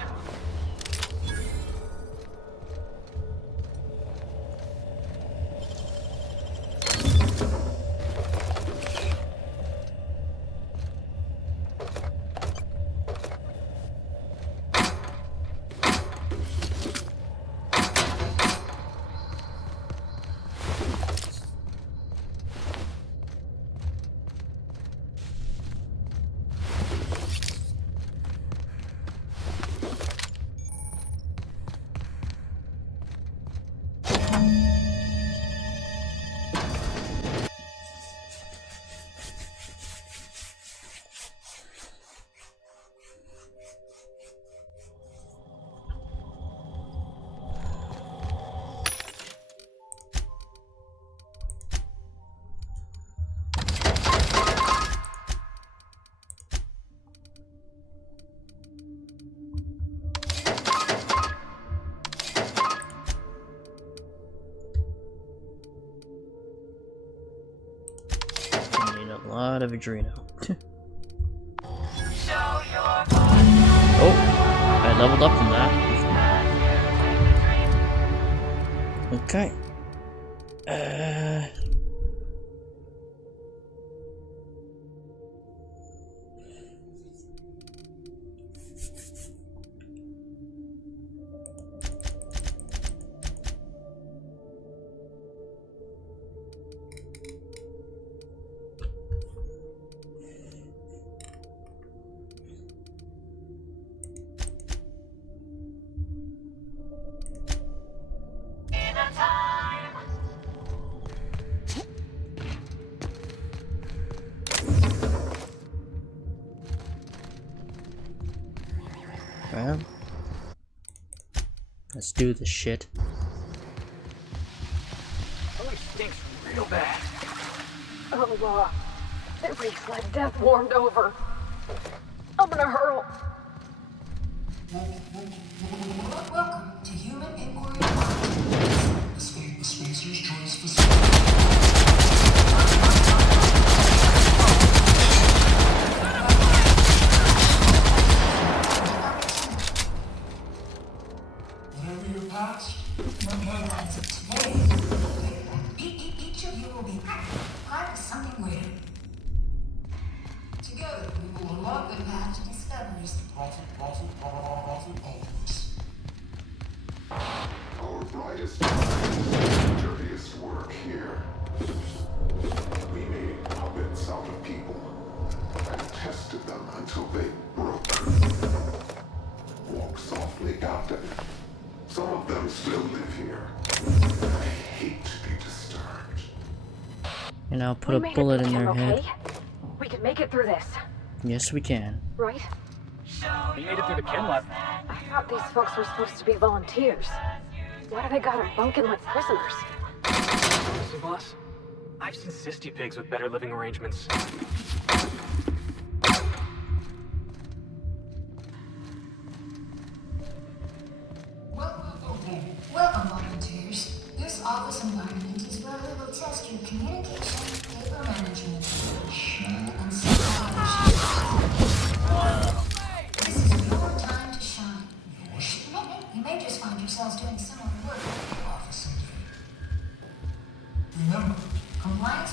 out of Adreno. Oh, I leveled up from that. Okay. Well, let's do this shit. Oh, it stinks real bad. Oh, it reeks like death warmed over. I'm gonna hurl. Welcome to Human Inquiry Podcast. The Spacer's Choice Facility. Whatever your past, no headlines of today. Each of you will be part of something greater. Together, we will unlock the path to discoveries. Our brightest minds, dirtiest work here. We made puppets out of people and tested them until they broke. Walk softly, Captain. Some of them still live here. I hate to be disturbed. And I'll put a bullet in their head. We can make it through this, Yes, we can. right? We made it through the chem lab. I thought these folks were supposed to be volunteers. Why do they got them bunking like prisoners? Honestly, boss, I've seen cysty pigs with better living arrangements. Welcome, volunteers. This office environment is where we will test your communication, paper management, and This is your time to shine. You may just find yourselves doing similar work in the office. Remember, compliance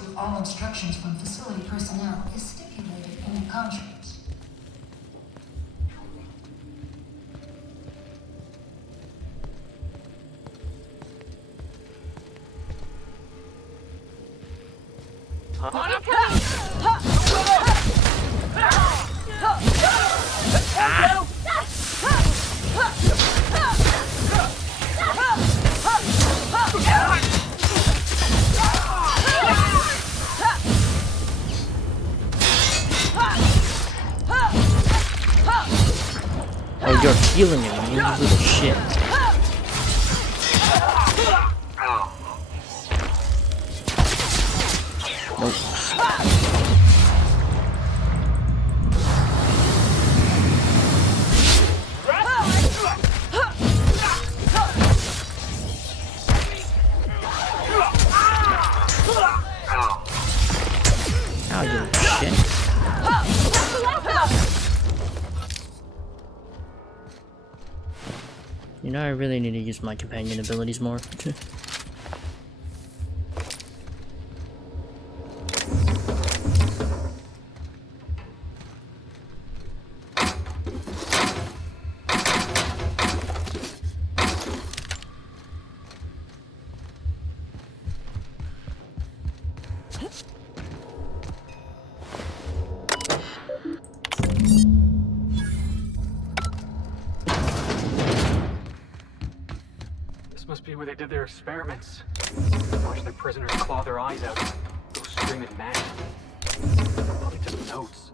with all instructions from facility personnel is stipulated in the contracts. Oh, you're healing him, you little shit. Nope. Ow, you little shit. You know, I really need to use my companion abilities more. Must be where they did their experiments. Watch their prisoners claw their eyes out, go screaming mad. Probably took notes.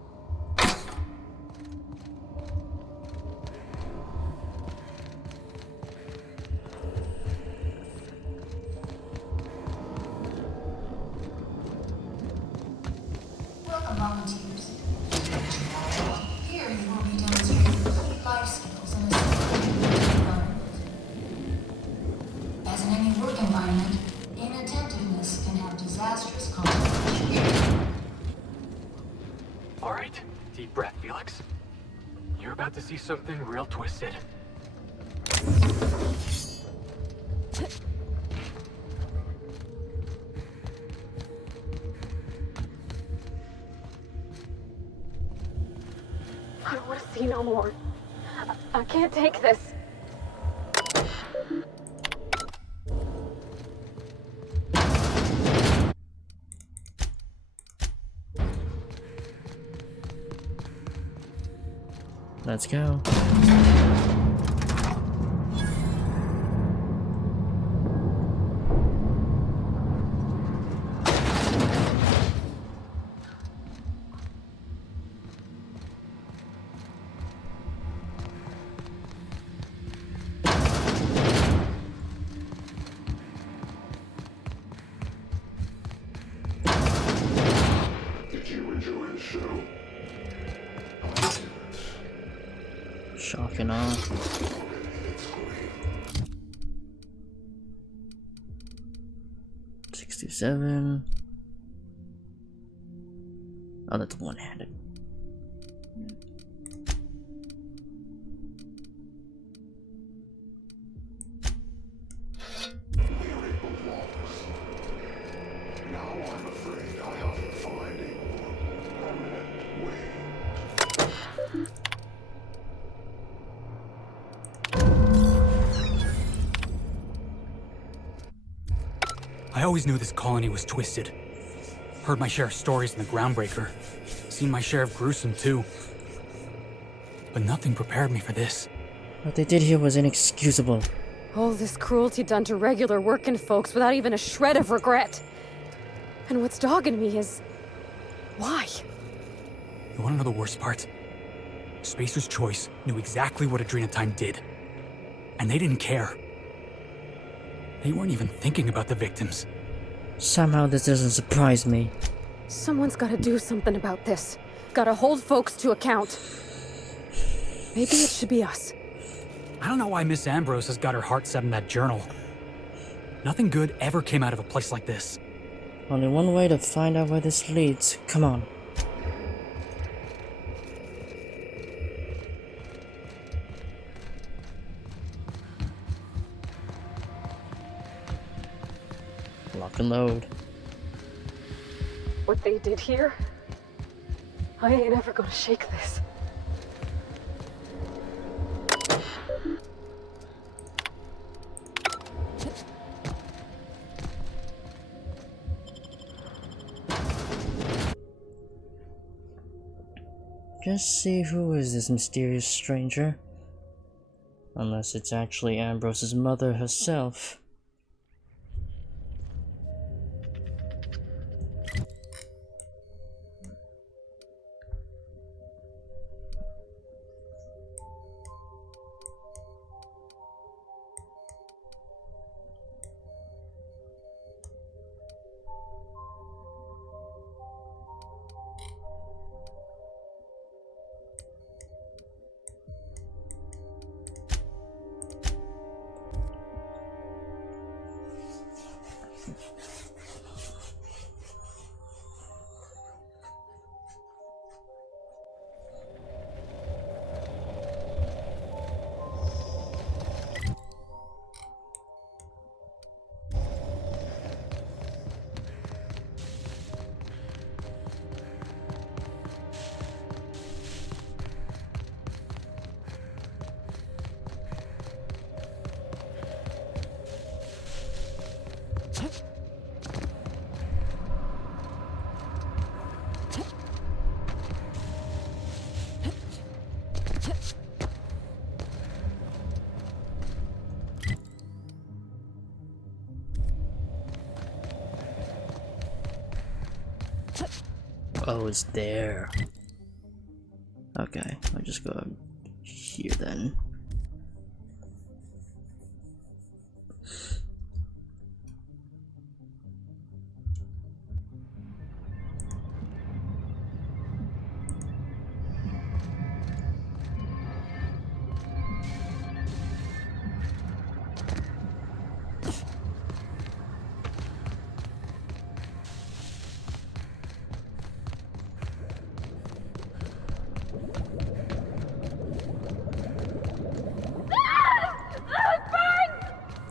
Welcome, volunteers. Here you will be demonstrating key life skills in a simulated environment. As in any work environment, inattentiveness can have disastrous consequences. All right, deep breath, Felix. You're about to see something real twisted. I don't want to see no more. I can't take this. Let's go. Did you enjoy the show? Shock and awe. 67. Oh, that's one-handed. Now I'm afraid I have to find a more permanent way. I always knew this colony was twisted. Heard my share of stories in the Groundbreaker. Seen my share of gruesome too. But nothing prepared me for this. What they did here was inexcusable. All this cruelty done to regular working folks without even a shred of regret. And what's dogging me is... why? You wanna know the worst part? Spacer's Choice knew exactly what Adrenatime did. And they didn't care. They weren't even thinking about the victims. Somehow this doesn't surprise me. Someone's gotta do something about this. Gotta hold folks to account. Maybe it should be us. I don't know why Miss Ambrose has got her heart set in that journal. Nothing good ever came out of a place like this. Only one way to find out where this leads. Come on. Lock and load. What they did here? I ain't ever gonna shake this. Just see who is this mysterious stranger. Unless it's actually Ambrose's mother herself. Oh, it's there. Okay, I'll just go here then.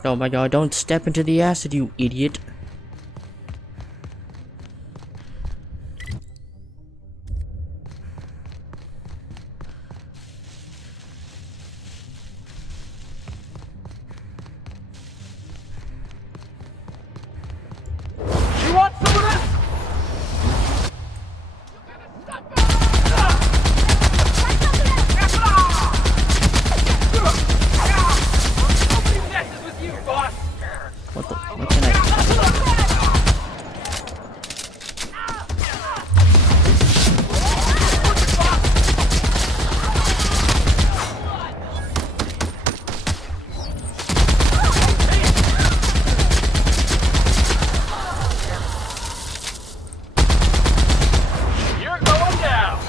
Oh my god, don't step into the acid, you idiot. You want some of this? What can I... You're going down.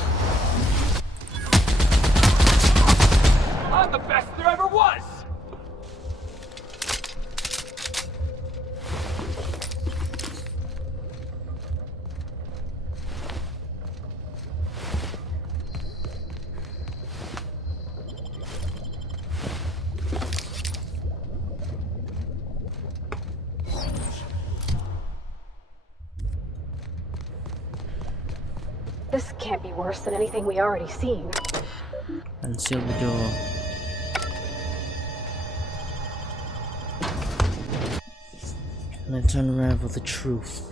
I'm the best there ever was. This can't be worse than anything we already seen. Unseal the door. Let's unravel the truth.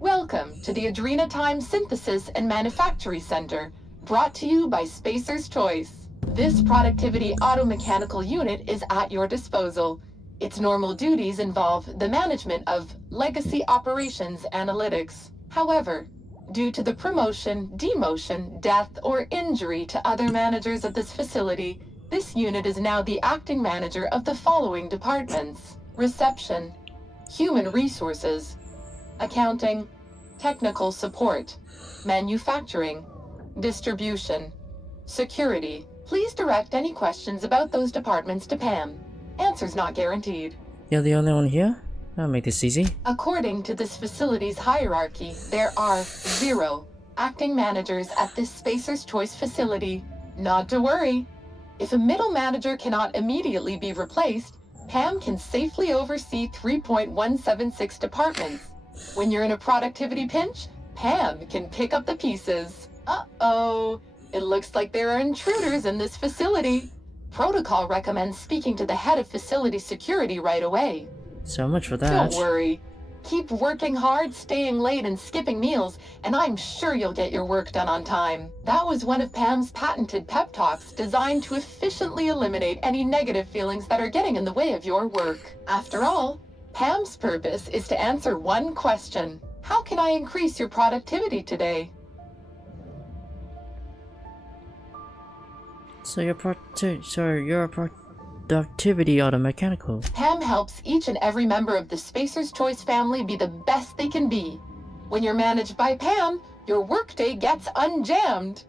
Welcome to the Adrenatime Synthesis and Manufactory Center, brought to you by Spacer's Choice. This productivity automechanical unit is at your disposal. Its normal duties involve the management of legacy operations analytics. However, due to the promotion, demotion, death, or injury to other managers of this facility, this unit is now the acting manager of the following departments: Reception, Human Resources, Accounting, Technical Support, Manufacturing, Distribution, Security. Please direct any questions about those departments to Pam. Answers not guaranteed. You're the only one here? That'll make this easy. According to this facility's hierarchy, there are 0 acting managers at this Spacer's Choice facility. Not to worry. If a middle manager cannot immediately be replaced, Pam can safely oversee 3.176 departments. When you're in a productivity pinch, Pam can pick up the pieces. Uh-oh. It looks like there are intruders in this facility. Protocol recommends speaking to the head of facility security right away. So much for that. Don't worry. Keep working hard, staying late, and skipping meals, and I'm sure you'll get your work done on time. That was one of Pam's patented pep talks designed to efficiently eliminate any negative feelings that are getting in the way of your work. After all, Pam's purpose is to answer one question. How can I increase your productivity today? So you're a productivity automechanical. Pam helps each and every member of the Spacer's Choice family be the best they can be. When you're managed by Pam, your workday gets unjammed.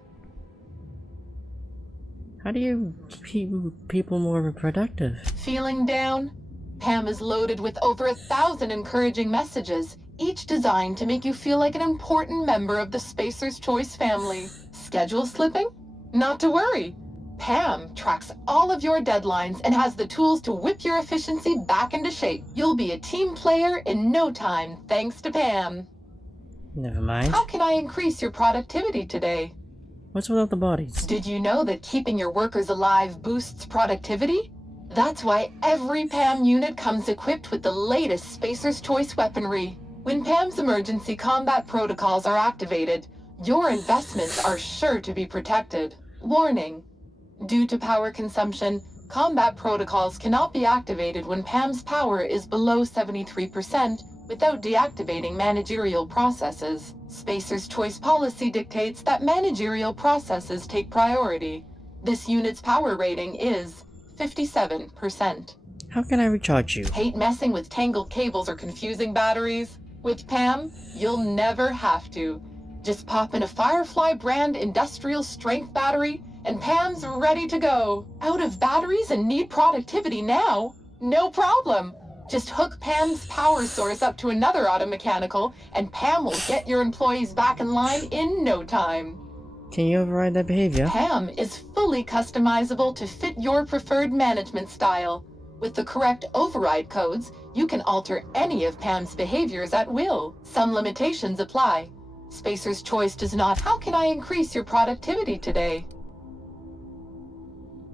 How do you keep people more productive? Feeling down? Pam is loaded with over 1,000 encouraging messages, each designed to make you feel like an important member of the Spacer's Choice family. Schedule slipping? Not to worry. Pam tracks all of your deadlines and has the tools to whip your efficiency back into shape. You'll be a team player in no time, thanks to Pam. Never mind. How can I increase your productivity today? What's with all the bodies? Did you know that keeping your workers alive boosts productivity? That's why every Pam unit comes equipped with the latest Spacer's Choice weaponry. When Pam's emergency combat protocols are activated, your investments are sure to be protected. Warning. Due to power consumption, combat protocols cannot be activated when Pam's power is below 73% without deactivating managerial processes. Spacer's Choice policy dictates that managerial processes take priority. This unit's power rating is 57%. How can I recharge you? Hate messing with tangled cables or confusing batteries? With Pam, you'll never have to. Just pop in a Firefly brand industrial strength battery and Pam's ready to go. Out of batteries and need productivity now? No problem. Just hook Pam's power source up to another auto mechanical, and Pam will get your employees back in line in no time. Can you override that behavior? Pam is fully customizable to fit your preferred management style. With the correct override codes, you can alter any of Pam's behaviors at will. Some limitations apply. Spacer's Choice does not. How can I increase your productivity today?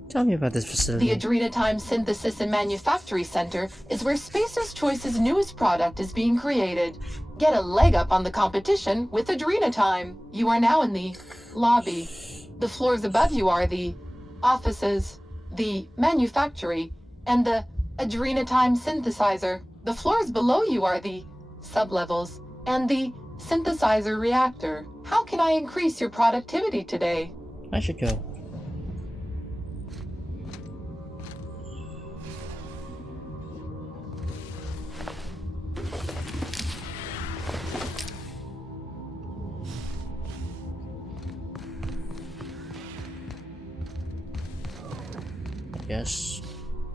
Tell me about this facility. The Adrenatime Synthesis and Manufactory Center is where Spacer's Choice's newest product is being created. Get a leg up on the competition with Adrenatime. You are now in the lobby. The floors above you are the offices, the manufactory, and the Adrenatime Synthesizer. The floors below you are the sublevels and the synthesizer reactor. How can I increase your productivity today? I should go. Yes.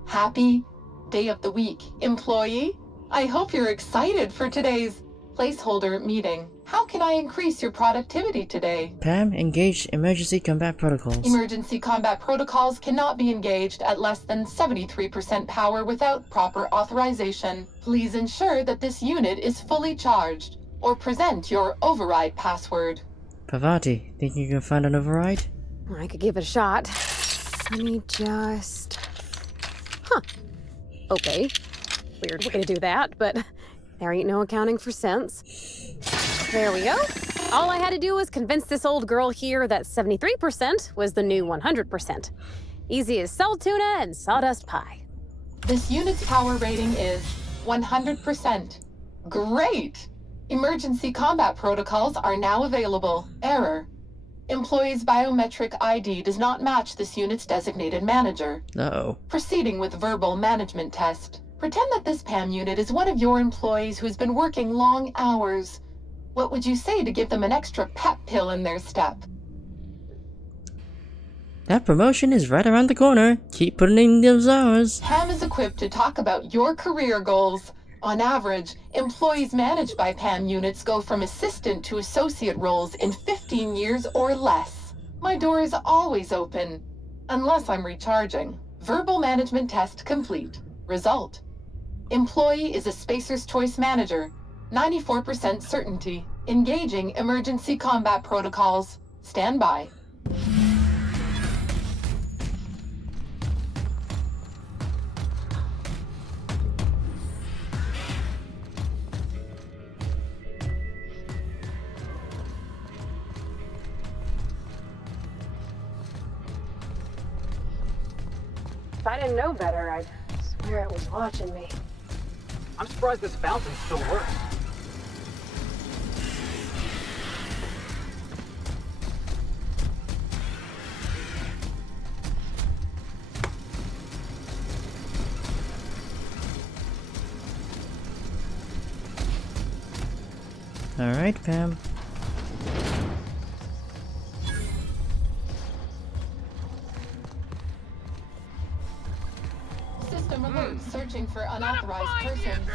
Happy day of the week, employee. I hope you're excited for today's placeholder meeting. How can I increase your productivity today? Pam, engage emergency combat protocols. Emergency combat protocols cannot be engaged at less than 73% power without proper authorization. Please ensure that this unit is fully charged, or present your override password. Parvati, think you can find an override? I could give it a shot. Let me just... Huh. Okay. Weird way to do that, but there ain't no accounting for sense. There we go. All I had to do was convince this old girl here that 73% was the new 100%. Easy as salt tuna and sawdust pie. This unit's power rating is 100%. Great! Emergency combat protocols are now available. Error. Employee's biometric ID does not match this unit's designated manager. Uh-oh. Proceeding with verbal management test. Pretend that this PAM unit is one of your employees who's been working long hours. What would you say to give them an extra pep pill in their step? That promotion is right around the corner. Keep putting in those hours. PAM is equipped to talk about your career goals. On average, employees managed by PAM units go from assistant to associate roles in 15 years or less. My door is always open, unless I'm recharging. Verbal management test complete. Result. Employee is a Spacer's Choice manager. 94% certainty. Engaging emergency combat protocols. Stand by. If I didn't know better, I'd swear it was watching me. I'm surprised this fountain still works. Alright, Pam. System alert, searching for unauthorized persons.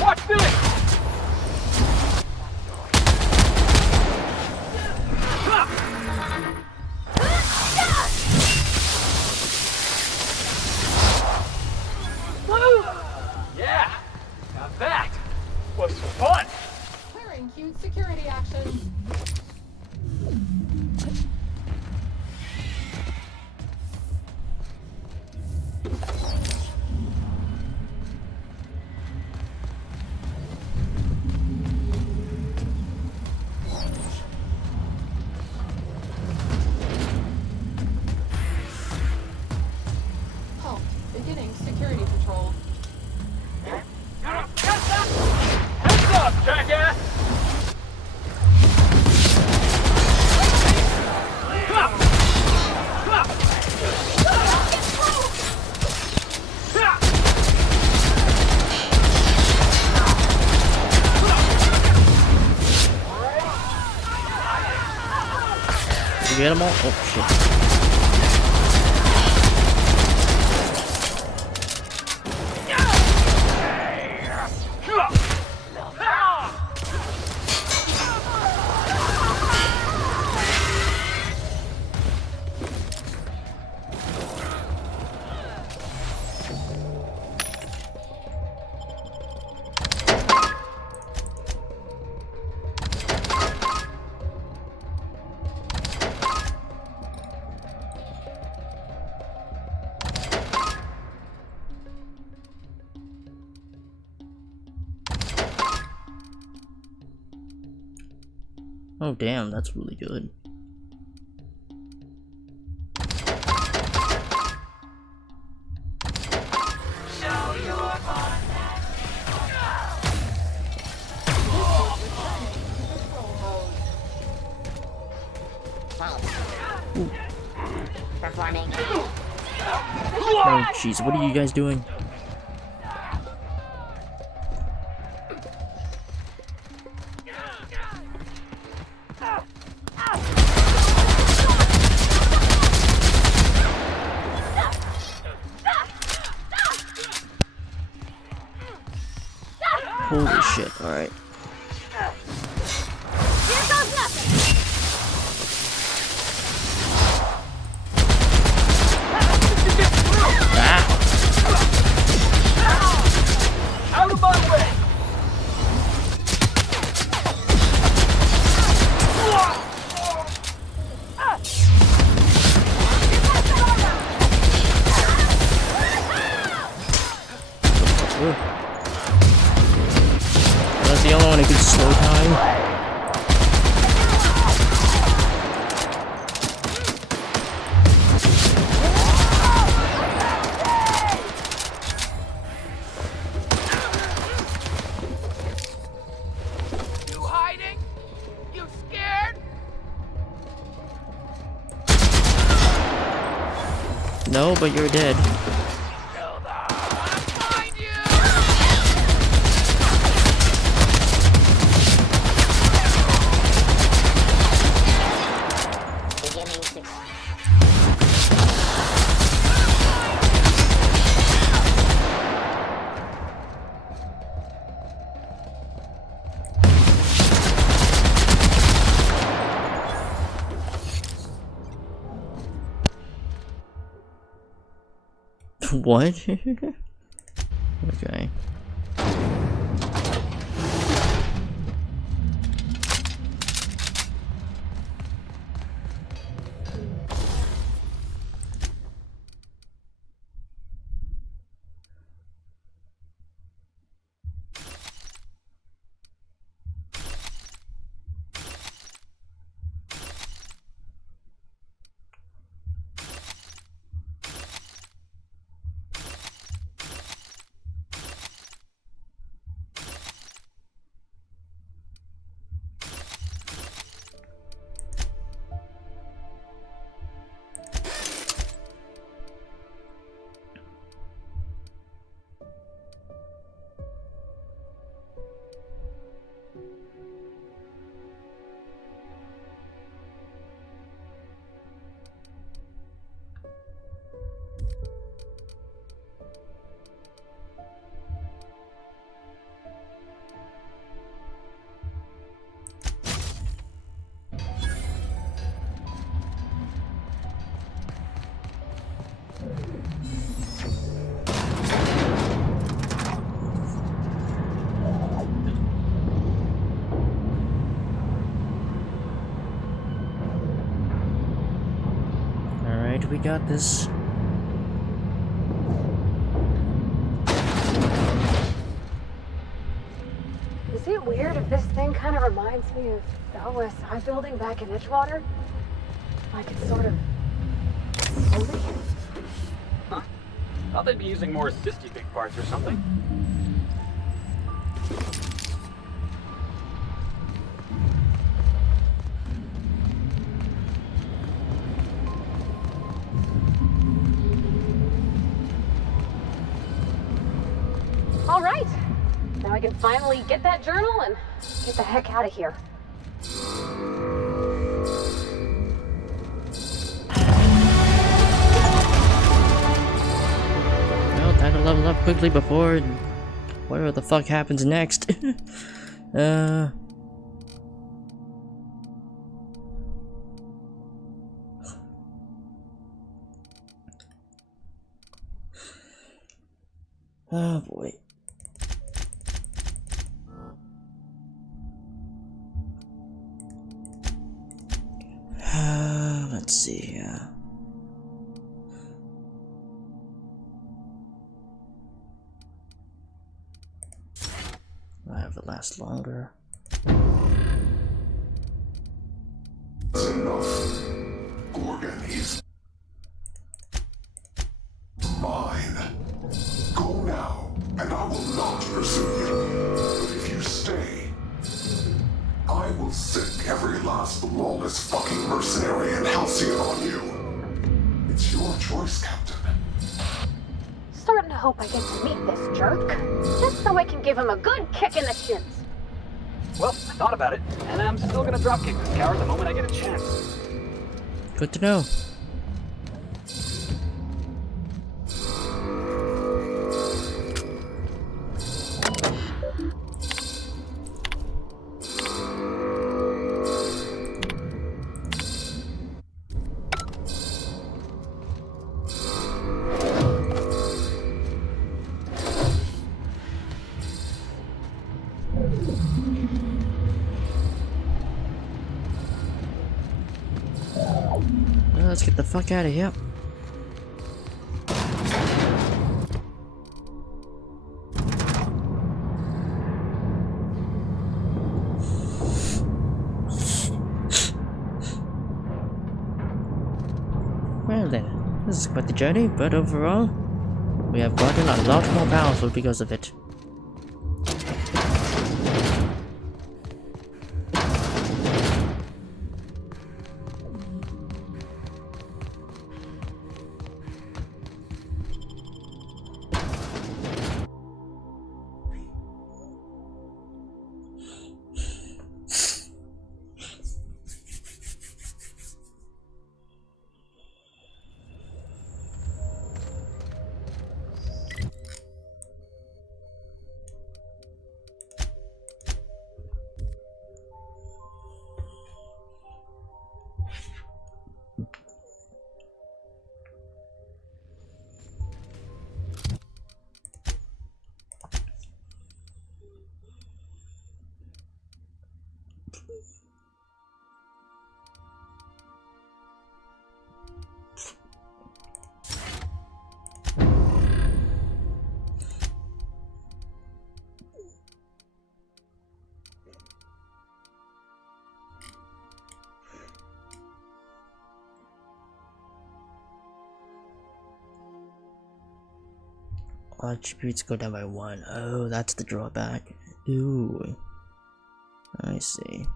Watch this! Yeah, now that was fun! Clearing queued security action. Halt. Beginning security patrol. Heads up, jackass! get them all? Oh, shit. Oh damn, that's really good. Performing. Oh jeez, what are you guys doing? Holy shit, alright. Here goes nothing. Out of my way! That's the only one who could slow time. You hiding? You scared? No, but you're dead. What? Okay. We got this. Is it weird if this thing kind of reminds me of the OSI building back in Edgewater? Like it's sort of holy? Huh. Thought they'd be using more assisty big parts or something. All right. Now I can finally get that journal and get the heck out of here. Gotta level up quickly before whatever the fuck happens next. Oh boy. Let's see. I have it last longer. That's enough. Gorgon is mine. Go now, and I will not pursue you. But if you stay, I will sick every last lawless fucking mercenary in Halcyon on you. It's your choice, Captain. Starting to hope I get to meet this jerk, just so I can give him a good kick in the shins. Well, I thought about it, and I'm still gonna dropkick this coward the moment I get a chance. Good to know. Let's get the fuck out of here. Well then, this is quite the journey, but overall, we have gotten a lot more powerful because of it. Attributes go down by 1. Oh, that's the drawback. Ooh. I see.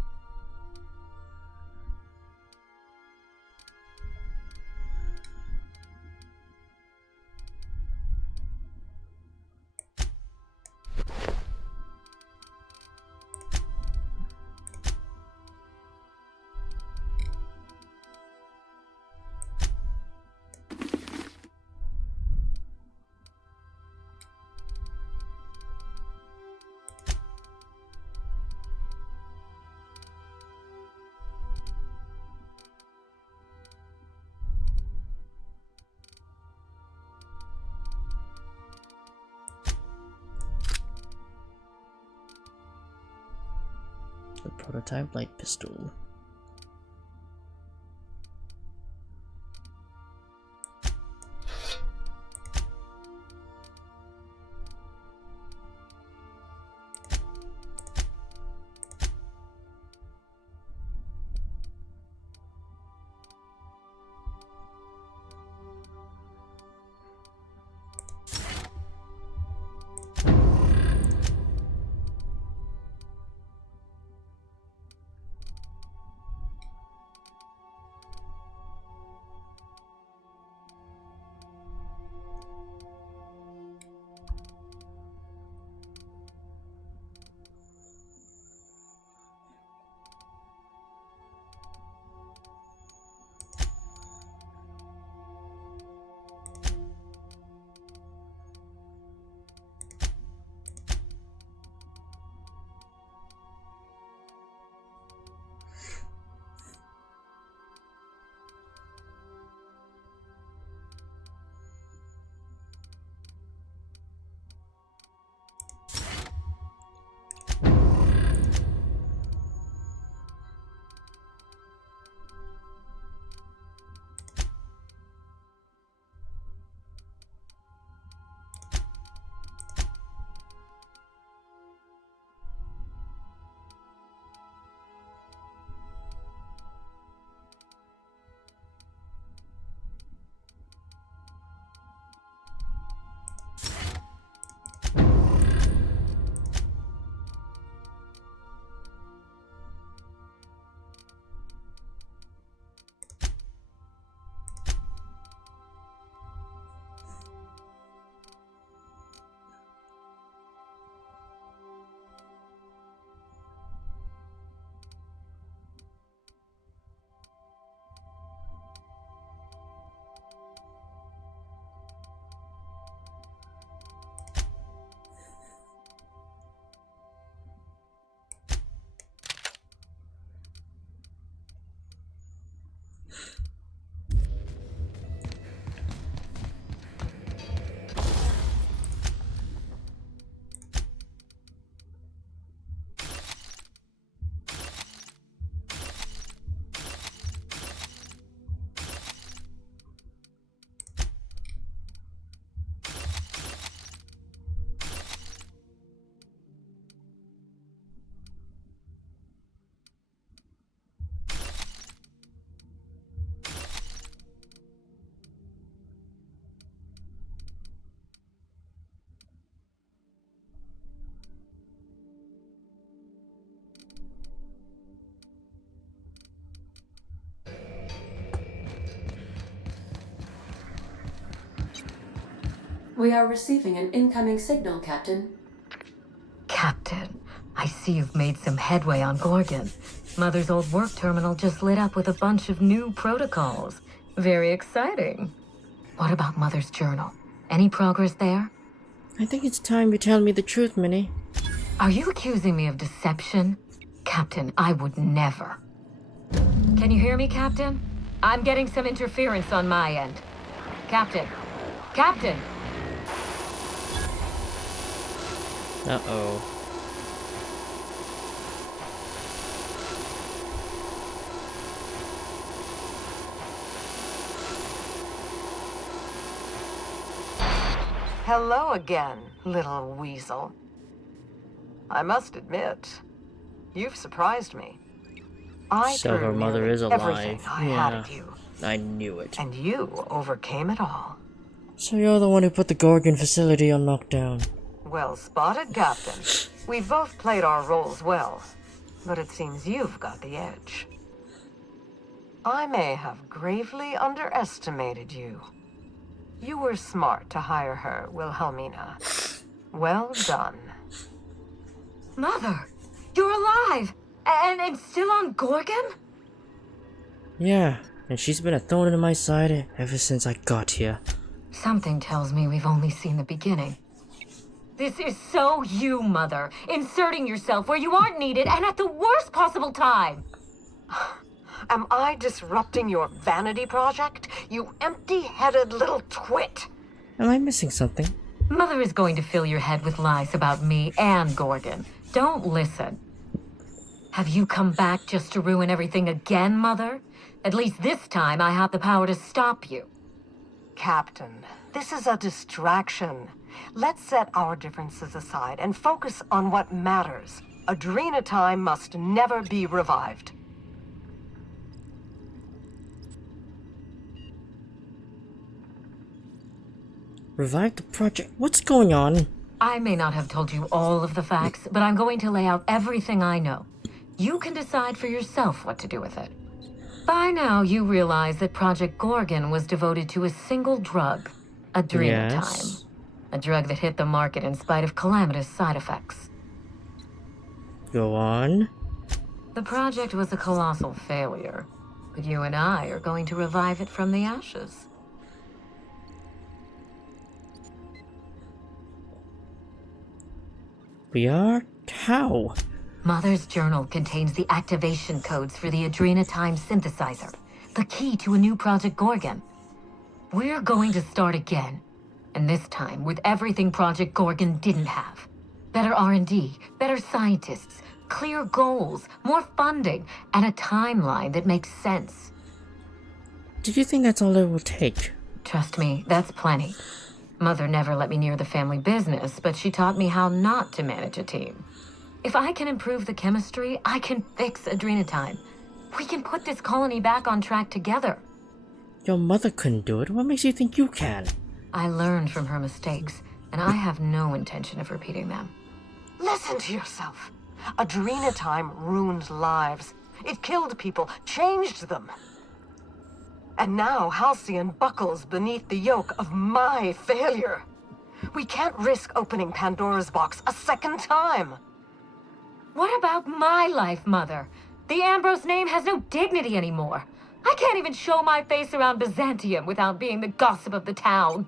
The prototype light pistol. We are receiving an incoming signal, Captain. Captain, I see you've made some headway on Gorgon. Mother's old work terminal just lit up with a bunch of new protocols. Very exciting. What about Mother's journal? Any progress there? I think it's time you tell me the truth, Minnie. Are you accusing me of deception? Captain, I would never. Can you hear me, Captain? I'm getting some interference on my end. Captain! Captain! Uh-oh. Hello again, little weasel. I must admit, you've surprised me. I So her threw mother nearly is alive. everything I had at you, I knew it. and you overcame it all. So you're the one who put the Gorgon facility on lockdown. Well spotted, Captain. We've both played our roles well, but it seems you've got the edge. I may have gravely underestimated you. You were smart to hire her, Wilhelmina. Well done. Mother, you're alive! And still on Gorgon? Yeah, and she's been a thorn in my side ever since I got here. Something tells me we've only seen the beginning. This is so you, Mother. Inserting yourself where you aren't needed and at the worst possible time. Am I disrupting your vanity project? You empty-headed little twit. Am I missing something? Mother is going to fill your head with lies about me and Gorgon. Don't listen. Have you come back just to ruin everything again, Mother? At least this time I have the power to stop you. Captain, this is a distraction. Let's set our differences aside and focus on what matters. Adrena time must never be revived. Revive the project? What's going on? I may not have told you all of the facts, but I'm going to lay out everything I know. You can decide for yourself what to do with it. By now, you realize that Project Gorgon was devoted to a single drug, Adrenatime. Yes. A drug that hit the market in spite of calamitous side effects. Go on. The project was a colossal failure, but you and I are going to revive it from the ashes. We are? How? Mother's journal contains the activation codes for the Adrenatime synthesizer, the key to a new Project Gorgon. We're going to start again, and this time with everything Project Gorgon didn't have. Better R&D, better scientists, clear goals, more funding, and a timeline that makes sense. Do you think that's all it will take? Trust me, that's plenty. Mother never let me near the family business, but she taught me how not to manage a team. If I can improve the chemistry, I can fix Adrenatime. We can put this colony back on track together. Your mother couldn't do it. What makes you think you can? I learned from her mistakes, and I have no intention of repeating them. Listen to yourself. Adrenatime ruined lives. It killed people, changed them. And now Halcyon buckles beneath the yoke of my failure. We can't risk opening Pandora's box a second time. What about my life, Mother? The Ambrose name has no dignity anymore. I can't even show my face around Byzantium without being the gossip of the town.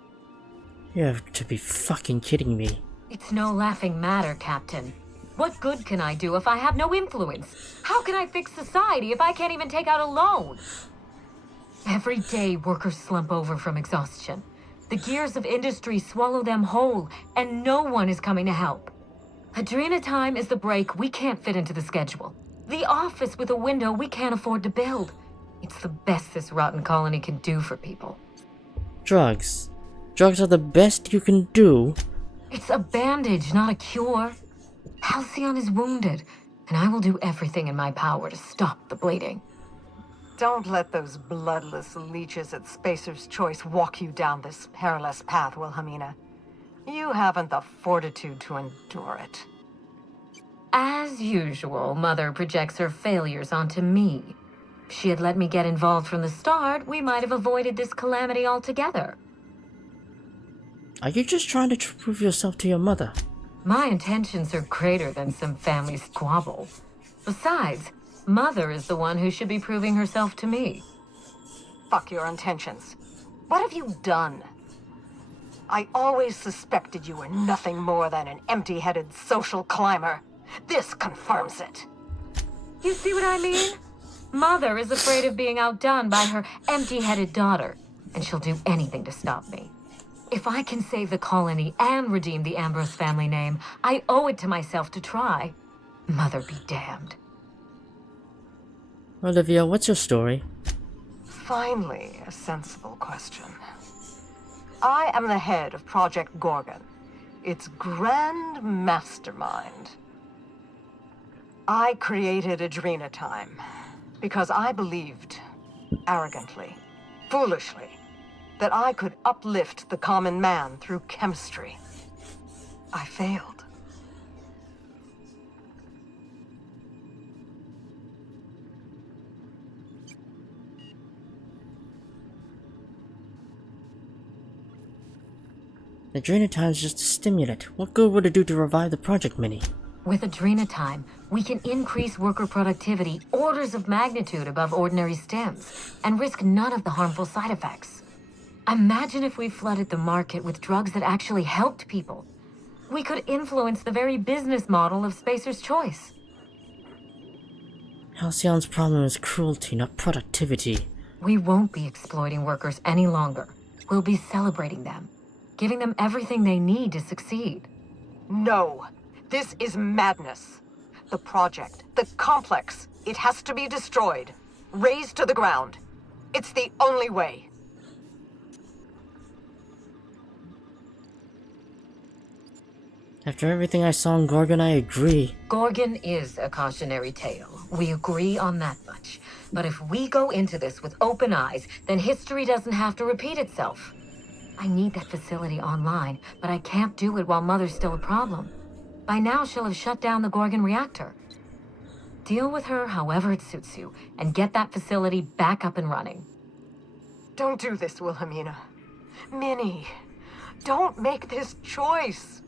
You have to be fucking kidding me. It's no laughing matter, Captain. What good can I do if I have no influence? How can I fix society if I can't even take out a loan? Every day, workers slump over from exhaustion. The gears of industry swallow them whole, and no one is coming to help. Adrenatime is the break we can't fit into the schedule. The office with a window we can't afford to build. It's the best this rotten colony can do for people. Drugs. Drugs are the best you can do. It's a bandage, not a cure. Halcyon is wounded, and I will do everything in my power to stop the bleeding. Don't let those bloodless leeches at Spacer's Choice walk you down this perilous path, Wilhelmina. You haven't the fortitude to endure it. As usual, Mother projects her failures onto me. If she had let me get involved from the start, we might have avoided this calamity altogether. Are you just trying to prove yourself to your mother? My intentions are greater than some family squabble. Besides, Mother is the one who should be proving herself to me. Fuck your intentions. What have you done? I always suspected you were nothing more than an empty-headed social climber. This confirms it. You see what I mean? Mother is afraid of being outdone by her empty-headed daughter, and she'll do anything to stop me. If I can save the colony and redeem the Ambrose family name, I owe it to myself to try. Mother be damned. Olivia, what's your story? Finally, a sensible question. I am the head of Project Gorgon, its grand mastermind. I created Adrena Time because I believed, arrogantly, foolishly, that I could uplift the common man through chemistry. I failed. Adrena Time's just a stimulant. What good would it do to revive the project, Minnie? With Adrena Time, we can increase worker productivity orders of magnitude above ordinary stems and risk none of the harmful side effects. Imagine if we flooded the market with drugs that actually helped people. We could influence the very business model of Spacer's Choice. Halcyon's problem is cruelty, not productivity. We won't be exploiting workers any longer. We'll be celebrating them, giving them everything they need to succeed. No, this is madness. The project, the complex, it has to be destroyed, razed to the ground. It's the only way. After everything I saw in Gorgon, I agree. Gorgon is a cautionary tale. We agree on that much. But if we go into this with open eyes, then history doesn't have to repeat itself. I need that facility online, but I can't do it while Mother's still a problem. By now, she'll have shut down the Gorgon reactor. Deal with her however it suits you, and get that facility back up and running. Don't do this, Wilhelmina. Minnie, don't make this choice.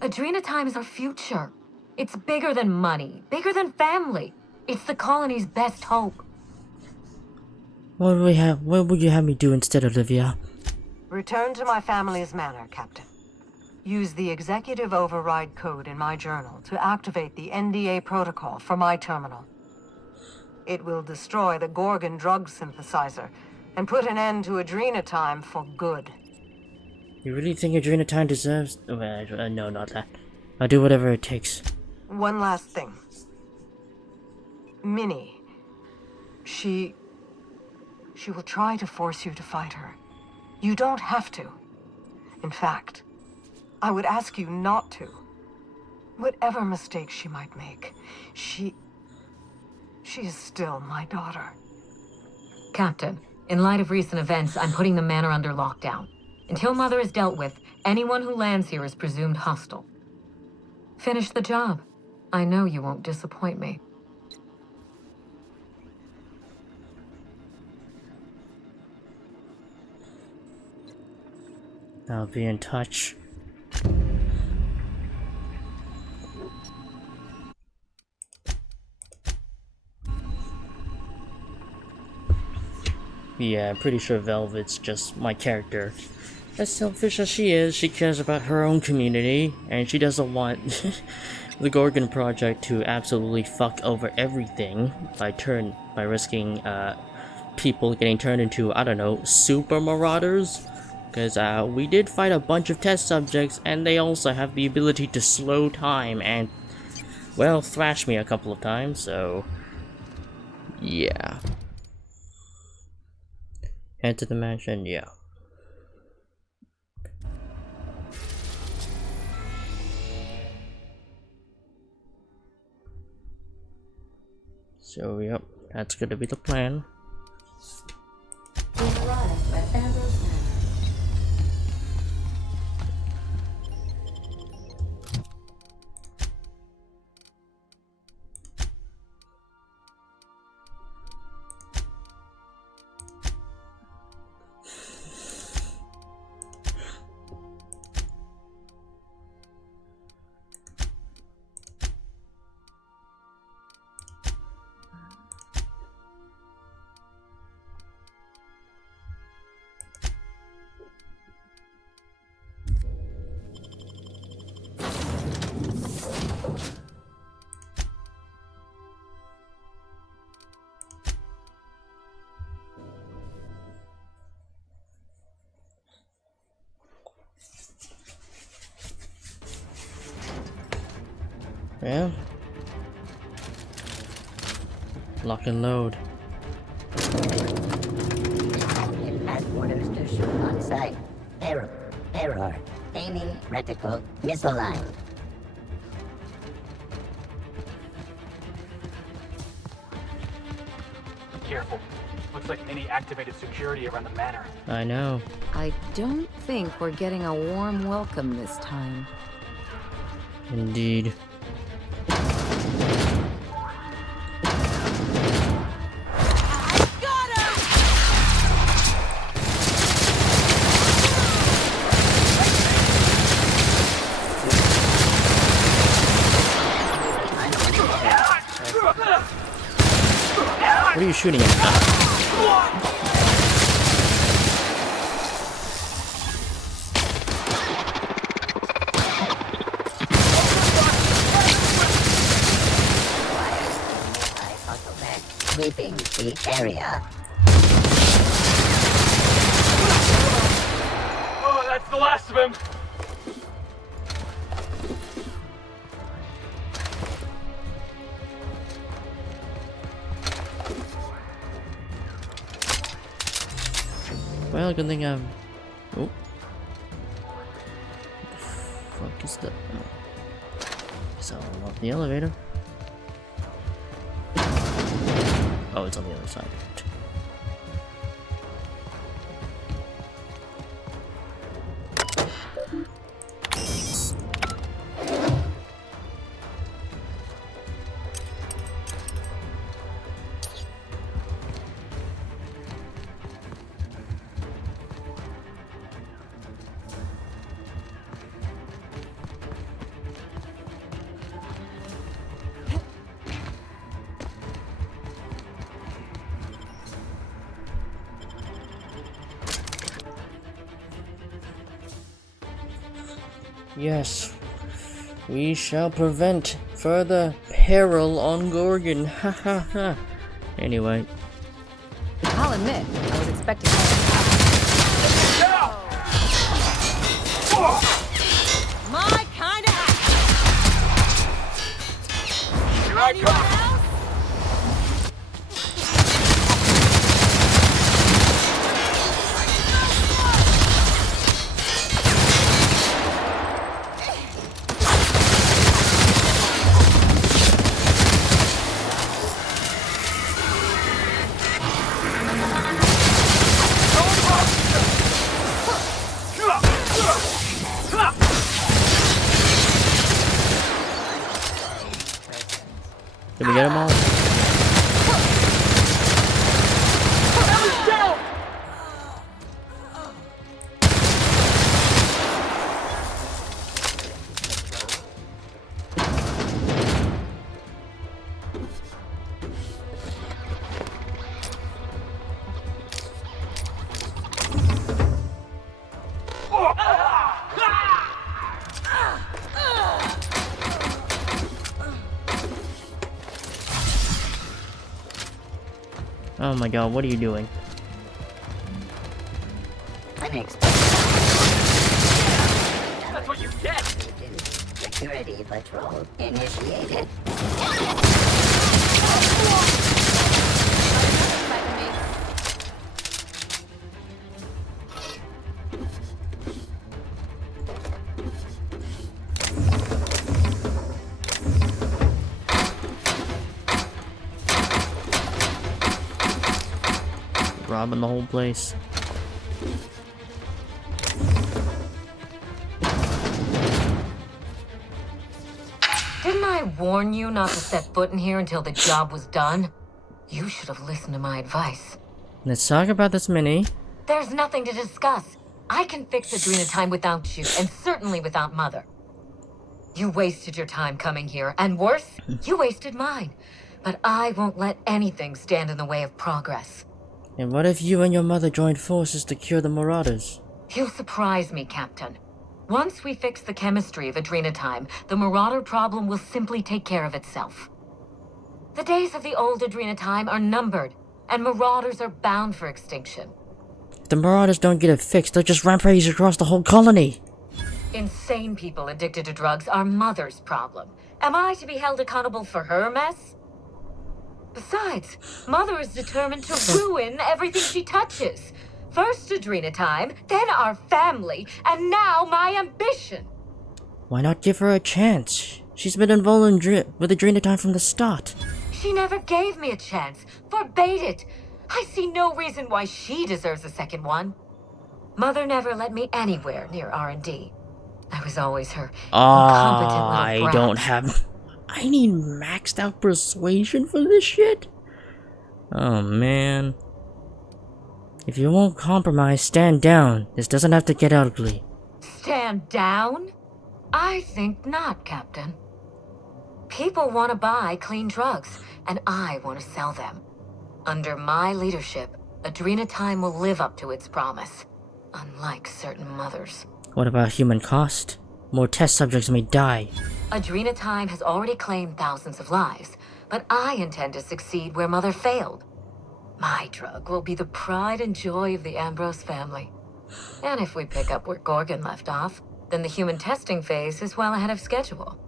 Adrena Time is our future. It's bigger than money, bigger than family. It's the colony's best hope. What would you have me do instead, Olivia? Return to my family's manor, Captain. Use the executive override code in my journal to activate the NDA protocol for my terminal. It will destroy the Gorgon drug synthesizer and put an end to Adrena Time for good. You really think Adrena Time deserves... no, not that. I'll do whatever it takes. One last thing. Minnie. She will try to force you to fight her. You don't have to. In fact, I would ask you not to. Whatever mistakes she might make, she is still my daughter. Captain, in light of recent events, I'm putting the manor under lockdown. Until Mother is dealt with, anyone who lands here is presumed hostile. Finish the job. I know you won't disappoint me. I'll be in touch. Yeah, I'm pretty sure Velvet's just my character. As selfish as she is, she cares about her own community, and she doesn't want the Gorgon project to absolutely fuck over everything by risking people getting turned into, I don't know, super marauders. Because we did fight a bunch of test subjects, and they also have the ability to slow time and, well, thrash me a couple of times, so yeah. Head to the mansion, yeah. So, yep, that's gonna be the plan. We arrived at Ambrose Manor. Yeah. Lock and load. Has orders to shoot on sight. Error. Aiming reticle misaligned. Careful. Looks like Minnie activated security around the manor. I know. I don't think we're getting a warm welcome this time. Indeed. What are you shooting at? Sweeping the area. Oh, that's the last of him! Well, good thing I'm... Oh. What the fuck is that? Oh. So, I'm up the elevator. Oh, it's on the other side. Yes, we shall prevent further peril on Gorgon. Ha ha ha. Anyway. I'll admit, I was expecting my kind of action. Here I come. Did we get them all? Oh my god, what are you doing? Unexpected. That's what you get! Security patrol initiated. Robbing the whole place. Didn't I warn you not to set foot in here until the job was done? You should have listened to my advice. Let's talk about this Minnie. There's nothing to discuss. I can fix Adrena time without you, and certainly without Mother. You wasted your time coming here, and worse, you wasted mine. But I won't let anything stand in the way of progress. And what if you and your mother joined forces to cure the Marauders? You surprise me, Captain. Once we fix the chemistry of Adrena time, the Marauder problem will simply take care of itself. The days of the old Adrena time are numbered, and Marauders are bound for extinction. If the Marauders don't get it fixed, they'll just rampage across the whole colony. Insane people addicted to drugs are Mother's problem, Am I to be held accountable for her mess? Besides, Mother is determined to ruin everything she touches. First Adrena time, then our family, and now my ambition. Why not give her a chance? She's been involved with Adrena time from the start. She never gave me a chance, forbade it. I see no reason why she deserves a second one. Mother never let me anywhere near R&D. I was always her incompetent little brat. I don't have... I need maxed out persuasion for this shit? Oh, man. If you won't compromise, stand down. This doesn't have to get ugly. Stand down? I think not, Captain. People want to buy clean drugs, and I want to sell them. Under my leadership, Adrena time will live up to its promise, unlike certain mothers. What about human cost? More test subjects may die. Adrena time has already claimed thousands of lives, but I intend to succeed where Mother failed. My drug will be the pride and joy of the Ambrose family. And if we pick up where Gorgon left off, then the human testing phase is well ahead of schedule.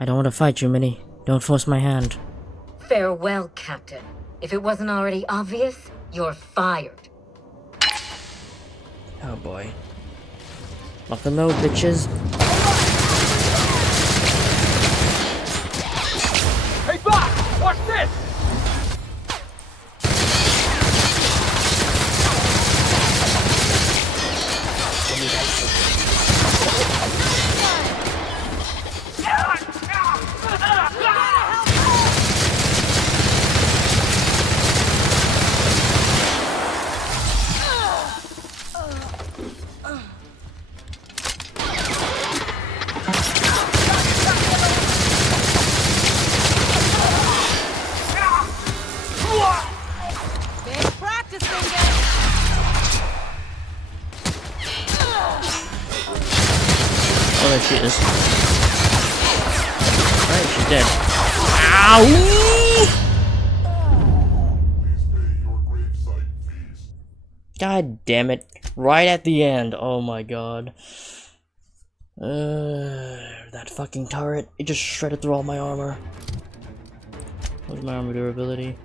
I don't want to fight you, Minnie. Don't force my hand. Farewell, Captain. If it wasn't already obvious, you're fired. Oh boy. Lock and load, bitches. Hey, Bob! Watch this! Oh, there she is. Alright, she's dead. Ow! God damn it. Right at the end. Oh my god. That fucking turret. It just shredded through all my armor. What's my armor durability?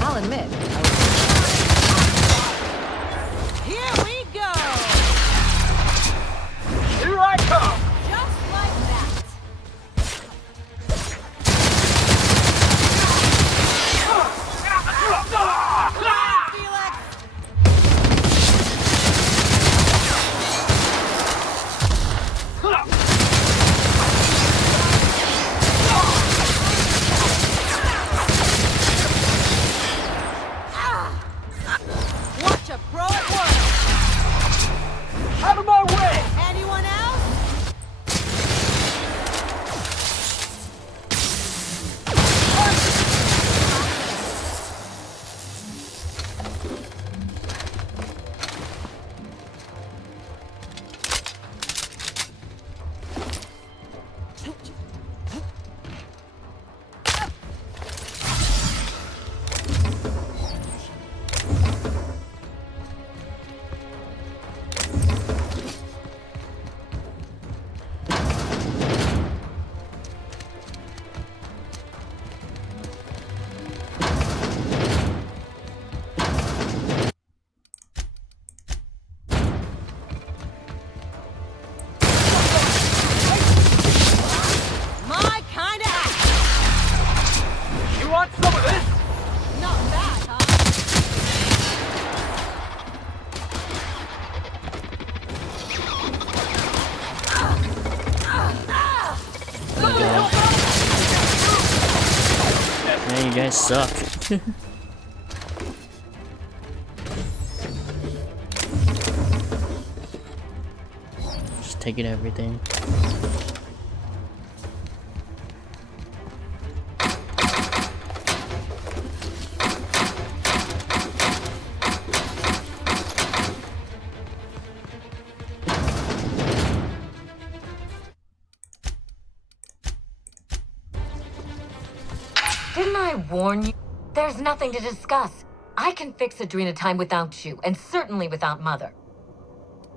I'll admit. Here we go! Here I come! Just like that. Watch a pro at work. Out of my way! Anyone else? My kind of act. You want some of this? Not bad, huh? Oh my god. Man, you guys suck. Just taking everything. Didn't I warn you? There's nothing to discuss. I can fix Adrenatime without you, and certainly without Mother.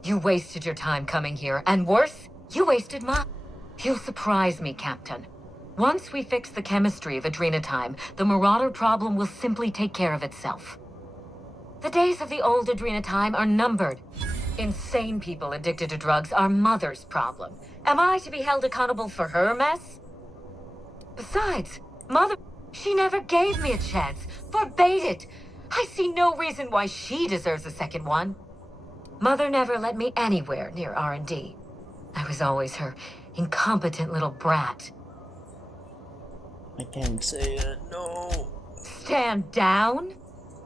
You wasted your time coming here, and worse, you wasted mine. You'll surprise me, Captain. Once we fix the chemistry of Adrenatime, the Marauder problem will simply take care of itself. The days of the old Adrenatime are numbered. Insane people addicted to drugs are Mother's problem. Am I to be held accountable for her mess? Besides, Mother, she never gave me a chance, forbade it. I see no reason why she deserves a second one. Mother never let me anywhere near R&D. I was always her incompetent little brat. I can't say it, no. Stand down?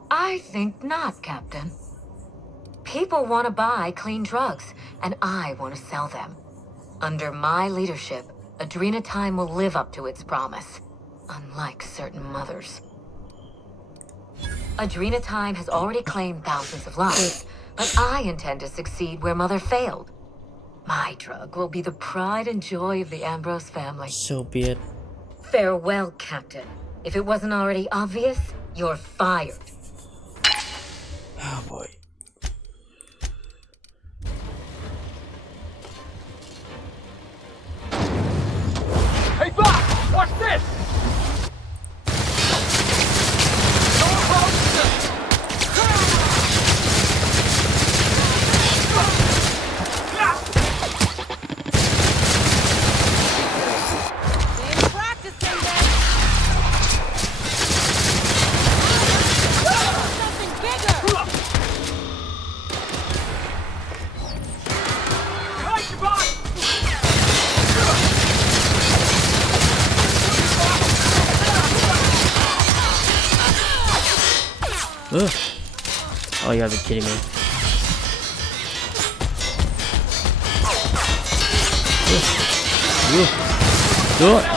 I think not, Captain. People want to buy clean drugs, and I want to sell them. Under my leadership, Adrenatime will live up to its promise, unlike certain mothers. Adrenatime has already claimed thousands of lives, but I intend to succeed where Mother failed. My drug will be the pride and joy of the Ambrose family. So be it. Farewell, Captain. If it wasn't already obvious, you're fired. Oh boy. Hey, Bob! Watch this! Ugh. Oh, you gotta be kidding me.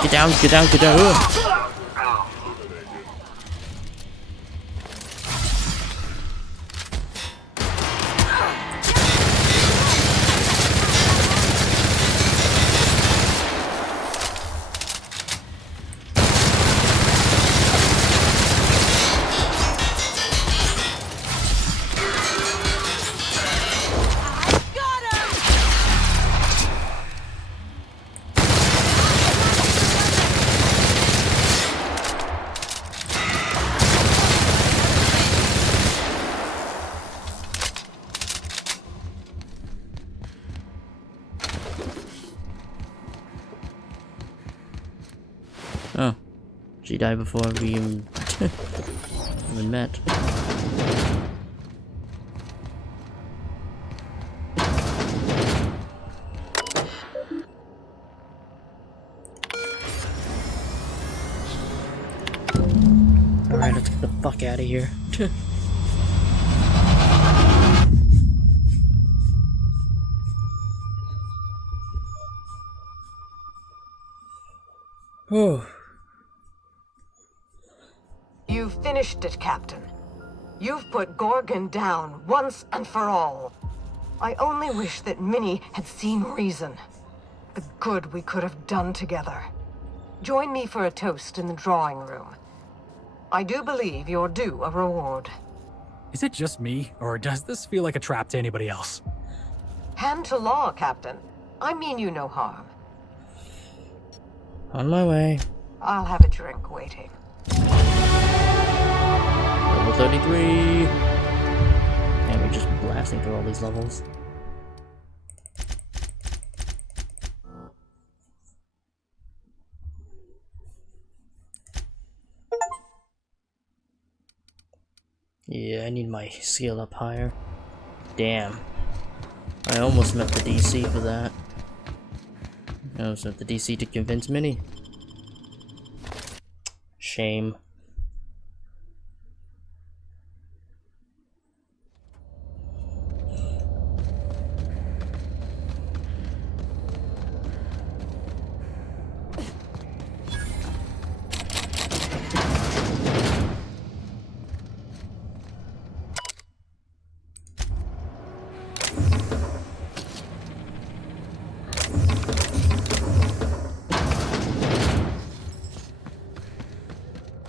Get down, get down, get down. Ugh. Oh, she died before we even, even met. Alright, let's get the fuck out of here. Oh. You've finished it, Captain. You've put Gorgon down once and for all. I only wish that Minnie had seen reason. The good we could have done together. Join me for a toast in the drawing room. I do believe you're due a reward. Is it just me, or does this feel like a trap to anybody else? Hand to law, Captain. I mean you no harm. On my way. I'll have a drink waiting. Level 33. And we're just blasting through all these levels. Yeah, I need my skill up higher. Damn. I almost met the DC for that. I almost met the DC to convince Minnie. Shame.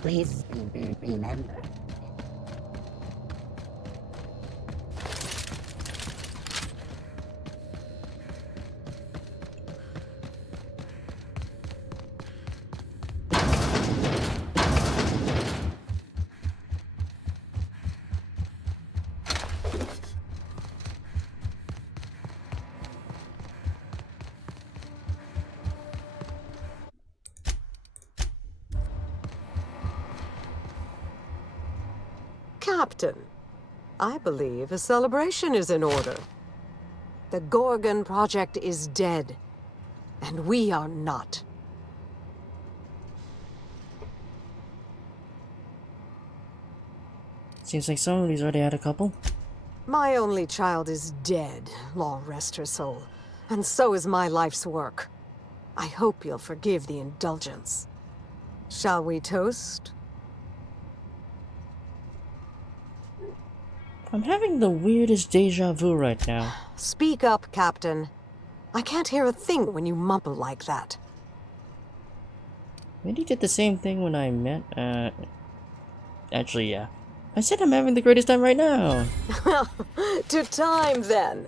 Please remember. Captain, I believe a celebration is in order. The Gorgon project is dead, and we are not. Seems like somebody's already had a couple. My only child is dead, long rest her soul, and so is my life's work. I hope you'll forgive the indulgence. Shall we toast? I'm having the weirdest deja vu right now. Speak up, Captain. I can't hear a thing when you mumble like that. Maybe did the same thing when I met, actually, yeah. I said I'm having the greatest time right now. To time, then.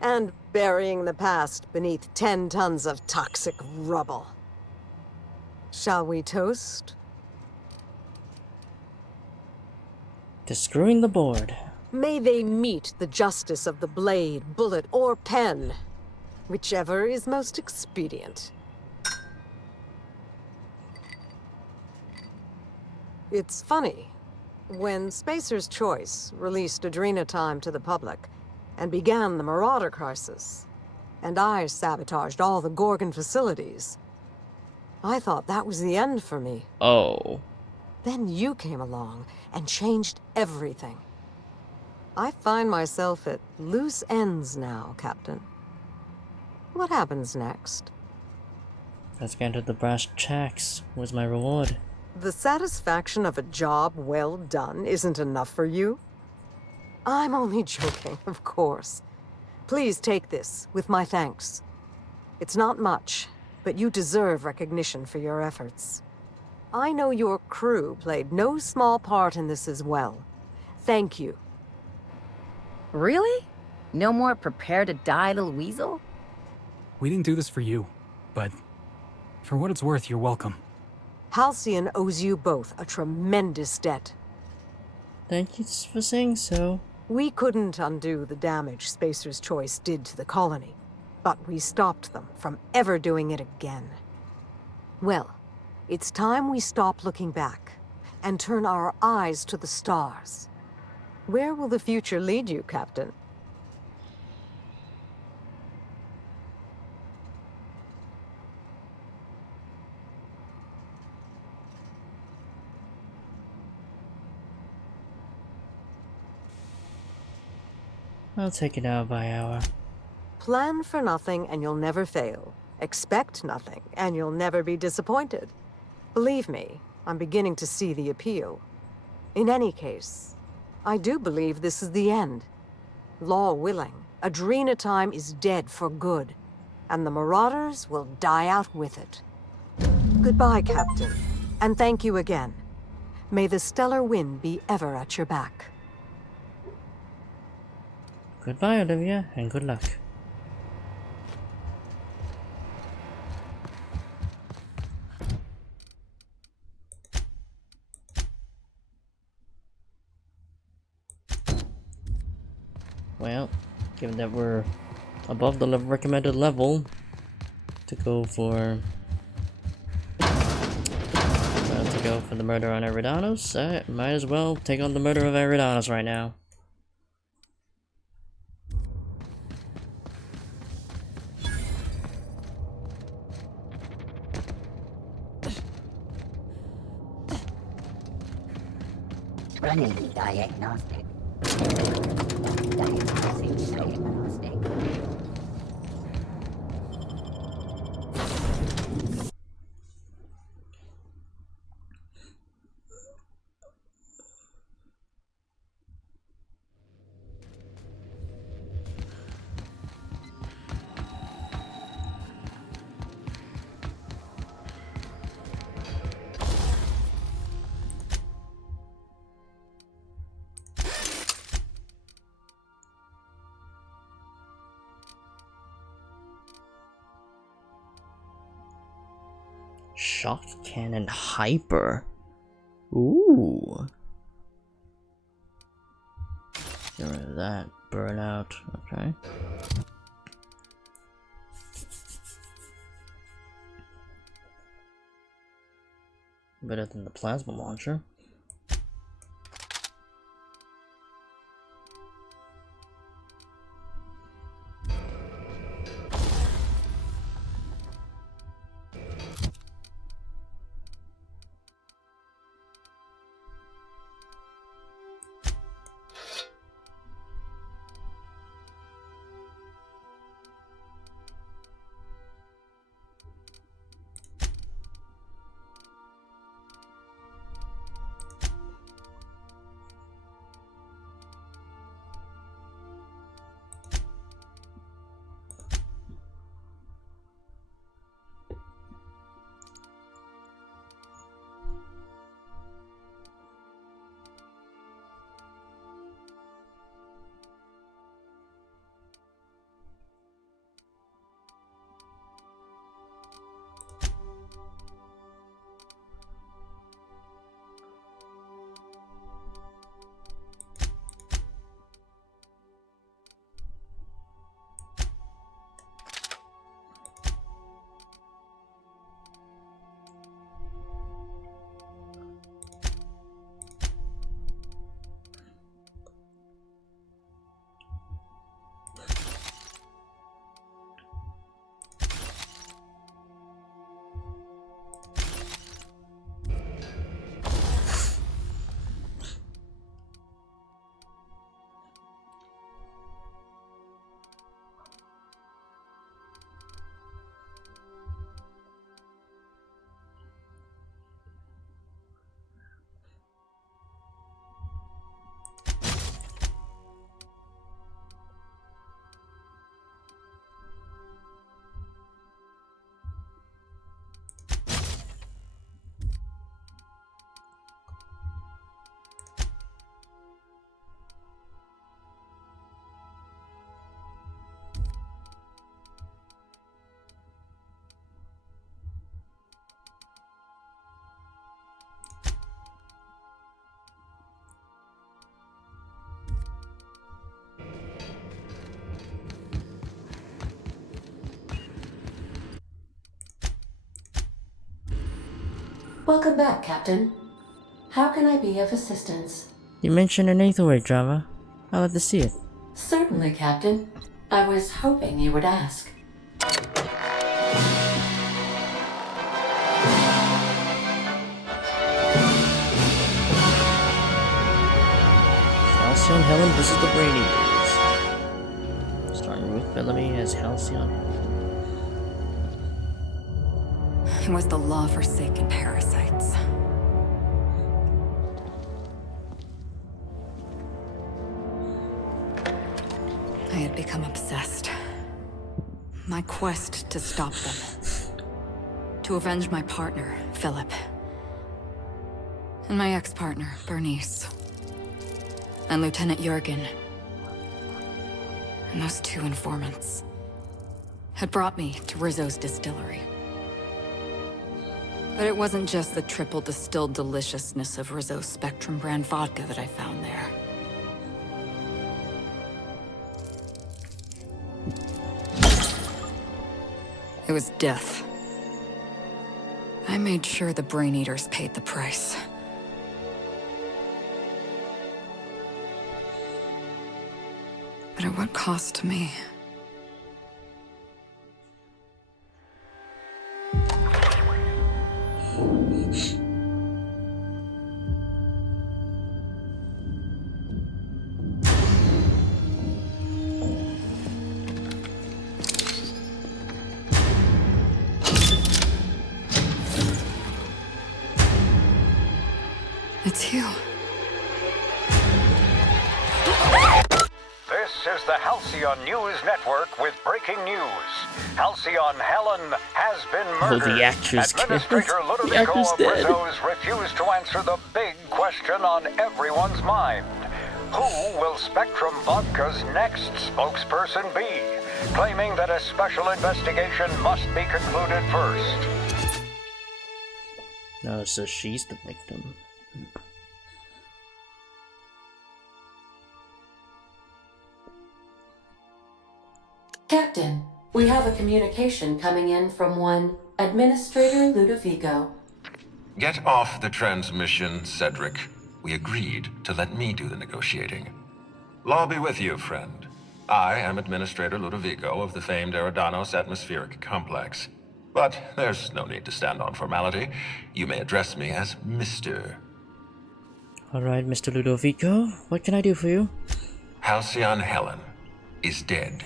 And burying the past beneath 10 tons of toxic rubble. Shall we toast? To screwing the board. May they meet the justice of the blade, bullet, or pen. Whichever is most expedient. It's funny. When Spacer's Choice released Adrenatime to the public and began the Marauder crisis, and I sabotaged all the Gorgon facilities, I thought that was the end for me. Oh. Then you came along and changed everything. I find myself at loose ends now, Captain. What happens next? Let's get into the brass tacks. What's my reward? The satisfaction of a job well done isn't enough for you? I'm only joking, of course. Please take this with my thanks. It's not much, but you deserve recognition for your efforts. I know your crew played no small part in this as well. Thank you. Really? No more prepare to die, little weasel? We didn't do this for you, but for what it's worth, you're welcome. Halcyon owes you both a tremendous debt. Thank you for saying so. We couldn't undo the damage Spacer's Choice did to the colony, but we stopped them from ever doing it again. Well, it's time we stop looking back and turn our eyes to the stars. Where will the future lead you, Captain? I'll take it hour by hour. Plan for nothing and you'll never fail. Expect nothing and you'll never be disappointed. Believe me, I'm beginning to see the appeal. In any case, I do believe this is the end. Law willing, Adrenatime is dead for good, and the Marauders will die out with it. Goodbye, Captain, and thank you again. May the stellar wind be ever at your back. Goodbye, Olivia, and good luck. Well, given that we're above the recommended level to go for the murder on Eridanos, I might as well take on the murder of Eridanos right now. Running diagnostic. Diagnostic. Shock cannon hyper. Ooh. Get rid of that. Burnout. Okay. Better than the plasma launcher. Welcome back, Captain. How can I be of assistance? You mentioned an Aetherwave, Java. I'd love to see it. Certainly, Captain. I was hoping you would ask. Halcyon Helen versus the Brain Eaters. Starring Ruth Bellamy as Halcyon. It was the law-forsaken parasites. I had become obsessed. My quest to stop them. To avenge my partner, Philip. And my ex-partner, Bernice. And Lieutenant Jurgen. And those two informants had brought me to Rizzo's distillery. But it wasn't just the triple distilled deliciousness of Rizzo's Spectrum brand vodka that I found there. It was death. I made sure the Brain Eaters paid the price. But at what cost to me? It's you. This is the Halcyon News Network with breaking news. Halcyon Helen has been murdered. Oh, the actress Administrator Ludovico of Rizzo's refused to answer the big question on everyone's mind. Who will Spectrum Vodka's next spokesperson be? Claiming that a special investigation must be concluded first. No, so she's the victim. Captain, we have a communication coming in from one Administrator Ludovico. Get off the transmission, Cedric. We agreed to let me do the negotiating. Law be with you, friend. I am Administrator Ludovico of the famed Eridanos Atmospheric Complex. But there's no need to stand on formality. You may address me as Mr. Alright, Mr. Ludovico, what can I do for you? Halcyon Helen is dead.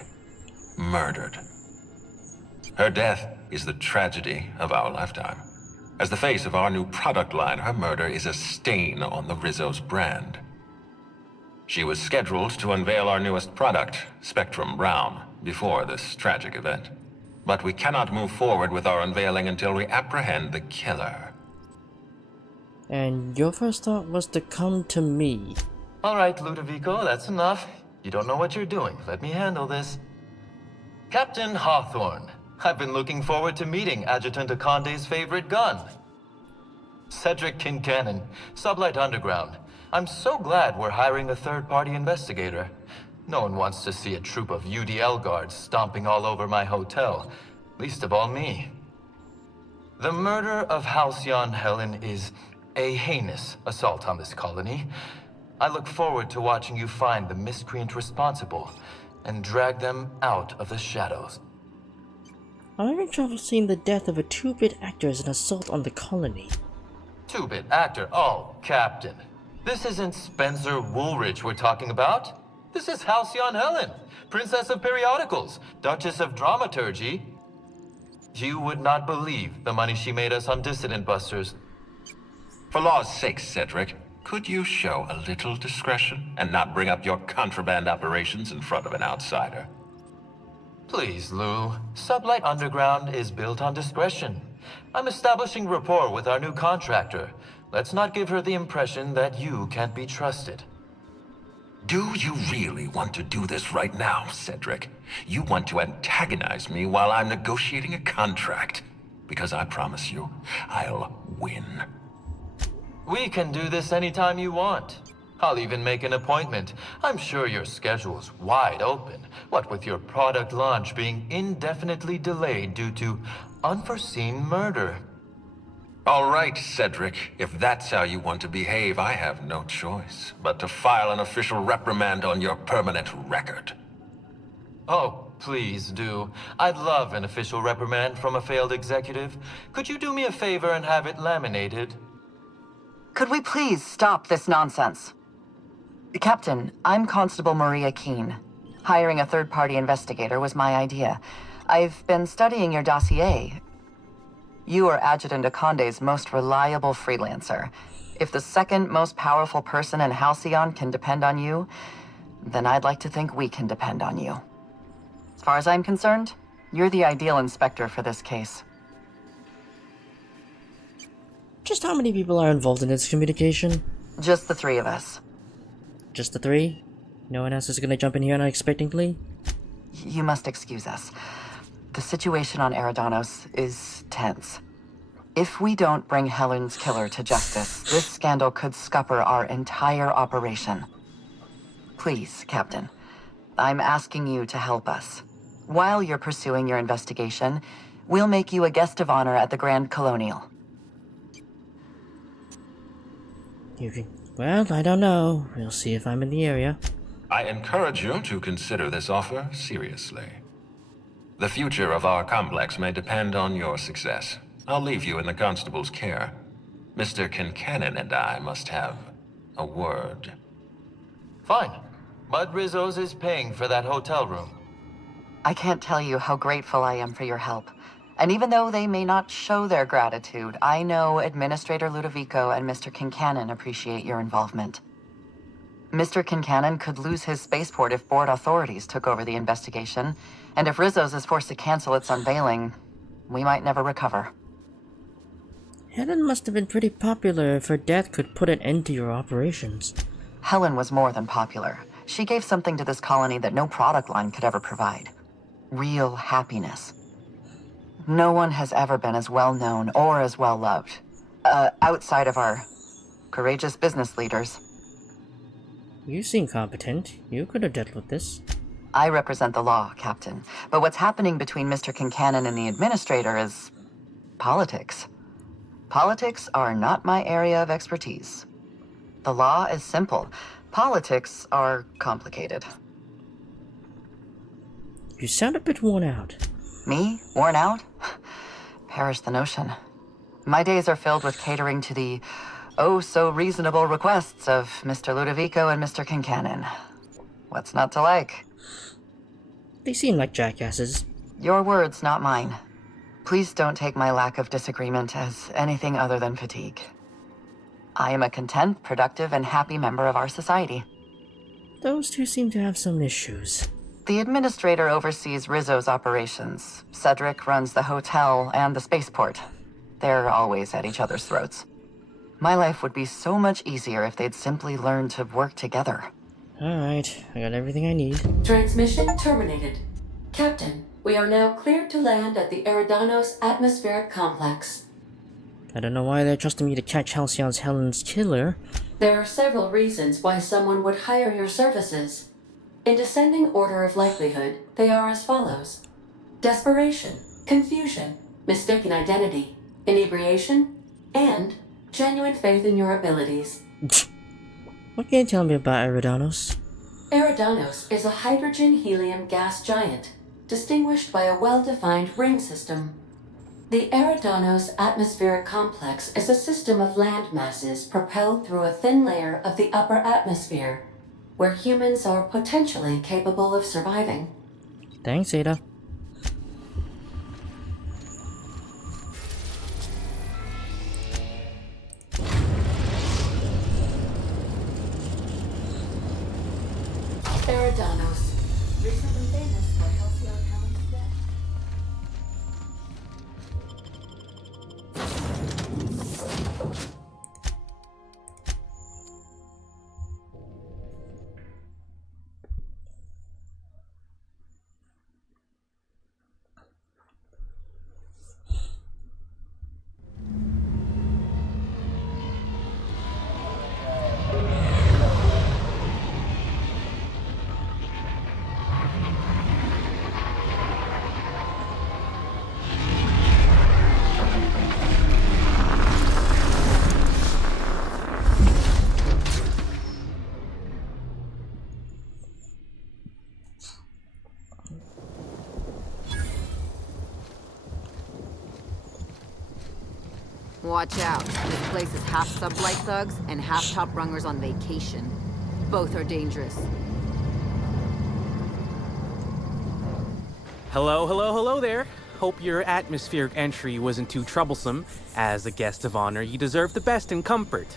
Murdered. Her death is the tragedy of our lifetime. As the face of our new product line, her murder is a stain on the Rizzo's brand. She was scheduled to unveil our newest product, Spectrum Brown, before this tragic event. But we cannot move forward with our unveiling until we apprehend the killer. And your first thought was to come to me. Alright, Ludovico, that's enough. You don't know what you're doing. Let me handle this. Captain Hawthorne, I've been looking forward to meeting Adjutant Akonde's favorite gun. Cedric Kincannon, Sublight Underground. I'm so glad we're hiring a third-party investigator. No one wants to see a troop of UDL guards stomping all over my hotel. Least of all me. The murder of Halcyon Helen is a heinous assault on this colony. I look forward to watching you find the miscreant responsible and drag them out of the shadows. I'm having trouble seeing the death of a 2-bit actor as an assault on the colony. 2-bit actor? Oh, Captain. This isn't Spencer Woolridge we're talking about. This is Halcyon Helen, Princess of Periodicals, Duchess of Dramaturgy. You would not believe the money she made us on Dissident Busters. For law's sake, Cedric, could you show a little discretion and not bring up your contraband operations in front of an outsider? Please, Lou. Sublight Underground is built on discretion. I'm establishing rapport with our new contractor. Let's not give her the impression that you can't be trusted. Do you really want to do this right now, Cedric? You want to antagonize me while I'm negotiating a contract? Because I promise you, I'll win. We can do this anytime you want. I'll even make an appointment. I'm sure your schedule's wide open. What with your product launch being indefinitely delayed due to unforeseen murder. All right, Cedric. If that's how you want to behave, I have no choice but to file an official reprimand on your permanent record. Oh, please do. I'd love an official reprimand from a failed executive. Could you do me a favor and have it laminated? Could we please stop this nonsense? Captain, I'm Constable Maria Keene. Hiring a third-party investigator was my idea. I've been studying your dossier. You are Adjutant Akonde's most reliable freelancer. If the second most powerful person in Halcyon can depend on you, then I'd like to think we can depend on you. As far as I'm concerned, you're the ideal inspector for this case. Just how many people are involved in this communication? Just the 3 of us. Just the 3? No one else is gonna jump in here unexpectedly? You must excuse us. The situation on Eridanos is tense. If we don't bring Helen's killer to justice, this scandal could scupper our entire operation. Please, Captain, I'm asking you to help us. While you're pursuing your investigation, we'll make you a guest of honor at the Grand Colonial. Well, I don't know. We'll see if I'm in the area. I encourage you to consider this offer seriously. The future of our complex may depend on your success. I'll leave you in the constable's care. Mr. Kincannon and I must have a word. Fine. Bud Rizzo's is paying for that hotel room. I can't tell you how grateful I am for your help. And even though they may not show their gratitude, I know Administrator Ludovico and Mr. Kincannon appreciate your involvement. Mr. Kincannon could lose his spaceport if board authorities took over the investigation, and if Rizzo's is forced to cancel its unveiling, we might never recover. Helen must have been pretty popular if her death could put an end to your operations. Helen was more than popular. She gave something to this colony that no product line could ever provide. Real happiness. No one has ever been as well known or as well loved. outside of our courageous business leaders. You seem competent. You could have dealt with this. I represent the law, Captain. But what's happening between Mr. Kincannon and the Administrator is politics. Politics are not my area of expertise. The law is simple. Politics are complicated. You sound a bit worn out. Me? Worn out? Perish the notion. My days are filled with catering to the oh-so-reasonable requests of Mr. Ludovico and Mr. Kincannon. What's not to like? They seem like jackasses. Your words, not mine. Please don't take my lack of disagreement as anything other than fatigue. I am a content, productive, and happy member of our society. Those two seem to have some issues. The Administrator oversees Rizzo's operations. Cedric runs the hotel and the spaceport. They're always at each other's throats. My life would be so much easier if they'd simply learn to work together. Alright, I got everything I need. Transmission terminated. Captain, we are now cleared to land at the Eridanos Atmospheric Complex. I don't know why they're trusting me to catch Halcyon's Helen's killer. There are several reasons why someone would hire your services. In descending order of likelihood, they are as follows: desperation, confusion, mistaken identity, inebriation, and genuine faith in your abilities. What can you tell me about Eridanos? Eridanos is a hydrogen-helium gas giant, distinguished by a well-defined ring system. The Eridanos Atmospheric Complex is a system of land masses propelled through a thin layer of the upper atmosphere, where humans are potentially capable of surviving. Thanks, Ada. Eridanos, recently famous for Halcyon Helen's death. Watch out. This place is half sublight thugs and half top rungers on vacation. Both are dangerous. Hello there. Hope your atmospheric entry wasn't too troublesome. As a guest of honor, you deserve the best in comfort.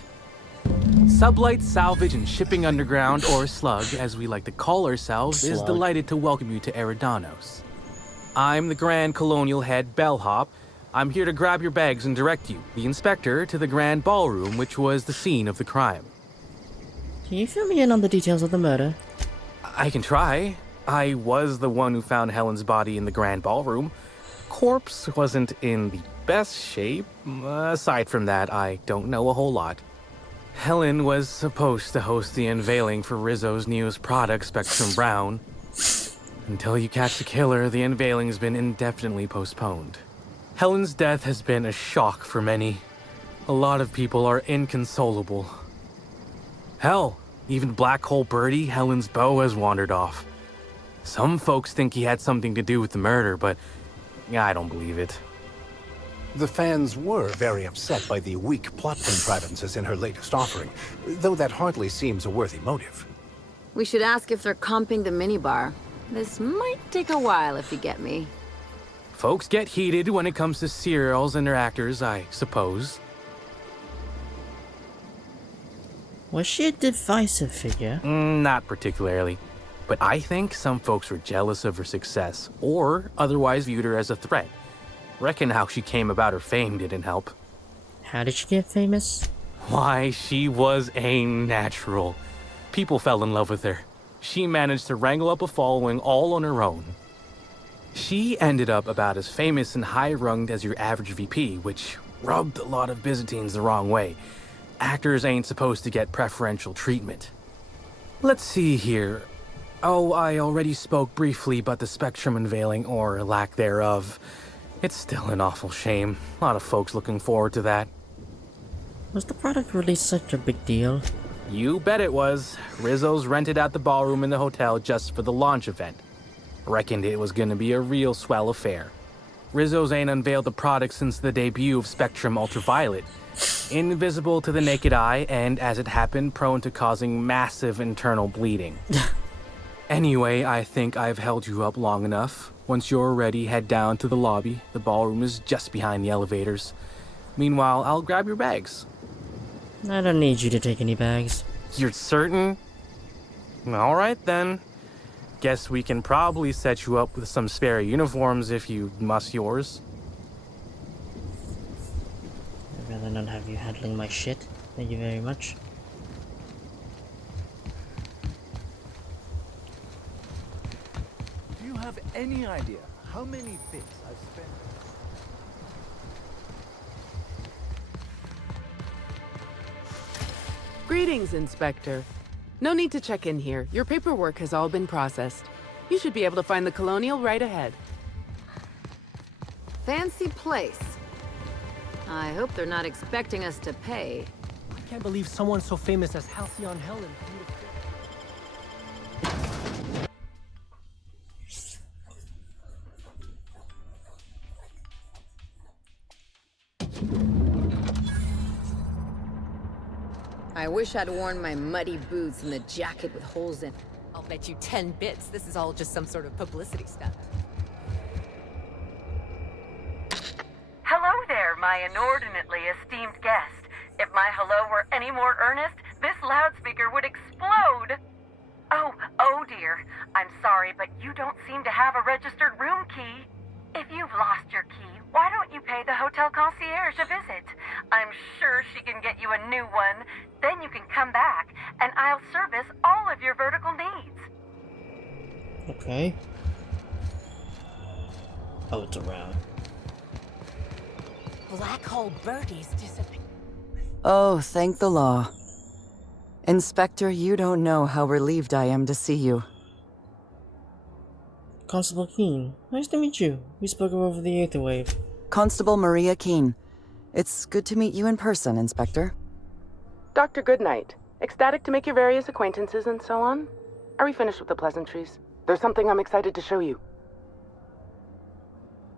Sublight Salvage and Shipping Underground, or Slug, as we like to call ourselves, is delighted to welcome you to Eridanos. I'm the Grand Colonial Head Bellhop. I'm here to grab your bags and direct you, the inspector, to the Grand Ballroom, which was the scene of the crime. Can you fill me in on the details of the murder? I can try. I was the one who found Helen's body in the Grand Ballroom. Corpse wasn't in the best shape. Aside from that, I don't know a whole lot. Helen was supposed to host the unveiling for Rizzo's newest product, Spectrum Brown. Until you catch the killer, the unveiling's been indefinitely postponed. Helen's death has been a shock for many. A lot of people are inconsolable. Hell, even Black Hole Birdie, Helen's beau, has wandered off. Some folks think he had something to do with the murder, but I don't believe it. The fans were very upset by the weak plot contrivances in her latest offering, though that hardly seems a worthy motive. We should ask if they're comping the minibar. This might take a while, if you get me. Folks get heated when it comes to serials and their actors, I suppose. Was she a divisive figure? Not particularly. But I think some folks were jealous of her success, or otherwise viewed her as a threat. Reckon how she came about her fame didn't help. How did she get famous? Why, she was a natural. People fell in love with her. She managed to wrangle up a following all on her own. She ended up about as famous and high-runged as your average VP, which rubbed a lot of Byzantines the wrong way. Actors ain't supposed to get preferential treatment. Let's see here. Oh, I already spoke briefly about the spectrum unveiling, or lack thereof. It's still an awful shame. A lot of folks looking forward to that. Was the product really such a big deal? You bet it was. Rizzo's rented out the ballroom in the hotel just for the launch event. Reckoned it was gonna be a real swell affair. Rizzo's ain't unveiled the product since the debut of Spectrum Ultraviolet. Invisible to the naked eye, and as it happened, prone to causing massive internal bleeding. Anyway, I think I've held you up long enough. Once you're ready, head down to the lobby. The ballroom is just behind the elevators. Meanwhile, I'll grab your bags. I don't need you to take any bags. You're certain? Alright then. Guess we can probably set you up with some spare uniforms if you must yours. I'd rather not have you handling my shit. Thank you very much. Do you have any idea how many bits I've spent? Greetings, Inspector. No need to check in here. Your paperwork has all been processed. You should be able to find the Colonial right ahead. Fancy place. I hope they're not expecting us to pay. I can't believe someone so famous as Halcyon Helen. I wish I'd worn my muddy boots and the jacket with holes in. I'll bet you 10 bits this is all just some sort of publicity stunt. Hello there, my inordinately esteemed guest. If my hello were any more earnest, this loudspeaker would explode. Oh dear. I'm sorry, but you don't seem to have a registered room key. If you've lost your key, why don't you pay the hotel concierge a visit? I'm sure she can get you a new one. Then you can come back, and I'll service all of your vertical needs. Okay. Oh, it's around. Black hole birdies disappear. Oh, thank the law. Inspector, you don't know how relieved I am to see you. Constable Keene, nice to meet you. We spoke over the Aetherwave. Constable Maria Keene. It's good to meet you in person, Inspector. Dr. Goodnight. Ecstatic to make your various acquaintances and so on. Are we finished with the pleasantries? There's something I'm excited to show you.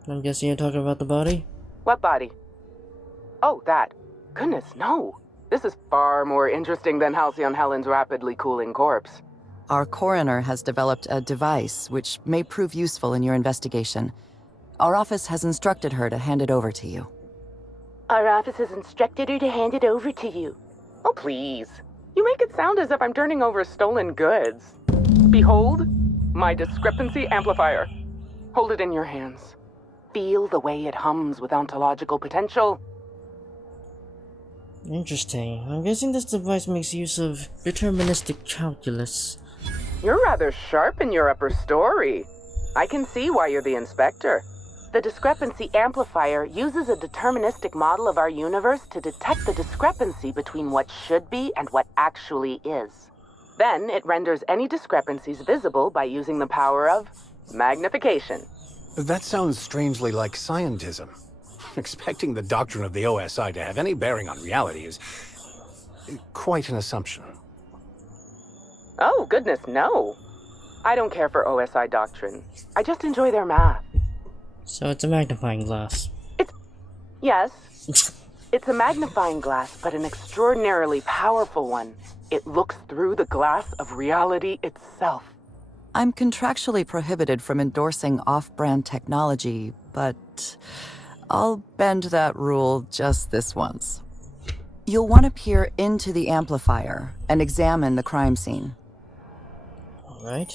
I'm guessing you're talking about the body? What body? Oh, that. Goodness, no. This is far more interesting than Halcyon Helen's rapidly cooling corpse. Our coroner has developed a device which may prove useful in your investigation. Our office has instructed her to hand it over to you. Our office has instructed her to hand it over to you. Oh, please. You make it sound as if I'm turning over stolen goods. Behold, my discrepancy amplifier. Hold it in your hands. Feel the way it hums with ontological potential. Interesting. I'm guessing this device makes use of deterministic calculus. You're rather sharp in your upper story. I can see why you're the inspector. The discrepancy amplifier uses a deterministic model of our universe to detect the discrepancy between what should be and what actually is. Then it renders any discrepancies visible by using the power of magnification. That sounds strangely like scientism. Expecting the doctrine of the OSI to have any bearing on reality is quite an assumption. Oh, goodness, no. I don't care for OSI doctrine. I just enjoy their math. So it's a magnifying glass. Yes. It's a magnifying glass, but an extraordinarily powerful one. It looks through the glass of reality itself. I'm contractually prohibited from endorsing off-brand technology, but I'll bend that rule just this once. You'll want to peer into the amplifier and examine the crime scene. Alright.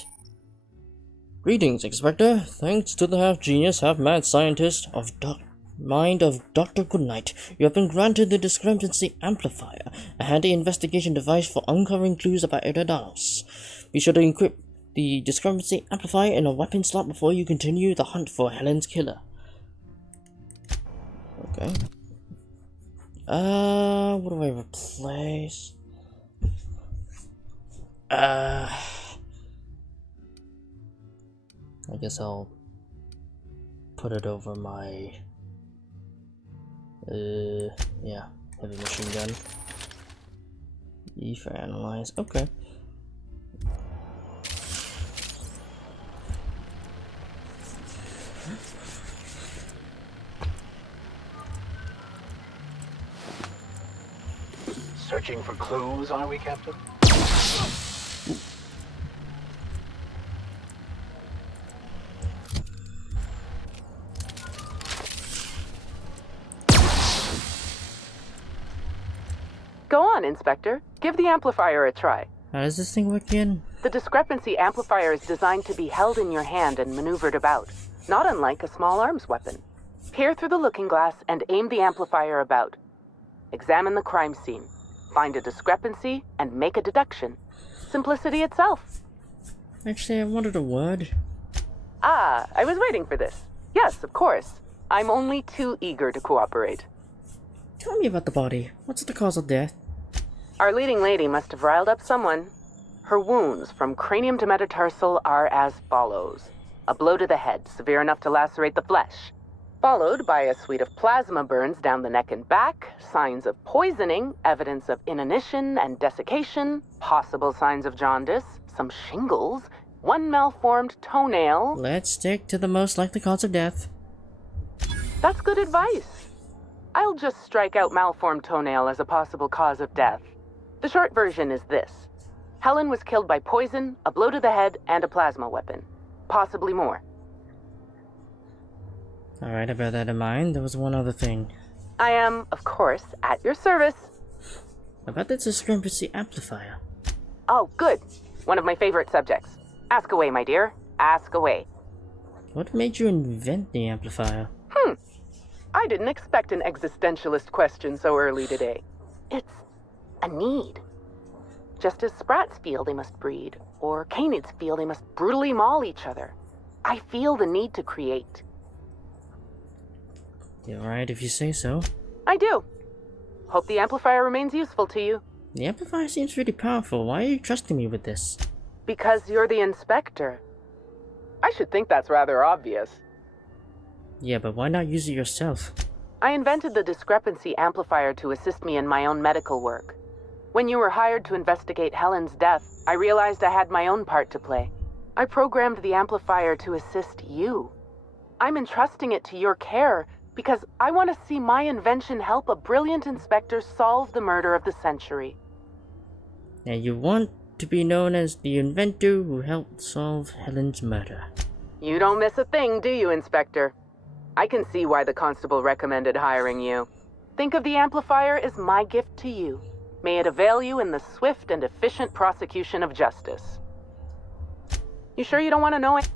Greetings, Inspector. Thanks to the half-genius, half-mad scientist of mind of Dr. Goodnight, you have been granted the discrepancy amplifier, a handy investigation device for uncovering clues about Eredanos. Be sure to encrypt the discrepancy amplifier in a weapon slot before you continue the hunt for Helen's killer. Okay. What do I replace? I guess I'll put it over my, yeah, heavy machine gun. E for analyze, okay. Searching for clues, are we, Captain? Go on, Inspector. Give the amplifier a try. How does this thing work again? The discrepancy amplifier is designed to be held in your hand and maneuvered about, not unlike a small arms weapon. Peer through the looking glass and aim the amplifier about. Examine the crime scene. Find a discrepancy and make a deduction. Simplicity itself. Actually, I wanted a word. Ah, I was waiting for this. Yes, of course. I'm only too eager to cooperate. Tell me about the body. What's the cause of death? Our leading lady must have riled up someone. Her wounds from cranium to metatarsal are as follows. A blow to the head, severe enough to lacerate the flesh. Followed by a suite of plasma burns down the neck and back, signs of poisoning, evidence of inanition and desiccation, possible signs of jaundice, some shingles, one malformed toenail. Let's stick to the most likely cause of death. That's good advice. I'll just strike out malformed toenail as a possible cause of death. The short version is this. Helen was killed by poison, a blow to the head, and a plasma weapon. Possibly more. Alright, I bear that in mind. There was one other thing. I am, of course, at your service. About the discrepancy amplifier. Oh, good. One of my favorite subjects. Ask away, my dear. Ask away. What made you invent the amplifier? I didn't expect an existentialist question so early today. It's a need. Just as sprats feel they must breed, or canids feel they must brutally maul each other. I feel the need to create. Alright, if you say so. I do. Hope the amplifier remains useful to you. The amplifier seems pretty powerful. Why are you trusting me with this? Because you're the inspector. I should think that's rather obvious. Yeah, but why not use it yourself? I invented the discrepancy amplifier to assist me in my own medical work. When you were hired to investigate Helen's death, I realized I had my own part to play. I programmed the amplifier to assist you. I'm entrusting it to your care because I want to see my invention help a brilliant inspector solve the murder of the century. And you want to be known as the inventor who helped solve Helen's murder. You don't miss a thing, do you, Inspector? I can see why the constable recommended hiring you. Think of the amplifier as my gift to you. May it avail you in the swift and efficient prosecution of justice. You sure you don't want to know it?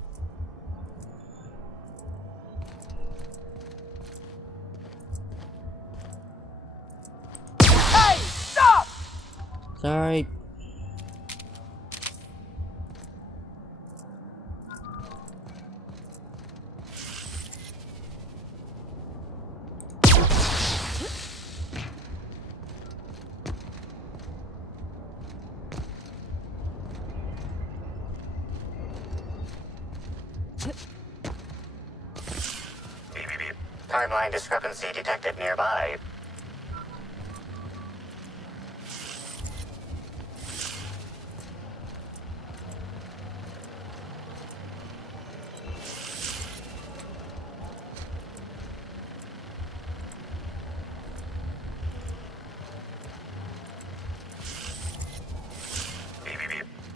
Hey, stop! Sorry. Timeline discrepancy detected nearby.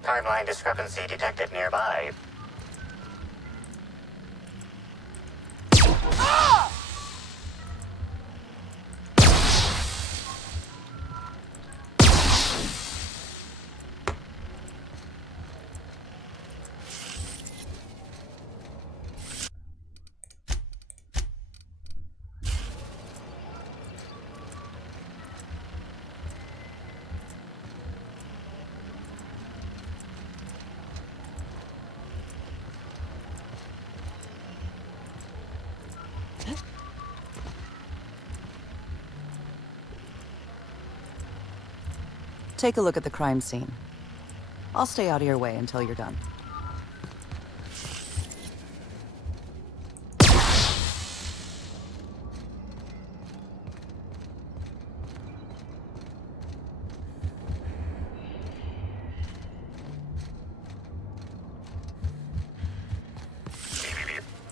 Timeline discrepancy detected nearby. Take a look at the crime scene. I'll stay out of your way until you're done.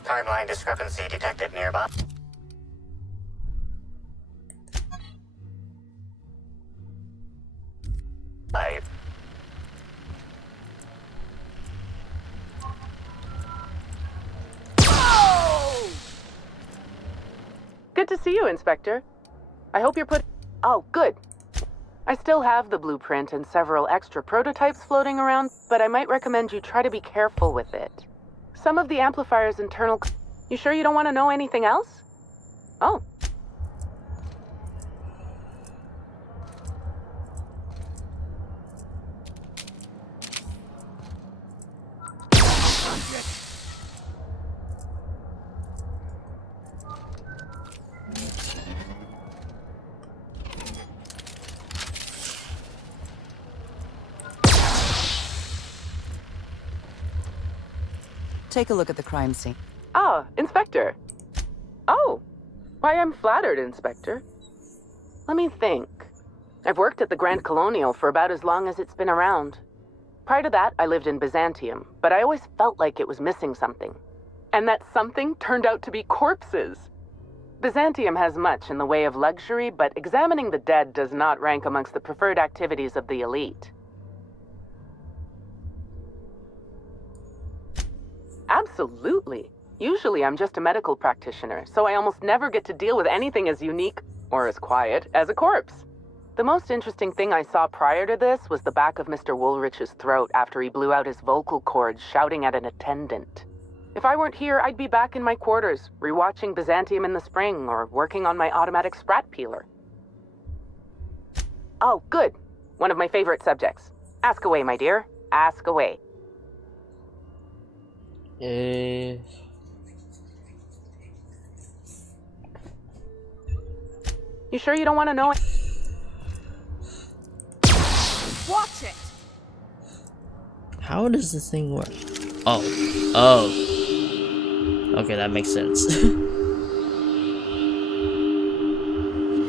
Timeline discrepancy detected nearby. Good to see you, Inspector. I hope you're Oh, good. I still have the blueprint and several extra prototypes floating around, but I might recommend you try to be careful with it. Some of the amplifier's internal... You sure you don't want to know anything else? Oh. Take a look at the crime scene. Ah, Inspector. Oh. Why, I'm flattered, Inspector. Let me think. I've worked at the Grand Colonial for about as long as it's been around. Prior to that, I lived in Byzantium, but I always felt like it was missing something. And that something turned out to be corpses. Byzantium has much in the way of luxury, but examining the dead does not rank amongst the preferred activities of the elite. Absolutely. Usually I'm just a medical practitioner, so I almost never get to deal with anything as unique, or as quiet, as a corpse. The most interesting thing I saw prior to this was the back of Mr. Woolrich's throat after he blew out his vocal cords shouting at an attendant. If I weren't here, I'd be back in my quarters, rewatching Byzantium in the spring, or working on my automatic sprat peeler. Oh, good. One of my favorite subjects. Ask away, my dear. Ask away. You sure you don't want to know it? Watch it! How does this thing work? Oh. Oh. Okay, that makes sense.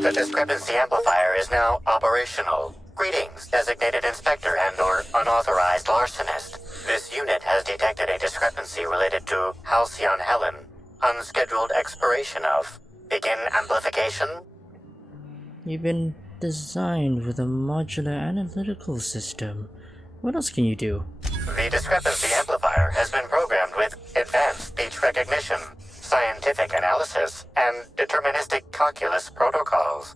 The discrepancy amplifier is now operational. Greetings, designated inspector and/or unauthorized larcenist. This unit has detected a discrepancy related to Halcyon Helen. Unscheduled expiration of. Begin amplification. You've been designed with a modular analytical system. What else can you do? The discrepancy amplifier has been programmed with advanced speech recognition, scientific analysis, and deterministic calculus protocols.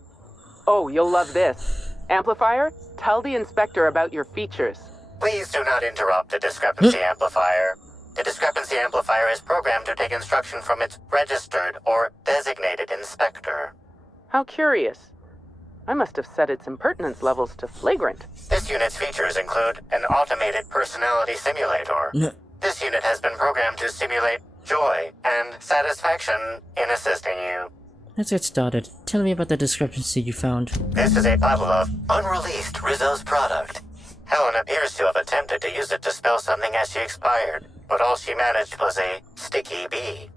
Oh, you'll love this. Amplifier, tell the inspector about your features. Please do not interrupt the discrepancy amplifier. The discrepancy amplifier is programmed to take instruction from its registered or designated inspector. How curious. I must have set its impertinence levels to flagrant. This unit's features include an automated personality simulator. This unit has been programmed to simulate joy and satisfaction in assisting you. Let's get started. Tell me about the discrepancy you found. This is a bottle of unreleased Rizzo's product. Helen appears to have attempted to use it to spell something as she expired, but all she managed was a sticky bee.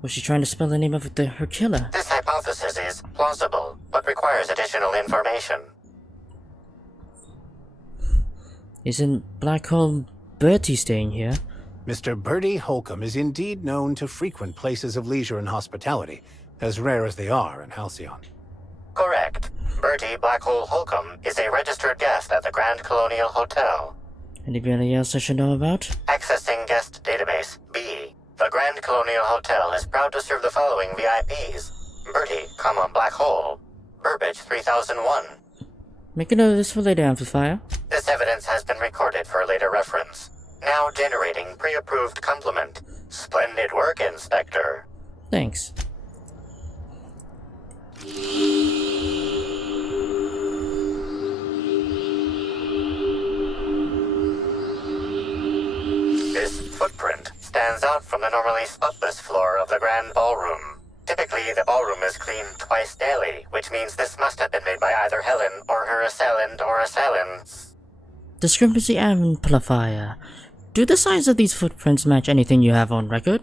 Was she trying to spell the name of her killer? This hypothesis is plausible, but requires additional information. Isn't Black Hole Bertie staying here? Mr. Bertie Holcomb is indeed known to frequent places of leisure and hospitality, as rare as they are in Halcyon. Correct. Bertie Black Hole Holcomb is a registered guest at the Grand Colonial Hotel. Anybody else I should know about? Accessing guest database B. The Grand Colonial Hotel is proud to serve the following VIPs. Bertie, Black Hole. Burbage 3001. Make a note of this for later, Amplifier. This evidence has been recorded for later reference. Now generating pre-approved compliment. Splendid work, Inspector. Thanks. This footprint stands out from the normally spotless floor of the Grand Ballroom. Typically, the ballroom is cleaned twice daily, which means this must have been made by either Helen or her assailant or assailants. Discrepancy amplifier. Do the size of these footprints match anything you have on record?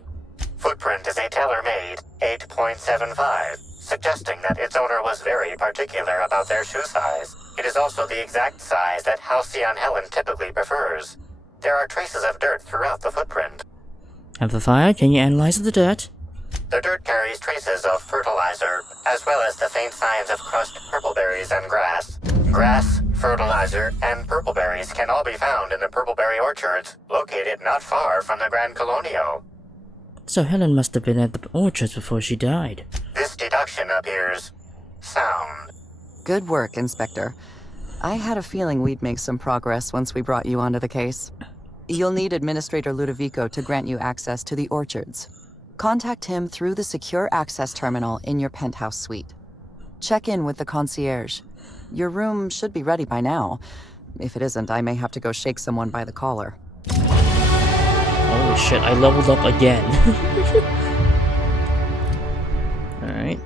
Footprint is a tailor-made 8.75, suggesting that its owner was very particular about their shoe size. It is also the exact size that Halcyon Helen typically prefers. There are traces of dirt throughout the footprint. Amplifier, can you analyze the dirt? The dirt carries traces of fertilizer, as well as the faint signs of crushed purpleberries and grass. Grass, fertilizer, and purpleberries can all be found in the purpleberry orchards, located not far from the Grand Colonio. So Helen must have been at the orchards before she died. This deduction appears sound. Good work, Inspector. I had a feeling we'd make some progress once we brought you onto the case. You'll need Administrator Ludovico to grant you access to the orchards. Contact him through the secure access terminal in your penthouse suite. Check in with the concierge. Your room should be ready by now. If it isn't, I may have to go shake someone by the collar. Holy shit, I leveled up again. Alright.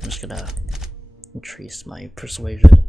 I'm just gonna increase my persuasion.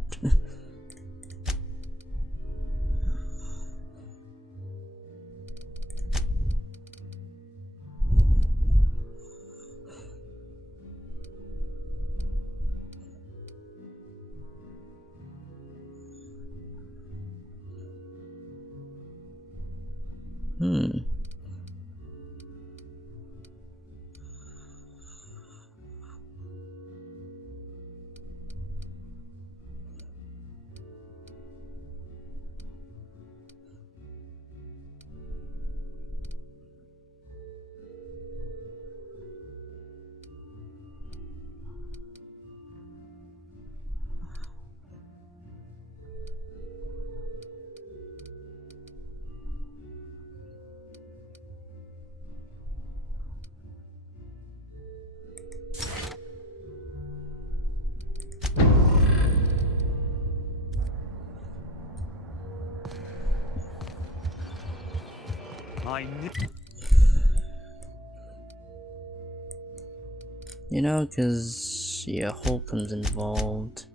You know, cause yeah, Holcomb's involved.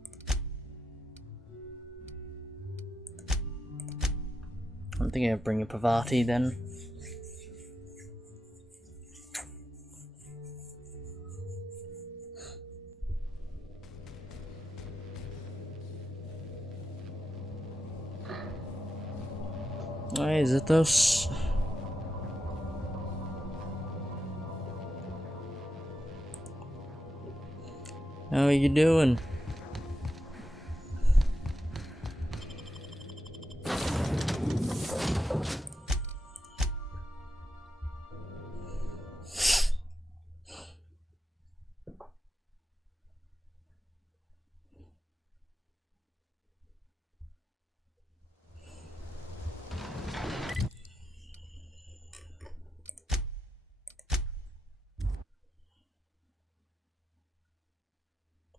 I'm thinking of bringing Pavati then. Why is it those? How are you doing?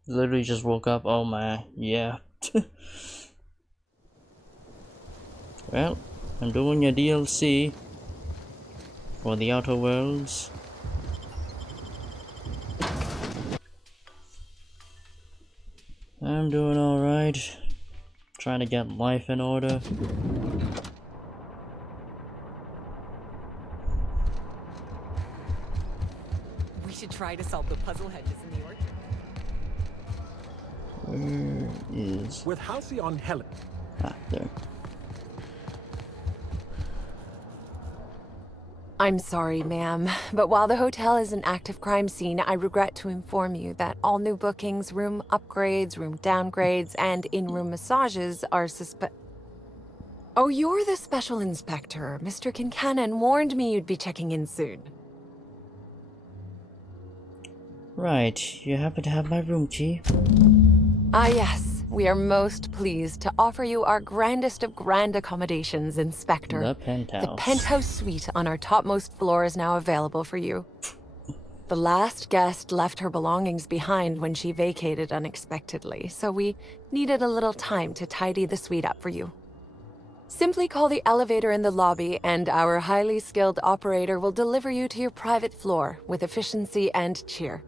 Literally just woke up. Oh my, yeah. Well, I'm doing your DLC for the Outer Worlds. I'm doing alright. Trying to get life in order. We should try to solve the puzzle hedges in the orchard. Where is... With Halcyon Helen. Ah, there. I'm sorry, ma'am, but while the hotel is an active crime scene, I regret to inform you that all new bookings, room upgrades, room downgrades, and in-room massages are Oh, you're the special inspector. Mr. Kincannon warned me you'd be checking in soon. Right, you happen to have my room key? Ah, yes. We are most pleased to offer you our grandest of grand accommodations, Inspector. The penthouse. The penthouse suite on our topmost floor is now available for you. The last guest left her belongings behind when she vacated unexpectedly, so we needed a little time to tidy the suite up for you. Simply call the elevator in the lobby, and our highly skilled operator will deliver you to your private floor with efficiency and cheer.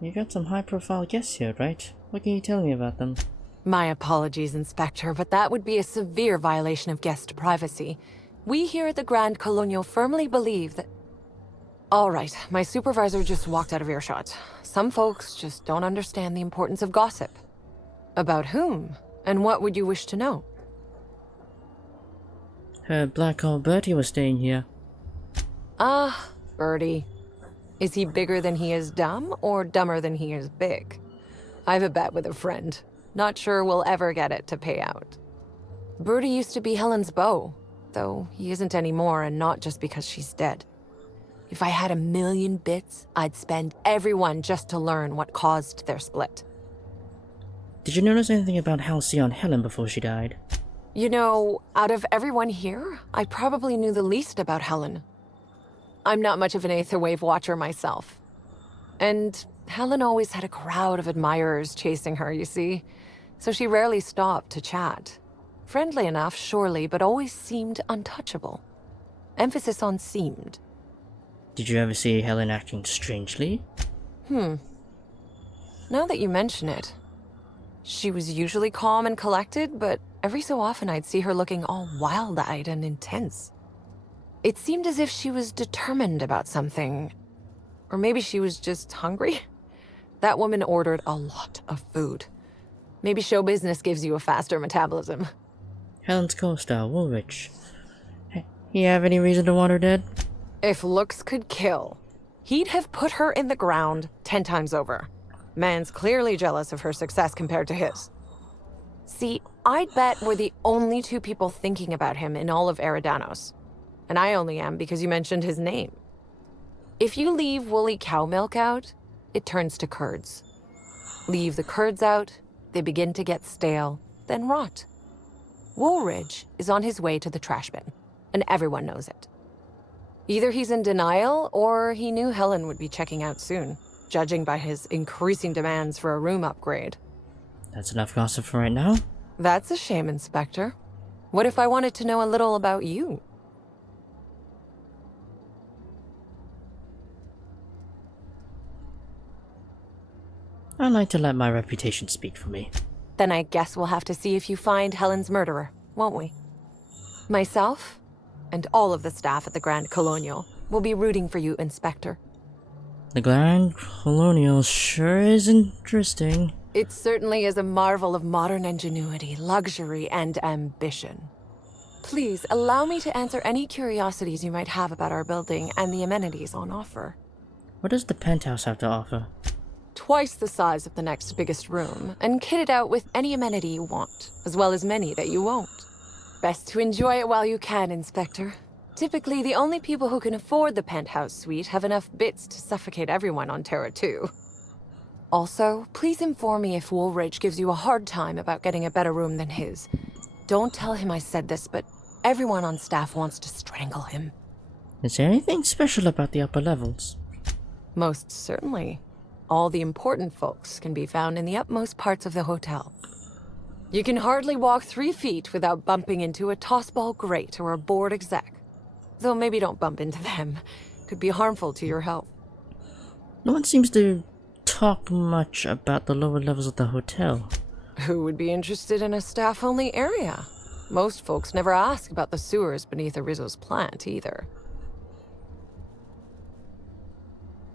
You got some high-profile guests here, right? What can you tell me about them? My apologies, Inspector, but that would be a severe violation of guest privacy. We here at the Grand Colonial firmly believe that... All right, my supervisor just walked out of earshot. Some folks just don't understand the importance of gossip. About whom? And what would you wish to know? Heard Black Hole Bertie was staying here. Ah, Bertie. Is he bigger than he is dumb, or dumber than he is big? I've a bet with a friend. Not sure we'll ever get it to pay out. Bertie used to be Helen's beau, though he isn't anymore, and not just because she's dead. If I had 1,000,000 bits, I'd spend every one just to learn what caused their split. Did you notice anything about Halcyon Helen before she died? You know, out of everyone here, I probably knew the least about Helen. I'm not much of an Aetherwave watcher myself. And Helen always had a crowd of admirers chasing her, you see, so she rarely stopped to chat. Friendly enough, surely, but always seemed untouchable. Emphasis on seemed. Did you ever see Helen acting strangely? Now that you mention it, she was usually calm and collected, but every so often I'd see her looking all wild-eyed and intense. It seemed as if she was determined about something. Or maybe she was just hungry. That woman ordered a lot of food. Maybe show business gives you a faster metabolism. Helen's co-star, Woolrich. You have any reason to want her dead? If looks could kill, he'd have put her in the ground 10 times over. Man's clearly jealous of her success compared to his. See, I'd bet we're the only two people thinking about him in all of Eridanos. And I only am because you mentioned his name. If you leave woolly cow milk out, it turns to curds. Leave the curds out, they begin to get stale, then rot. Woolridge is on his way to the trash bin, and everyone knows it. Either he's in denial, or he knew Helen would be checking out soon, judging by his increasing demands for a room upgrade. That's enough gossip for right now. That's a shame, Inspector. What if I wanted to know a little about you? I like to let my reputation speak for me. Then I guess we'll have to see if you find Helen's murderer, won't we? Myself, and all of the staff at the Grand Colonial, will be rooting for you, Inspector. The Grand Colonial sure is interesting. It certainly is a marvel of modern ingenuity, luxury, and ambition. Please, allow me to answer any curiosities you might have about our building and the amenities on offer. What does the penthouse have to offer? Twice the size of the next biggest room, and kitted out with any amenity you want, as well as many that you won't. Best to enjoy it while you can, Inspector. Typically, the only people who can afford the penthouse suite have enough bits to suffocate everyone on Terra 2. Also, please inform me if Woolridge gives you a hard time about getting a better room than his. Don't tell him I said this, but everyone on staff wants to strangle him. Is there anything special about the upper levels? Most certainly. All the important folks can be found in the utmost parts of the hotel. You can hardly walk 3 feet without bumping into a tossball grate or a bored exec. Though maybe don't bump into them. Could be harmful to your health. No one seems to talk much about the lower levels of the hotel. Who would be interested in a staff-only area? Most folks never ask about the sewers beneath Arizzo's plant, either.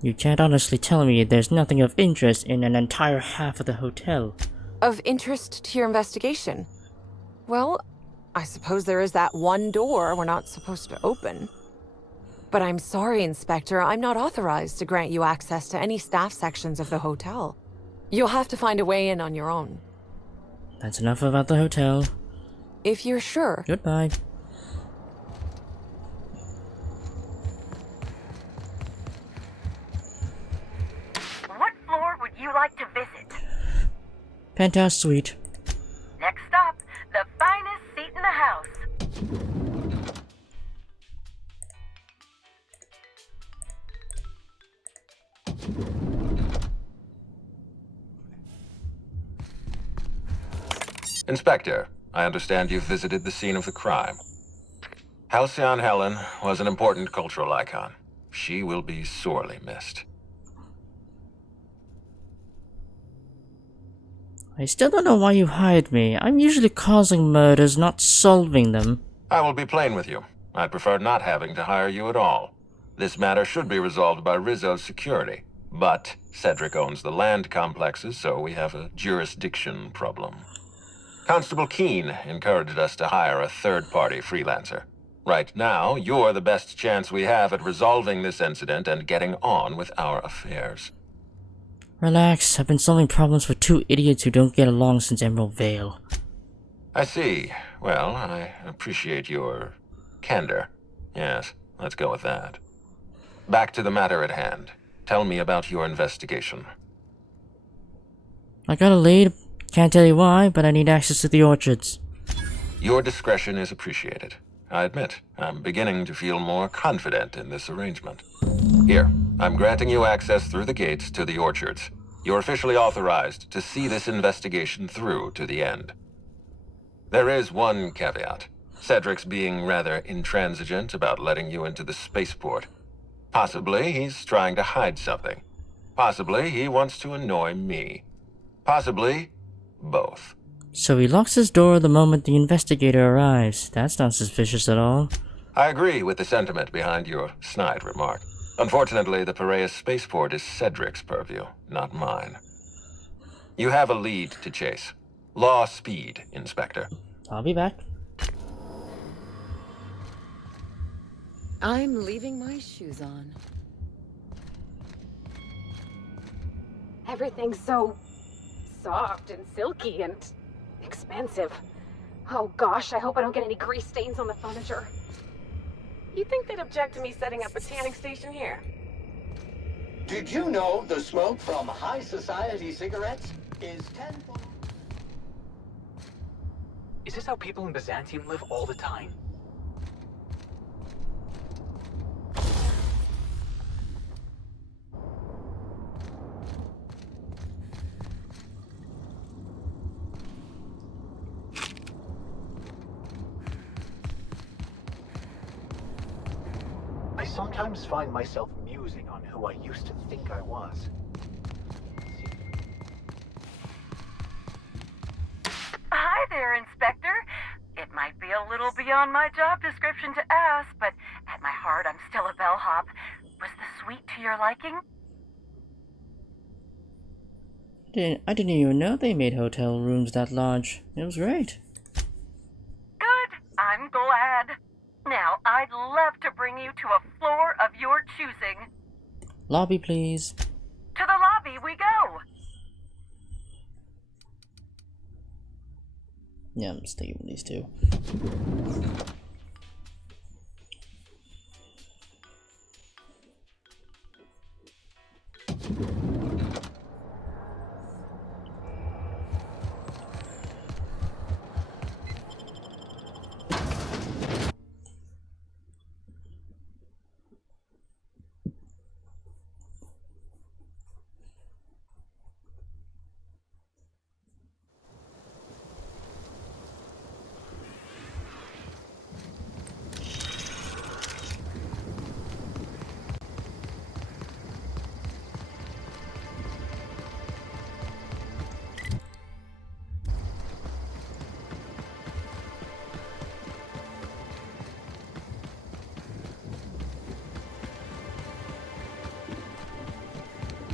You can't honestly tell me there's nothing of interest in an entire half of the hotel. Of interest to your investigation? Well, I suppose there is that one door we're not supposed to open. But I'm sorry, Inspector, I'm not authorized to grant you access to any staff sections of the hotel. You'll have to find a way in on your own. That's enough about the hotel. If you're sure. Goodbye. What floor would you like to visit? Penthouse suite. Next stop, the finest seat in the house. Inspector, I understand you've visited the scene of the crime. Halcyon Helen was an important cultural icon. She will be sorely missed. I still don't know why you hired me. I'm usually causing murders, not solving them. I will be plain with you. I'd prefer not having to hire you at all. This matter should be resolved by Rizzo's security. But Cedric owns the land complexes, so we have a jurisdiction problem. Constable Keene encouraged us to hire a third-party freelancer. Right now, you're the best chance we have at resolving this incident and getting on with our affairs. Relax, I've been solving problems for two idiots who don't get along since Emerald Vale. I see. Well, I appreciate your candor. Yes, let's go with that. Back to the matter at hand. Tell me about your investigation. I got a lead. Can't tell you why, but I need access to the orchards. Your discretion is appreciated. I admit, I'm beginning to feel more confident in this arrangement. Here, I'm granting you access through the gates to the orchards. You're officially authorized to see this investigation through to the end. There is one caveat. Cedric's being rather intransigent about letting you into the spaceport. Possibly he's trying to hide something. Possibly he wants to annoy me. Possibly both. So he locks his door the moment the investigator arrives. That's not suspicious at all. I agree with the sentiment behind your snide remark. Unfortunately, the Piraeus spaceport is Cedric's purview, not mine. You have a lead to chase. Law speed, Inspector. I'll be back. I'm leaving my shoes on. Everything's so soft and silky and expensive. Oh gosh, I hope I don't get any grease stains on the furniture. You'd think they'd object to me setting up a tanning station here. Did you know the smoke from high society cigarettes is tenfold? Is this how people in Byzantium live all the time? I sometimes find myself musing on who I used to think I was. Hi there, Inspector. It might be a little beyond my job description to ask, but at my heart, I'm still a bellhop. Was the suite to your liking? I didn't even know they made hotel rooms that large. It was great. Good. I'm glad. Now, I'd love to bring you to a floor of your choosing. Lobby, please. To the lobby we go. Yeah, I'm sticking with these two.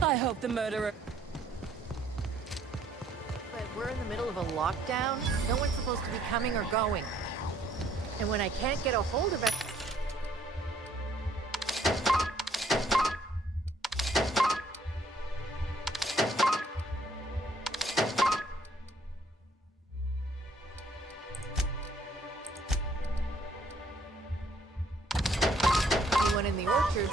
I hope the murderer... But we're in the middle of a lockdown. No one's supposed to be coming or going. And when I can't get a hold of it... Anyone in the orchard,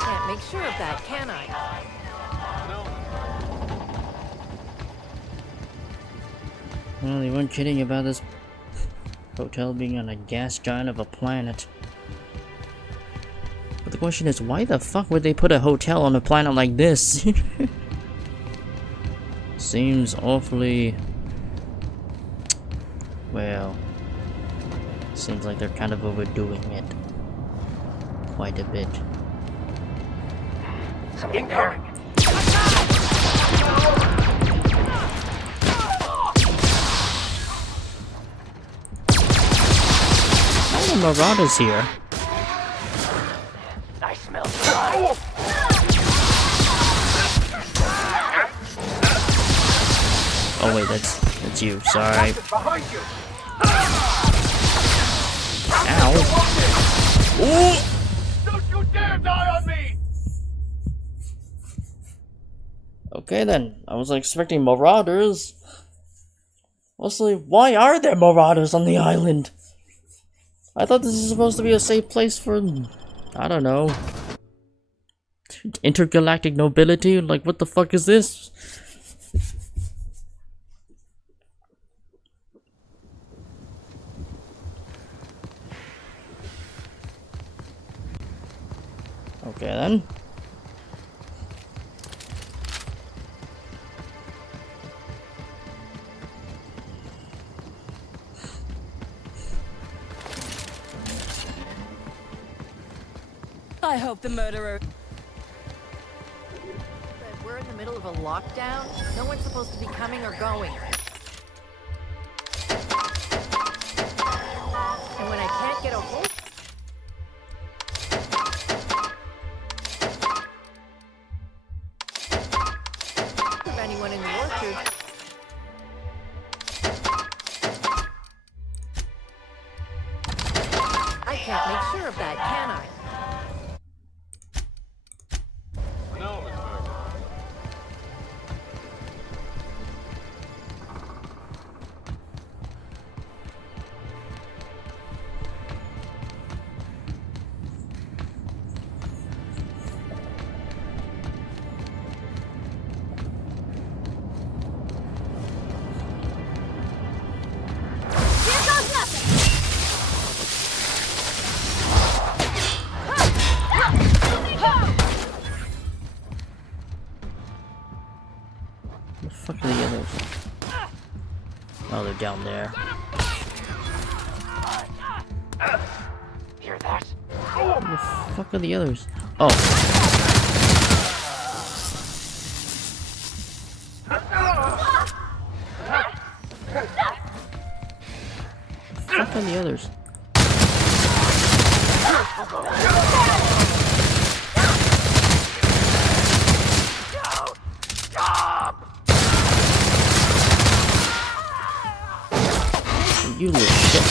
can't make sure of that, can I? Well, they weren't kidding about this hotel being on a gas giant of a planet. But the question is, why the fuck would they put a hotel on a planet like this? Seems awfully... well... seems like they're kind of overdoing it. Quite a bit. Something there. Why are the Marauders here? I smell blood. Oh wait, that's you. Sorry. Behind you. Ow. Ooh. Don't you dare die on me. Okay then, I was expecting Marauders. Mostly, why are there Marauders on the island? I thought this is supposed to be a safe place for, I don't know, intergalactic nobility? Like, what the fuck is this? Okay then. I hope the murderer... We're in the middle of a lockdown. No one's supposed to be coming or going. And when I can't get a hold... of anyone in the orchard... I can't make sure of that, can I? Where the fuck are the others? Oh, they're down there. Hear that? Where the fuck are the others? Oh. Where the fuck are the others? You little shit.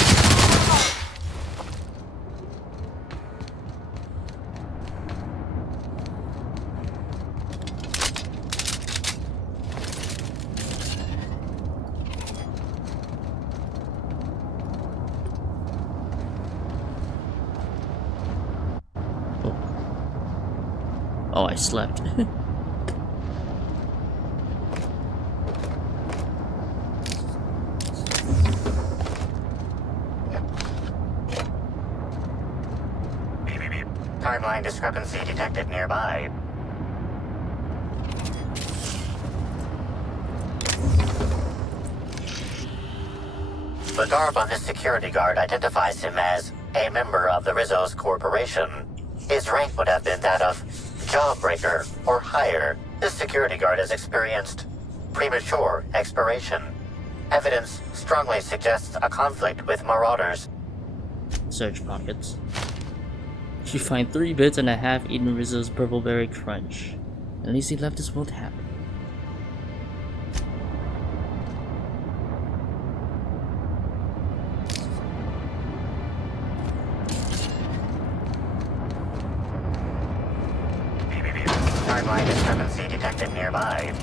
Oh, I slept. Timeline discrepancy detected nearby. The garb on this security guard identifies him as a member of the Rizzo's corporation. His rank would have been that of Jawbreaker or higher. This security guard has experienced premature expiration. Evidence strongly suggests a conflict with Marauders. Search pockets. You find 3 bits and a half-eaten Rizzo's purple berry crunch. At least he left his world happy. Timeline discrepancy detected nearby.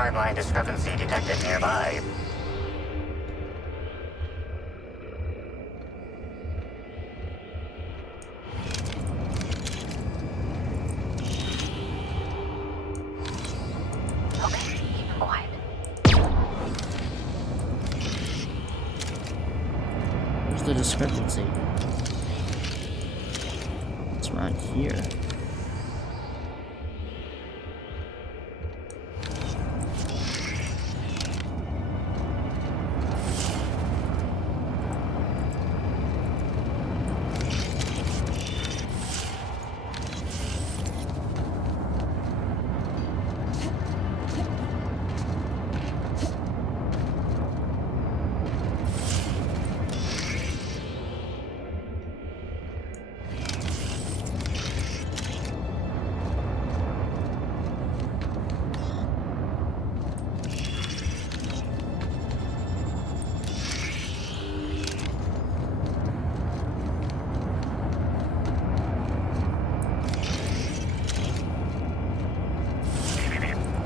Timeline discrepancy detected nearby. Where's the discrepancy? It's right here.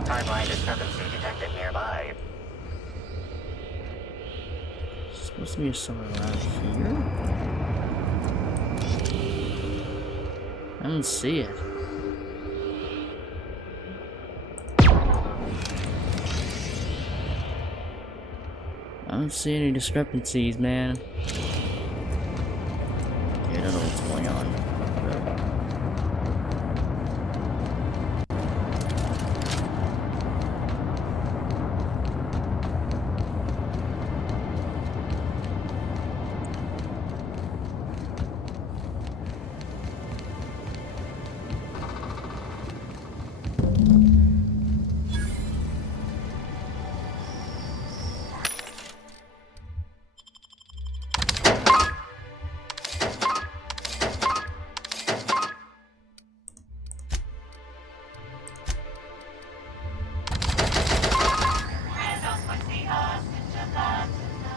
Timeline discrepancy detected nearby. It's supposed to be somewhere around here. I don't see it. I don't see any discrepancies, man. Okay, I don't know what's going on.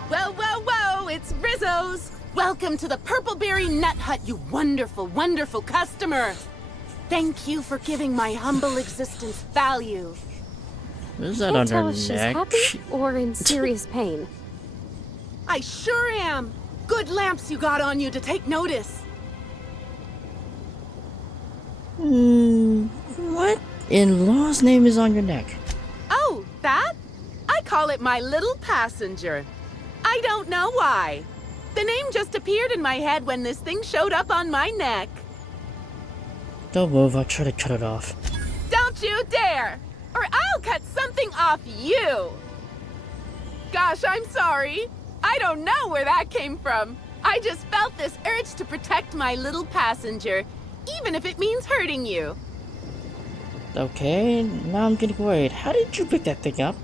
Whoa, whoa, whoa! It's Rizzo's! Welcome to the Purpleberry Nut Hut, you wonderful, wonderful customer! Thank you for giving my humble existence value. What is that on her neck? Happy or in serious pain? I sure am! Good lamps you got on you to take notice. What in law's name is on your neck? Oh, that? I call it my little passenger. I don't know why. The name just appeared in my head when this thing showed up on my neck. Don't move, I'll try to cut it off. Don't you dare! Or I'll cut something off you! Gosh, I'm sorry. I don't know where that came from. I just felt this urge to protect my little passenger, even if it means hurting you. Okay, now I'm getting worried. How did you pick that thing up?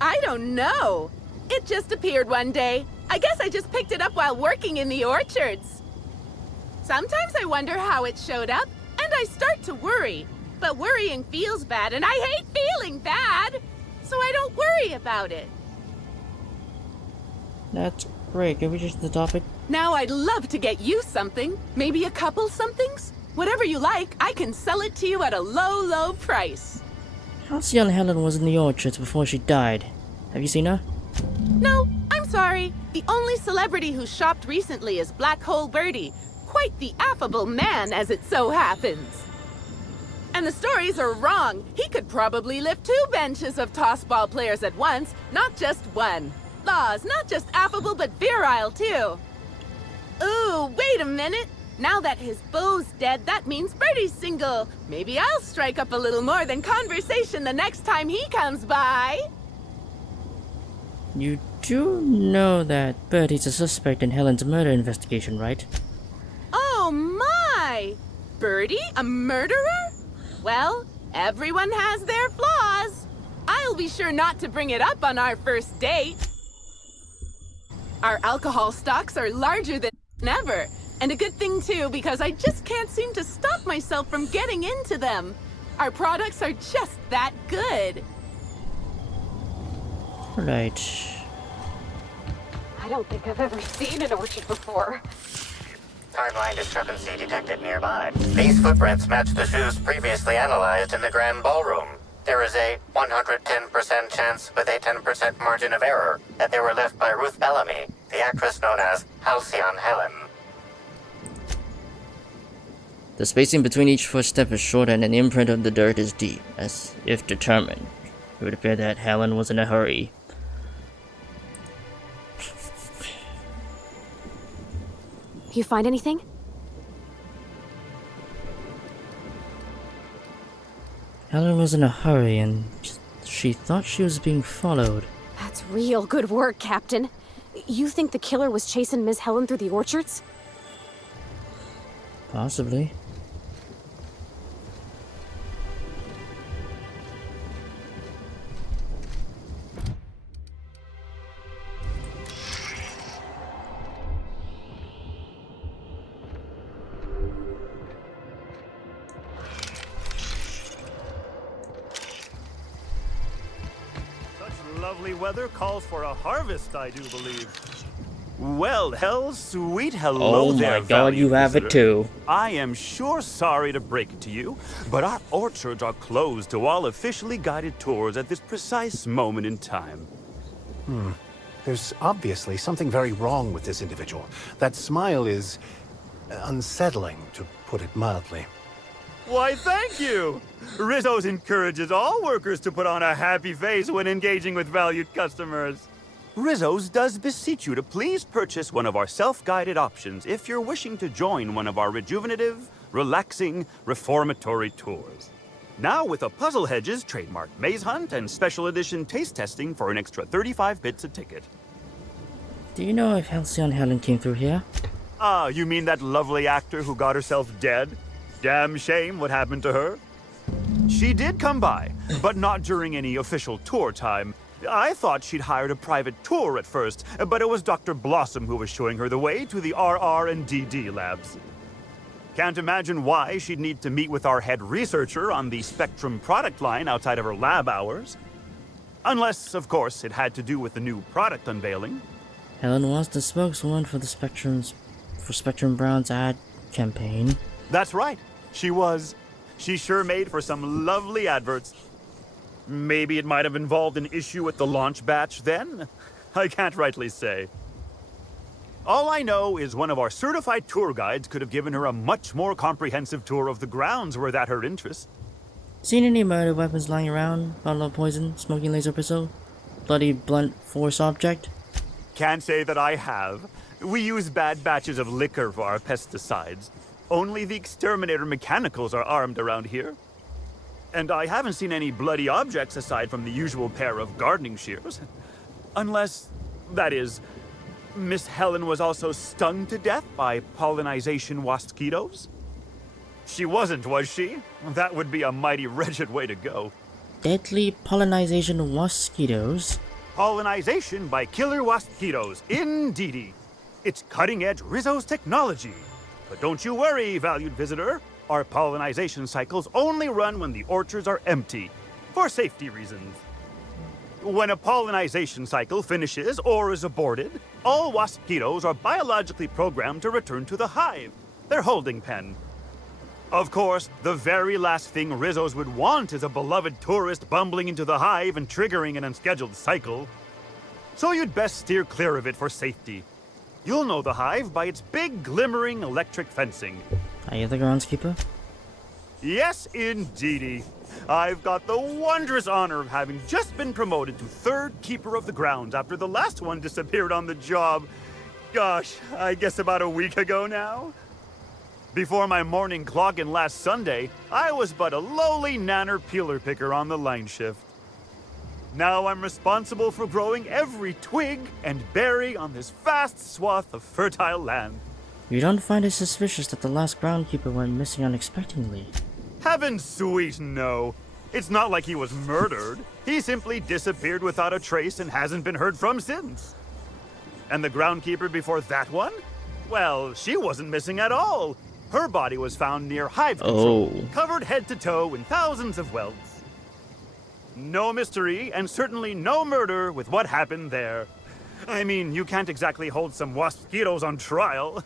I don't know. It just appeared one day. I guess I just picked it up while working in the orchards. Sometimes I wonder how it showed up, and I start to worry. But worrying feels bad, and I hate feeling bad. So I don't worry about it. That's great. Can we change the topic? Now I'd love to get you something. Maybe a couple somethings? Whatever you like, I can sell it to you at a low, low price. Halcyon Helen was in the orchards before she died. Have you seen her? No, I'm sorry. The only celebrity who shopped recently is Black Hole Birdie. Quite the affable man, as it so happens. And the stories are wrong. He could probably lift 2 benches of tossball players at once, not just one. Laws, not just affable, but virile, too. Ooh, wait a minute. Now that his beau's dead, that means Birdie's single. Maybe I'll strike up a little more than conversation the next time he comes by. You do know that Birdie's a suspect in Helen's murder investigation, right? Oh my! Birdie, a murderer? Well, everyone has their flaws. I'll be sure not to bring it up on our first date. Our alcohol stocks are larger than ever. And a good thing too, because I just can't seem to stop myself from getting into them. Our products are just that good. Right. I don't think I've ever seen an orchard before. Timeline discrepancy detected nearby. These footprints match the shoes previously analyzed in the grand ballroom. There is a 110% chance with a 10% margin of error that they were left by Ruth Bellamy, the actress known as Halcyon Helen. The spacing between each footstep is short and an imprint of the dirt is deep, as if determined. It would appear that Helen was in a hurry. You find anything? Helen was in a hurry and she thought she was being followed. That's real good work, Captain. You think the killer was chasing Miss Helen through the orchards? Possibly. Lovely weather calls for a harvest, I do believe. Well, hell's sweet hello there, oh my god, you have it too. I am sure sorry to break it to you, but our orchards are closed to all officially guided tours at this precise moment in time. There's obviously something very wrong with this individual. That smile is unsettling, to put it mildly. Why, thank you! Rizzo's encourages all workers to put on a happy face when engaging with valued customers. Rizzo's does beseech you to please purchase one of our self-guided options if you're wishing to join one of our rejuvenative, relaxing, reformatory tours. Now with a Puzzle Hedges trademark maze hunt and special edition taste testing for an extra 35 bits a ticket. Do you know if Halcyon Helen came through here? Ah, you mean that lovely actor who got herself dead? Damn shame what happened to her. She did come by, but not during any official tour time. I thought she'd hired a private tour at first, but it was Dr. Blossom who was showing her the way to the RR and DD labs. Can't imagine why she'd need to meet with our head researcher on the Spectrum product line outside of her lab hours. Unless, of course, it had to do with the new product unveiling. Helen was the spokeswoman for Spectrum Brown's ad campaign. That's right. She was. She sure made for some lovely adverts. Maybe it might have involved an issue with the launch batch then? I can't rightly say. All I know is one of our certified tour guides could have given her a much more comprehensive tour of the grounds were that her interest. Seen any murder weapons lying around? Bottle of poison, smoking laser pistol, bloody blunt force object? Can't say that I have. We use bad batches of liquor for our pesticides. Only the exterminator mechanicals are armed around here. And I haven't seen any bloody objects aside from the usual pair of gardening shears. Unless, that is, Miss Helen was also stung to death by pollinization mosquitoes? She wasn't, was she? That would be a mighty wretched way to go. Deadly pollinization mosquitoes? Pollinization by killer mosquitoes, indeedy. It's cutting-edge Rizzo's technology. But don't you worry, valued visitor. Our pollinization cycles only run when the orchards are empty, for safety reasons. When a pollinization cycle finishes or is aborted, all mosquitoes are biologically programmed to return to the hive, their holding pen. Of course, the very last thing Rizzo's would want is a beloved tourist bumbling into the hive and triggering an unscheduled cycle. So you'd best steer clear of it for safety. You'll know the hive by its big, glimmering electric fencing. Are you the groundskeeper? Yes, indeedy. I've got the wondrous honor of having just been promoted to third keeper of the grounds after the last one disappeared on the job. Gosh, I guess about a week ago now. Before my morning clock-in last Sunday, I was but a lowly nanner peeler picker on the line shift. Now I'm responsible for growing every twig and berry on this vast swath of fertile land. You don't find it suspicious that the last groundkeeper went missing unexpectedly? Heaven sweet, no. It's not like he was murdered. He simply disappeared without a trace and hasn't been heard from since. And the groundkeeper before that one? Well, she wasn't missing at all. Her body was found near hive control, covered head to toe in thousands of welts. No mystery, and certainly no murder with what happened there. I mean, you can't exactly hold some mosquitoes on trial.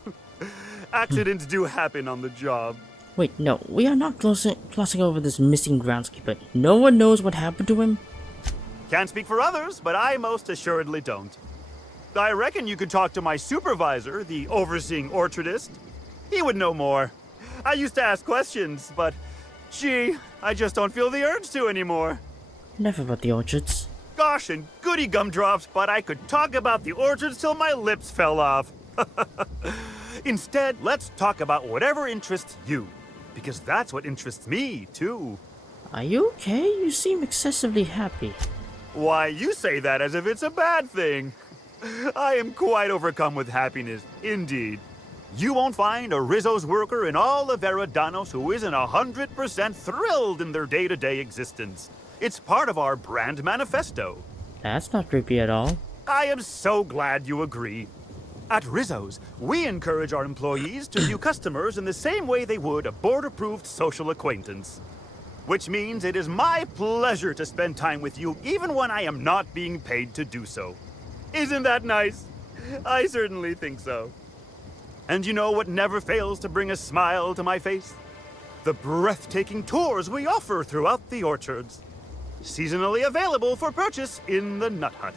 Accidents do happen on the job. Wait, no, we are not glossing over this missing groundskeeper. No one knows what happened to him? Can't speak for others, but I most assuredly don't. I reckon you could talk to my supervisor, the overseeing orchardist. He would know more. I used to ask questions, but gee, I just don't feel the urge to anymore. Enough about the orchards. Gosh, and goody gumdrops, but I could talk about the orchards till my lips fell off. Instead, let's talk about whatever interests you, because that's what interests me, too. Are you okay? You seem excessively happy. Why, you say that as if it's a bad thing. I am quite overcome with happiness, indeed. You won't find a Rizzo's worker in all of Eridanos who isn't 100% thrilled in their day-to-day existence. It's part of our brand manifesto. That's not creepy at all. I am so glad you agree. At Rizzo's, we encourage our employees to view customers in the same way they would a board-approved social acquaintance. Which means it is my pleasure to spend time with you even when I am not being paid to do so. Isn't that nice? I certainly think so. And you know what never fails to bring a smile to my face? The breathtaking tours we offer throughout the orchards. Seasonally available for purchase in the Nut Hut.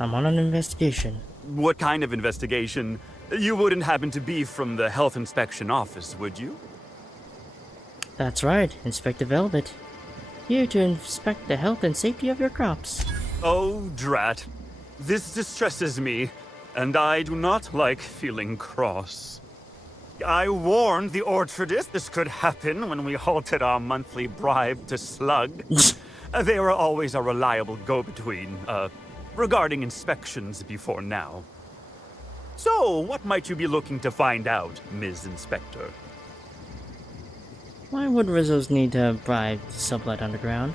I'm on an investigation. What kind of investigation? You wouldn't happen to be from the Health Inspection Office, would you? That's right, Inspector Velvet. Here to inspect the health and safety of your crops. Oh, drat. This distresses me, and I do not like feeling cross. I warned the orchardist this could happen when we halted our monthly bribe to Slug. They were always a reliable go-between, regarding inspections before now. So, what might you be looking to find out, Ms. Inspector? Why would Rizzo's need to bribe to sublet underground?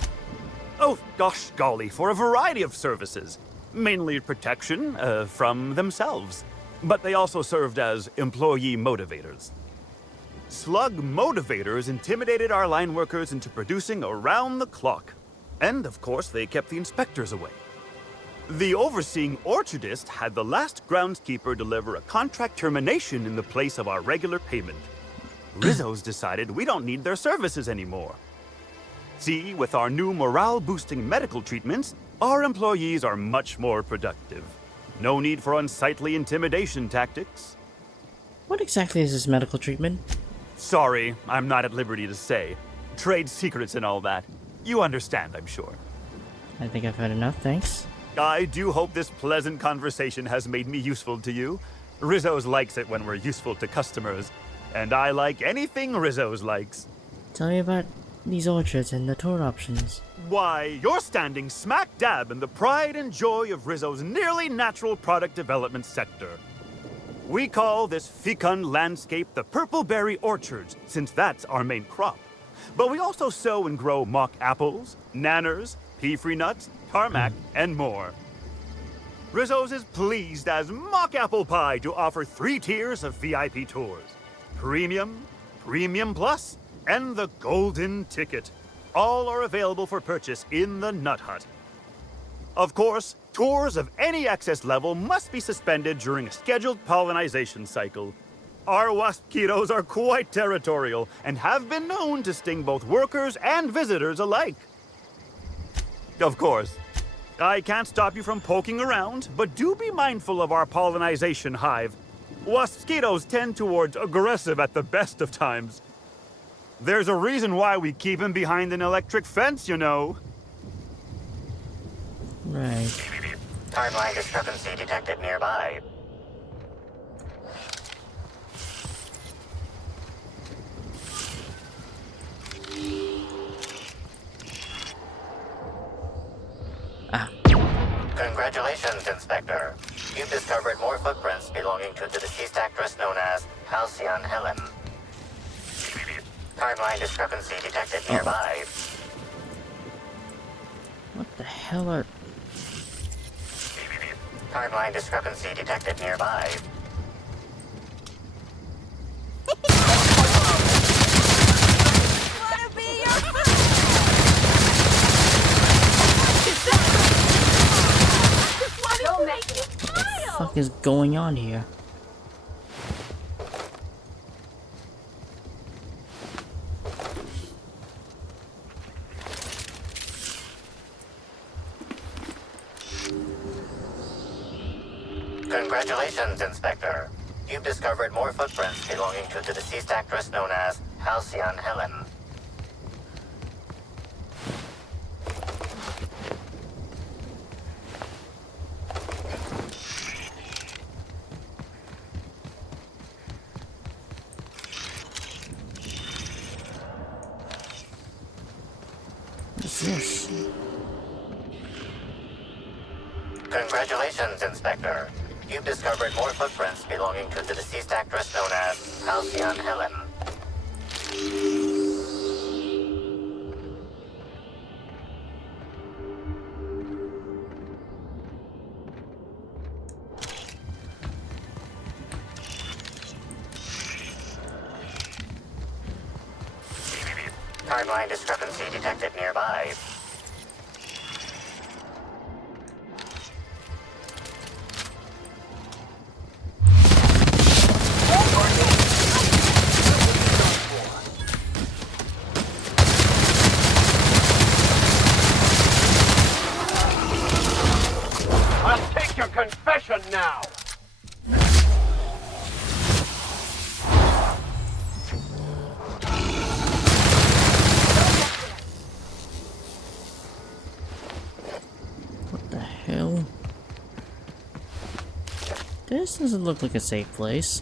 Oh, gosh golly, for a variety of services. Mainly protection from themselves. But they also served as employee motivators. Slug motivators intimidated our line workers into producing around the clock. And, of course, they kept the inspectors away. The overseeing orchardist had the last groundskeeper deliver a contract termination in the place of our regular payment. Rizzo's decided we don't need their services anymore. See, with our new morale-boosting medical treatments, our employees are much more productive. No need for unsightly intimidation tactics. What exactly is this medical treatment? Sorry, I'm not at liberty to say. Trade secrets and all that. You understand, I'm sure. I think I've had enough, thanks. I do hope this pleasant conversation has made me useful to you. Rizzo's likes it when we're useful to customers. And I like anything Rizzo's likes. Tell me about these orchards and the tour options. Why, you're standing smack dab in the pride and joy of Rizzo's nearly natural product development sector. We call this fecund landscape the Purple Berry Orchards, since that's our main crop. But we also sow and grow mock apples, nanners, pea-free nuts, tarmac, and more. Rizzo's is pleased as Mock Apple Pie to offer 3 tiers of VIP tours. Premium, Premium Plus, and the Golden Ticket. All are available for purchase in the Nut Hut. Of course, tours of any excess level must be suspended during a scheduled pollinization cycle. Our waspitos are quite territorial and have been known to sting both workers and visitors alike. Of course, I can't stop you from poking around, but do be mindful of our pollinization hive. Waspitos tend towards aggressive at the best of times. There's a reason why we keep him behind an electric fence, you know. Right. Timeline discrepancy detected nearby. Congratulations, Inspector. You've discovered more footprints belonging to the deceased actress known as Halcyon Helen. Timeline discrepancy detected nearby. What the hell are... Timeline discrepancy detected nearby. What the fuck is going on here? Congratulations, Inspector. You've discovered more footprints belonging to the deceased actress known as Halcyon Helen. What's this? Congratulations, Inspector. You've discovered more footprints belonging to the deceased actress known as Halcyon Helen. Timeline discrepancy detected nearby. I'll take your confession now! What the hell? This doesn't look like a safe place.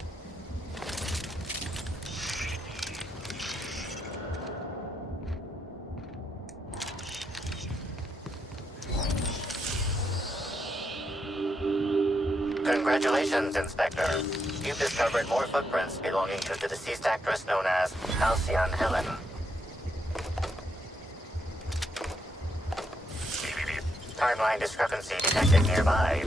Congratulations, Inspector. You've discovered more footprints belonging to the deceased actress known as Halcyon Helen. Timeline discrepancy detected nearby.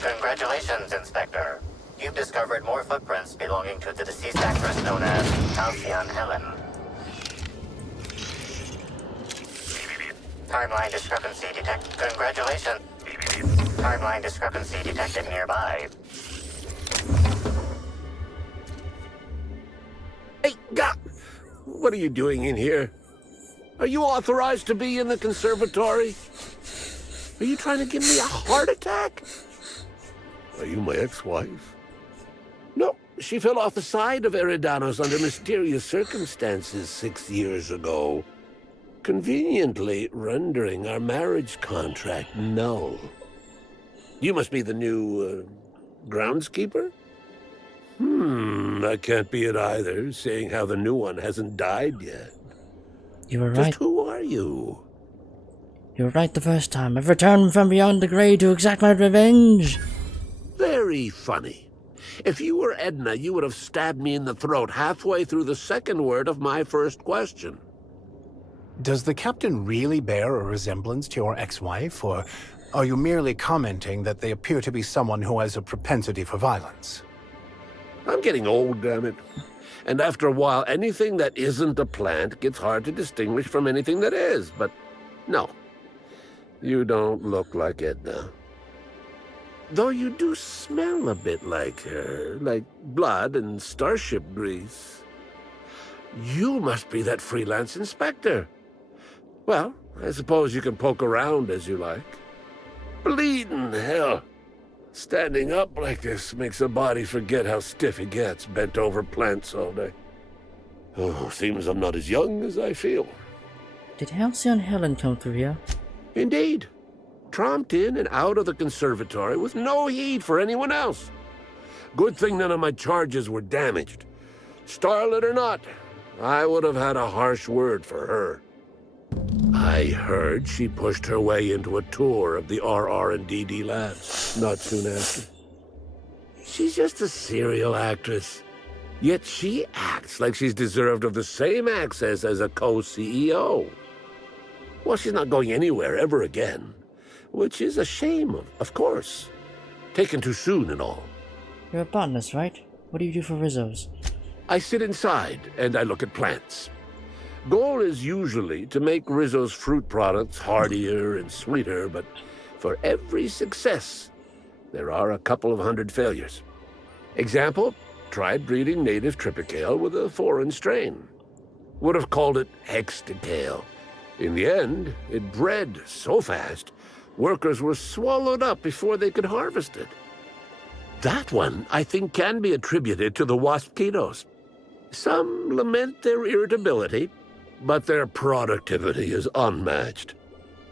Congratulations, Inspector. You've discovered more footprints belonging to the deceased actress known as Halcyon Helen. Timeline discrepancy detected. Congratulations. Timeline discrepancy detected nearby. Hey, what are you doing in here? Are you authorized to be in the conservatory? Are you trying to give me a heart attack? Are you my ex-wife? No, she fell off the side of Eridanos under mysterious circumstances 6 years ago, conveniently rendering our marriage contract null. You must be the new, groundskeeper? That can't be it either, seeing how the new one hasn't died yet. You were Just right. who are you? You were right the first time. I've returned from beyond the grave to exact my revenge. Very funny. If you were Edna, you would have stabbed me in the throat halfway through the second word of my first question. Does the captain really bear a resemblance to your ex-wife, or are you merely commenting that they appear to be someone who has a propensity for violence? I'm getting old, damn it. And after a while, anything that isn't a plant gets hard to distinguish from anything that is. But no, you don't look like Edna. Though you do smell a bit like her, like blood and starship grease. You must be that freelance inspector. Well, I suppose you can poke around as you like. Bleeding hell. Standing up like this makes a body forget how stiff it gets, bent over plants all day. Oh, seems I'm not as young as I feel. Did Halcyon Helen come through here? Indeed. Tromped in and out of the conservatory with no heed for anyone else. Good thing none of my charges were damaged. Starlet or not, I would have had a harsh word for her. I heard she pushed her way into a tour of the RR&DD labs not soon after. She's just a serial actress. Yet she acts like she's deserved of the same access as a co-CEO. Well, she's not going anywhere ever again, which is a shame, of course. Taken too soon and all. You're a botanist, right? What do you do for Rizzo's? I sit inside and I look at plants. Goal is usually to make Rizzo's fruit products hardier and sweeter, but for every success, there are a couple of hundred failures. Example, tried breeding native Tripicale with a foreign strain. Would have called it Hexticale. In the end, it bred so fast, Workers were swallowed up before they could harvest it. That one, I think, can be attributed to the waspitos. Some lament their irritability, but their productivity is unmatched.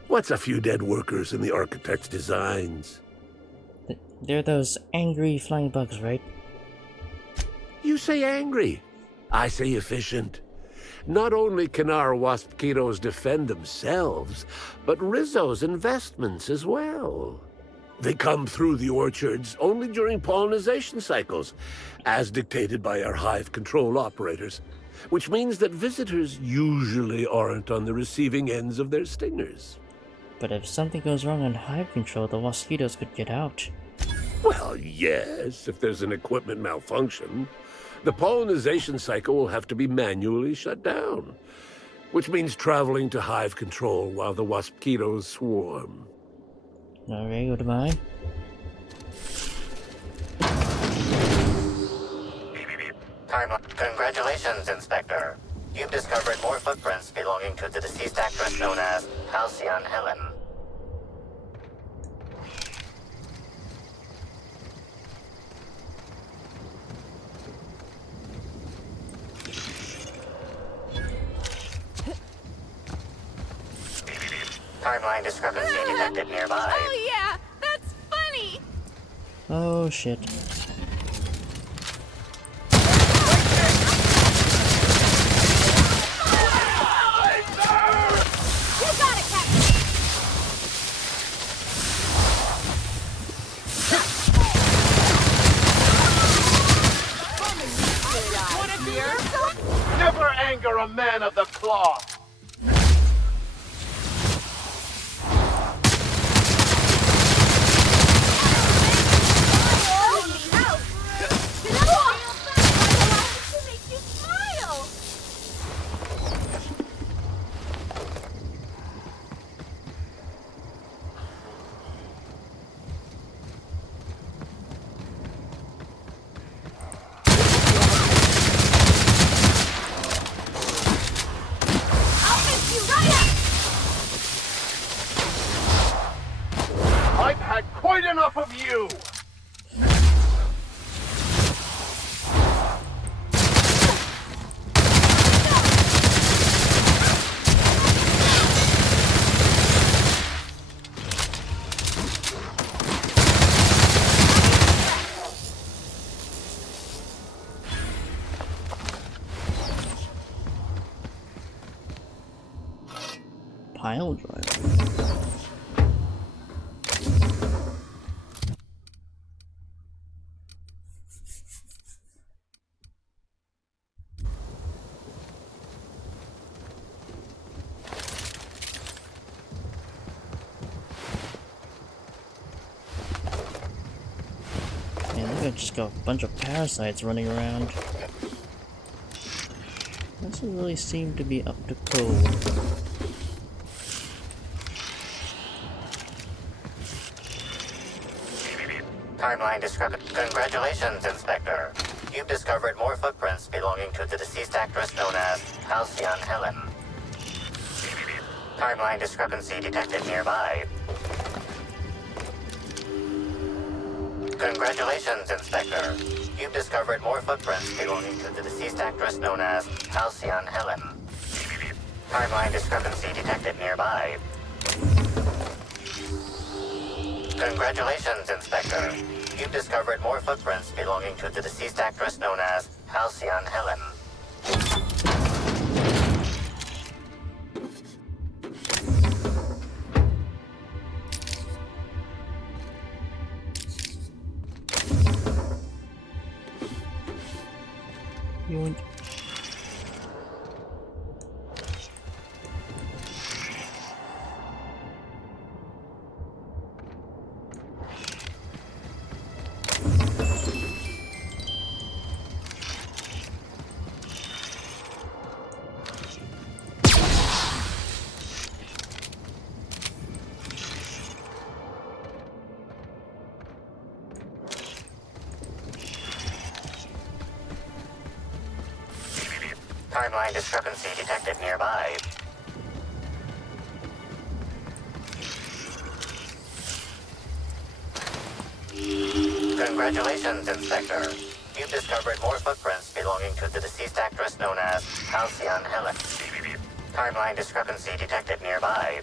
What's a few dead workers in the architect's designs? They're those angry flying bugs, right? You say angry. I say efficient. Not only can our waspitos defend themselves, but Rizzo's investments as well. They come through the orchards only during pollination cycles, as dictated by our hive control operators, which means that visitors usually aren't on the receiving ends of their stingers. But if something goes wrong on hive control, the mosquitoes could get out. Well, yes, if there's an equipment malfunction. The pollination cycle will have to be manually shut down, which means traveling to hive control while the waspitos swarm. Okay, goodbye. Congratulations, Inspector. You've discovered more footprints belonging to the deceased actress known as Halcyon Helen. Timeline discrepancy detected nearby. Oh yeah, that's funny! Oh shit. You got it, Captain! Never anger a man of the cloth! I've had quite enough of you! Pile driver. Man, look at just got a bunch of parasites running around. Doesn't really seem to be up to code. Timeline discrepancy. Congratulations, Inspector. You've discovered more footprints belonging to the deceased actress known as Halcyon Helen. Timeline discrepancy detected nearby. Congratulations, Inspector. You've discovered more footprints belonging to the deceased actress known as Halcyon Helen. Timeline discrepancy detected nearby. Congratulations, Inspector. You've discovered more footprints belonging to the deceased actress known as Halcyon Helen. Yoink. Timeline discrepancy detected nearby. Congratulations, Inspector. You've discovered more footprints belonging to the deceased actress known as Halcyon Helen. Timeline discrepancy detected nearby.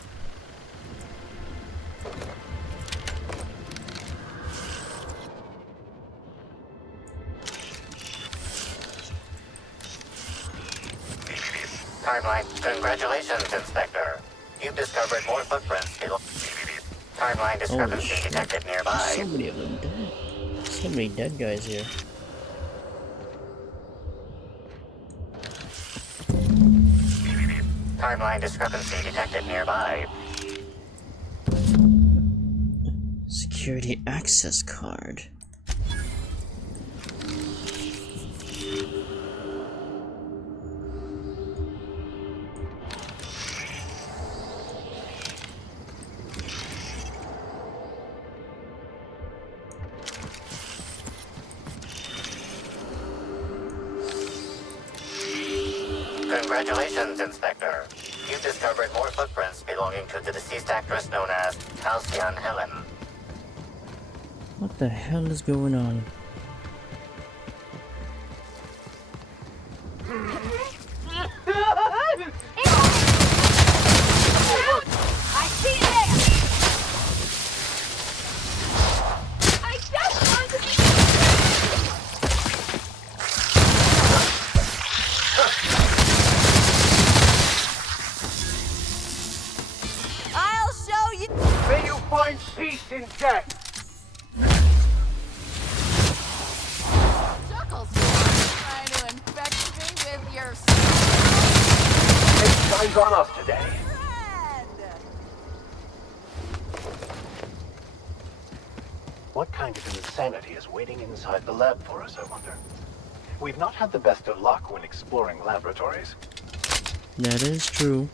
Timeline. Congratulations, Inspector. You've discovered more footprints. Timeline discrepancy detected nearby. So many of them dead. So many dead guys here. Timeline discrepancy detected nearby. Security access card. Congratulations, Inspector. You've discovered more footprints belonging to the deceased actress known as Halcyon Helen. What the hell is going on? I see it there! I just want to be... I'll show you. May you find peace in death. Chuckles trying to infect me with your It shines on us today. What kind of insanity is waiting inside the lab for us, I wonder? We've not had the best of luck when exploring laboratories. That is true.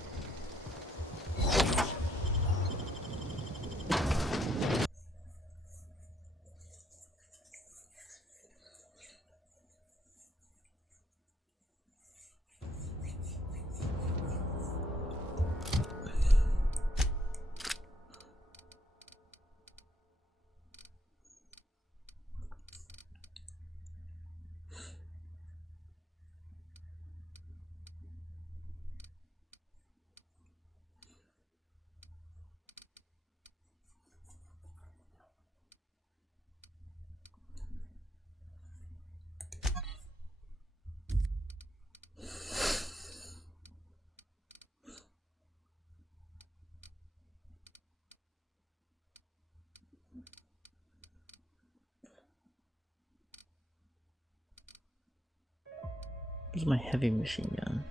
Where's my heavy machine gun?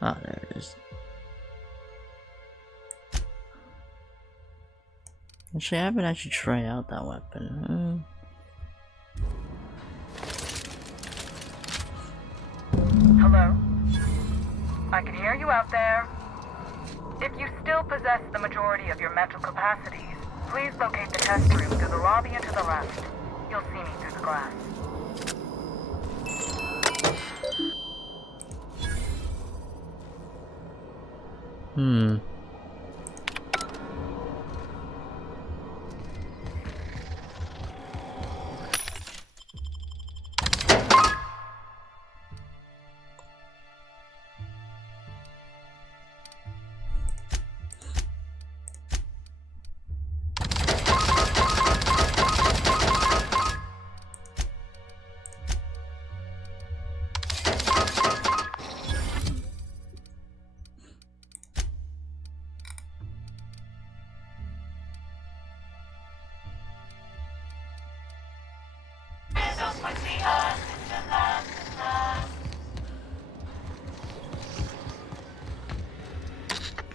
Ah, there it is. Actually, I haven't actually tried out that weapon. Hello? I can hear you out there. If you still possess the majority of your mental capacities, please locate the test room through the lobby and to the left. You'll see me through the glass.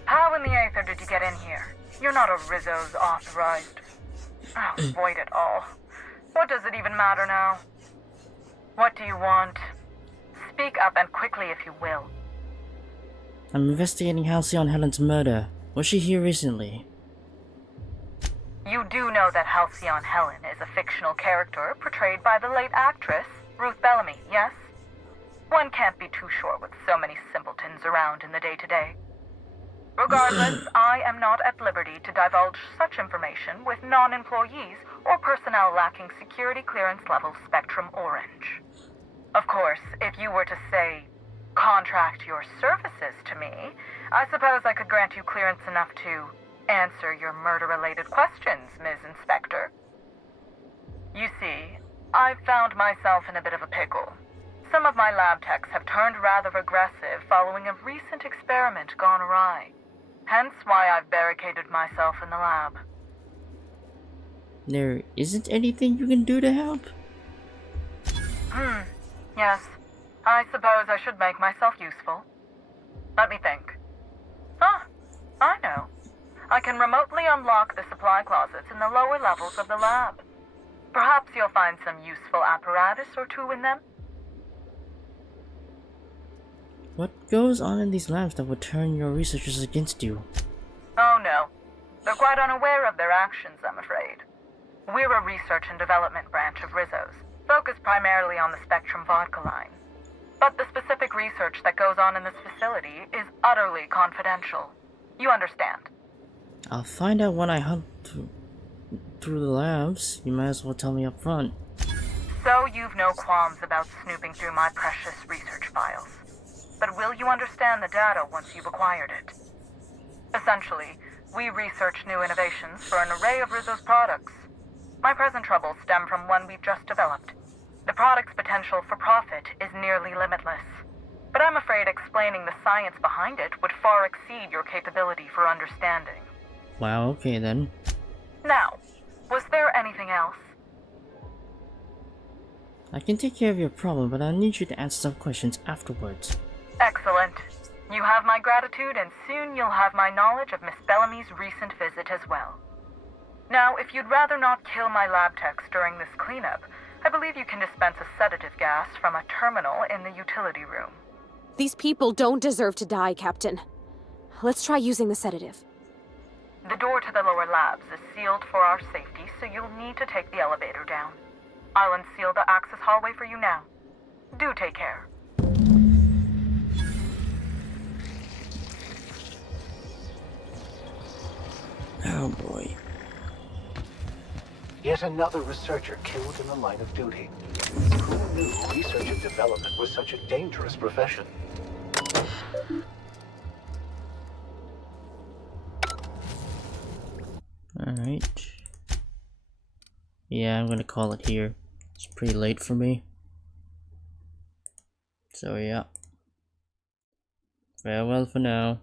How in the Aether did you get in here? You're not a Rizzo's authorized. Oh, void it all. What does it even matter now? What do you want? Speak up and quickly if you will. I'm investigating Halcyon Helen's murder. Was she here recently? You do know that Halcyon Helen is a fictional character portrayed by the late actress Ruth Bellamy, yes? One can't be too sure with so many simpletons around in the day-to-day. Regardless, I am not at liberty to divulge such information with non-employees or personnel lacking security clearance level Spectrum Orange. Of course, if you were to say, contract your services to me, I suppose I could grant you clearance enough to answer your murder-related questions, Ms. Inspector. You see, I've found myself in a bit of a pickle. Some of my lab techs have turned rather aggressive following a recent experiment gone awry. Hence why I've barricaded myself in the lab. There isn't anything you can do to help? Yes. I suppose I should make myself useful. Let me think. I know. I can remotely unlock the supply closets in the lower levels of the lab. Perhaps you'll find some useful apparatus or two in them. What goes on in these labs that would turn your researchers against you? Oh no. They're quite unaware of their actions, I'm afraid. We're a research and development branch of Rizzo's, focused primarily on the Spectrum vodka line. But the specific research that goes on in this facility is utterly confidential. You understand? I'll find out when I hunt through the labs. You might as well tell me up front. So you've no qualms about snooping through my precious research files. But will you understand the data once you've acquired it? Essentially, we research new innovations for an array of Rizzo's products. My present troubles stem from one we've just developed. The product's potential for profit is nearly limitless. But I'm afraid explaining the science behind it would far exceed your capability for understanding. Wow, okay then. Now, was there anything else? I can take care of your problem, but I need you to answer some questions afterwards. Excellent. You have my gratitude, and soon you'll have my knowledge of Miss Bellamy's recent visit as well. Now, if you'd rather not kill my lab techs during this cleanup, I believe you can dispense a sedative gas from a terminal in the utility room. These people don't deserve to die, Captain. Let's try using the sedative. The door to the lower labs is sealed for our safety, so you'll need to take the elevator down. I'll unseal the access hallway for you now. Do take care. Oh boy. Yet another researcher killed in the line of duty. Who knew research and development was such a dangerous profession? Alright. Yeah, I'm gonna call it here. It's pretty late for me. So yeah. Farewell for now.